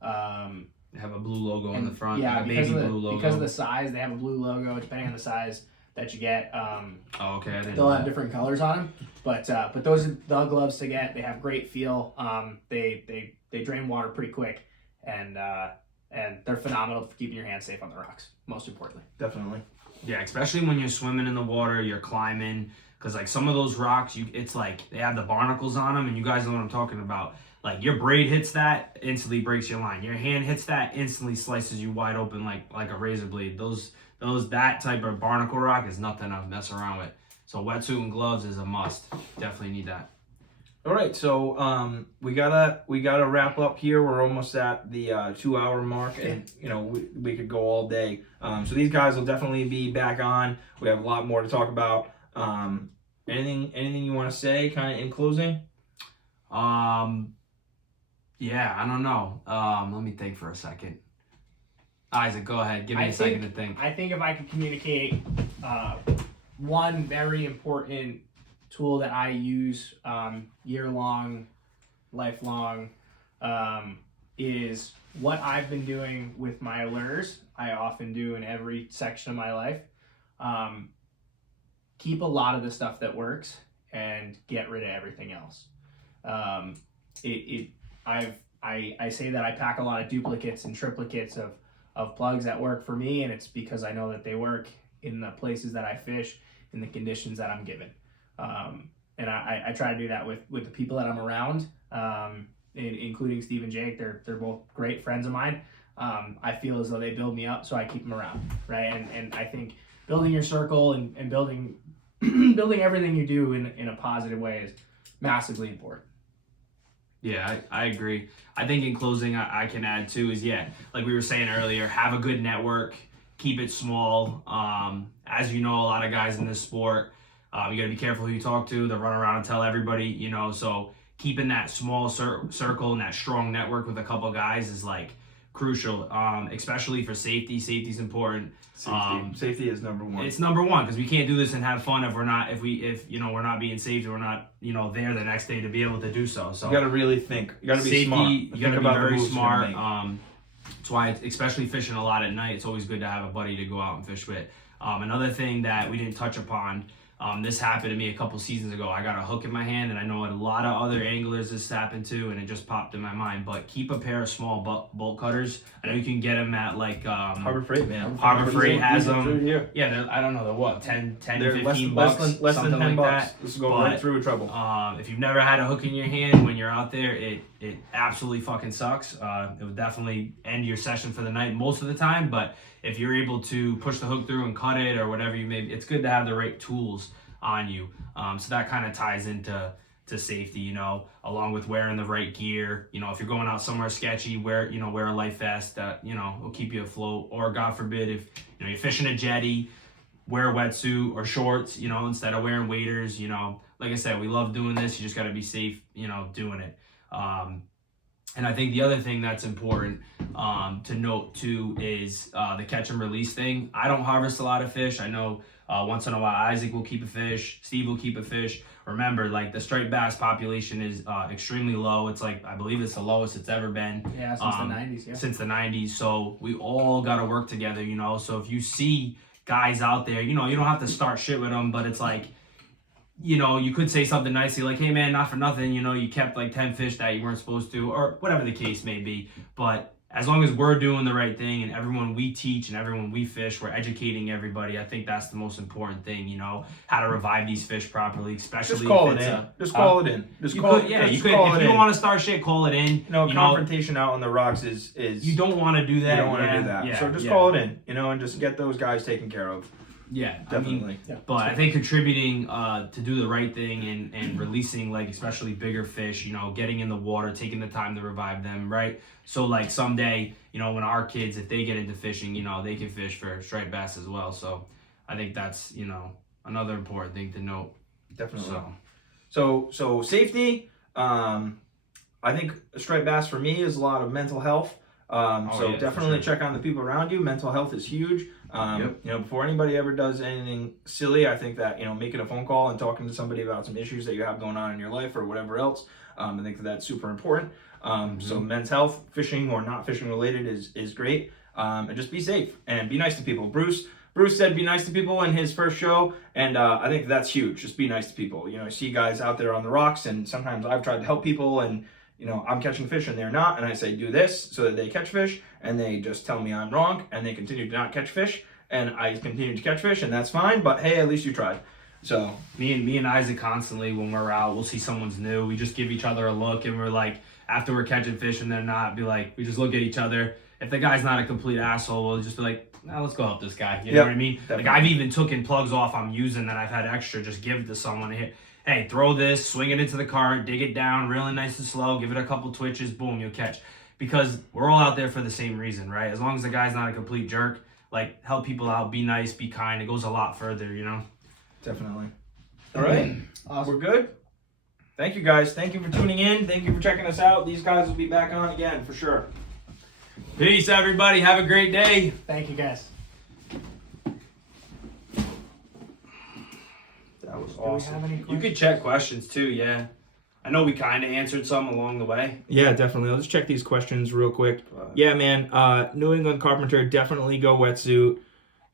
They have a blue logo on the front. Yeah, like a baby blue logo. Because of the size, they have a blue logo. Depending on the size that you get, oh, okay. I didn't they'll know have that. different colors on them. But those are the gloves to get. They have great feel. They drain water pretty quick, and they're phenomenal for keeping your hands safe on the rocks. Most importantly. Definitely. Yeah, especially when you're swimming in the water, you're climbing, because like some of those rocks, it's like they have the barnacles on them, and you guys know what I'm talking about. Like your braid hits that, instantly breaks your line. Your hand hits that, instantly slices you wide open like a razor blade. That type of barnacle rock is nothing to mess around with. So wetsuit and gloves is a must. Definitely need that. All right, so we gotta wrap up here. We're almost at the 2-hour mark, and you know we could go all day. So these guys will definitely be back on. We have a lot more to talk about. Anything you want to say, kind of in closing? Yeah, I don't know. Let me think for a second. Isaac, go ahead. Give me a second to think. I think if I could communicate one very important tool that I use year-long, lifelong, is what I've been doing with my lures. I often do in every section of my life. Keep a lot of the stuff that works and get rid of everything else. I say that I pack a lot of duplicates and triplicates of plugs that work for me, and it's because I know that they work in the places that I fish, in the conditions that I'm given. And I try to do that with the people that I'm around, including Steve and Jake. They're both great friends of mine. I feel as though they build me up, so I keep them around, right? And I think building your circle and building building everything you do in a positive way is massively important. Yeah, I agree. I think in closing, I can add too is, like we were saying earlier, have a good network, keep it small. As you know, a lot of guys in this sport, you got to be careful who you talk to. They run around and tell everybody, you know, so keeping that small circle and that strong network with a couple guys is like crucial, especially for safety. Safety's important. Safety is number one. It's number one, because we can't do this and have fun if we're not being safe, we're not there the next day to be able to do so. So you got to really think. You got to be safety, smart. You got to be very smart. That's why, especially fishing a lot at night, it's always good to have a buddy to go out and fish with. Another thing that we didn't touch upon, this happened to me a couple seasons ago. I got a hook in my hand, and I know a lot of other anglers this happened to, and it just popped in my mind. But keep a pair of small bolt cutters. I know you can get them at like Harbor Freight, man. Harbor Freight has them. Here. Yeah, I don't know, they're what, 10 They're 15 less bucks, than something 10 like bucks. that. This will go right through trouble. If you've never had a hook in your hand when you're out there, it absolutely fucking sucks. It would definitely end your session for the night most of the time, but if you're able to push the hook through and cut it or whatever it's good to have the right tools on you. So that kind of ties into safety, you know, along with wearing the right gear. You know, if you're going out somewhere sketchy, wear a life vest that, you know, will keep you afloat. Or God forbid, if you know you're fishing a jetty, wear a wetsuit or shorts, you know, instead of wearing waders. You know, like I said, we love doing this. You just got to be safe, you know, doing it. And I think the other thing that's important to note too is the catch and release thing. I don't harvest a lot of fish. I know once in a while Isaac will keep a fish, Steve will keep a fish. Remember, like the striped bass population is extremely low. It's like, I believe it's the lowest it's ever been. Yeah, since the 90s. Yeah. Since the 90s. So we all got to work together, you know. So if you see guys out there, you know, you don't have to start shit with them, but it's like, you know, you could say something nicely like, hey man, not for nothing, you know, you kept like 10 fish that you weren't supposed to, or whatever the case may be. But as long as we're doing the right thing and everyone we teach and everyone we fish, we're educating everybody. I think that's the most important thing, you know, how to revive these fish properly, especially just call if it it's in. Just call it in. Just you call could, yeah, just you could. call If it you in. want to start shit, call it in. No, you confrontation out on the rocks is you don't want to do that. You don't want to do that. Yeah, so just yeah. call it in, you know, and just get those guys taken care of. Yeah, Definitely. But I think contributing to do the right thing and releasing like especially bigger fish, getting in the water, taking the time to revive them, right? So like someday, when our kids, if they get into fishing, they can fish for striped bass as well. So I think that's, another important thing to note. Definitely. So safety, I think striped bass for me is a lot of mental health. So definitely check on the people around you. Mental health is huge. Before anybody ever does anything silly, I think that, making a phone call and talking to somebody about some issues that you have going on in your life or whatever else, I think that's super important. So men's health, fishing or not fishing related is great. And just be safe and be nice to people. Bruce said be nice to people in his first show, and I think that's huge. Just be nice to people. I see guys out there on the rocks, and sometimes I've tried to help people, and I'm catching fish and they're not, and I say do this so that they catch fish, and they just tell me I'm wrong, and they continue to not catch fish, and I continue to catch fish, and that's fine, but hey, at least you tried. So me and Isaac constantly, when we're out, we'll see someone's new, we just give each other a look, and we're like, after we're catching fish and they're not, be like, we just look at each other. If the guy's not a complete asshole, we'll just be like, let's go help this guy. You know what I mean? Definitely. Like I've even taken plugs off I'm using that I've had extra, just give it to someone here. Hey, throw this, swing it into the cart, dig it down really nice and slow, give it a couple twitches, boom, you'll catch. Because we're all out there for the same reason, right? As long as the guy's not a complete jerk, like help people out, be nice, be kind. It goes a lot further, Definitely. All right. Awesome. We're good. Thank you guys. Thank you for tuning in. Thank you for checking us out. These guys will be back on again for sure. Peace, everybody. Have a great day. Thank you, guys. That was Do we have awesome. any You questions? could check questions too, yeah. I know we kind of answered some along the way. Yeah, definitely. I'll just check these questions real quick. Yeah, man. New England Carpenter, definitely go wetsuit.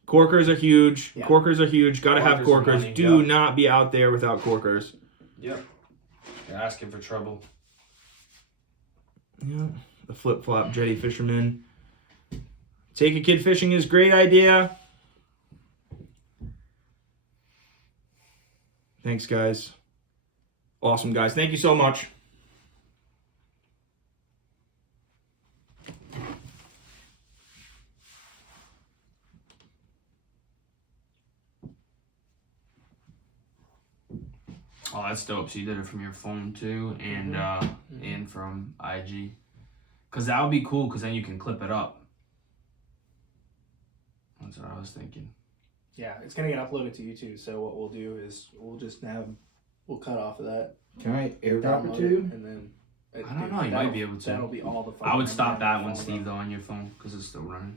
Corkers are huge. Yeah. Corkers are huge. Gotta have Corkers are corkers. money, Do yeah. not be out there without corkers. Yep. You're asking for trouble. Yeah. The flip-flop jetty fisherman. Take a kid fishing is a great idea. Thanks, guys. Awesome, guys. Thank you so much. Oh, that's dope. So you did it from your phone too, and and from IG. Cause that would be cool. Cause then you can clip it up. That's what I was thinking. Yeah, it's gonna get uploaded to YouTube. So what we'll do is we'll cut off of that, Can I download it, and then I don't know. You might be able to. That'll be all the. I would fun stop and that then one, follow Steve, up. though, on your phone, cause it's still running.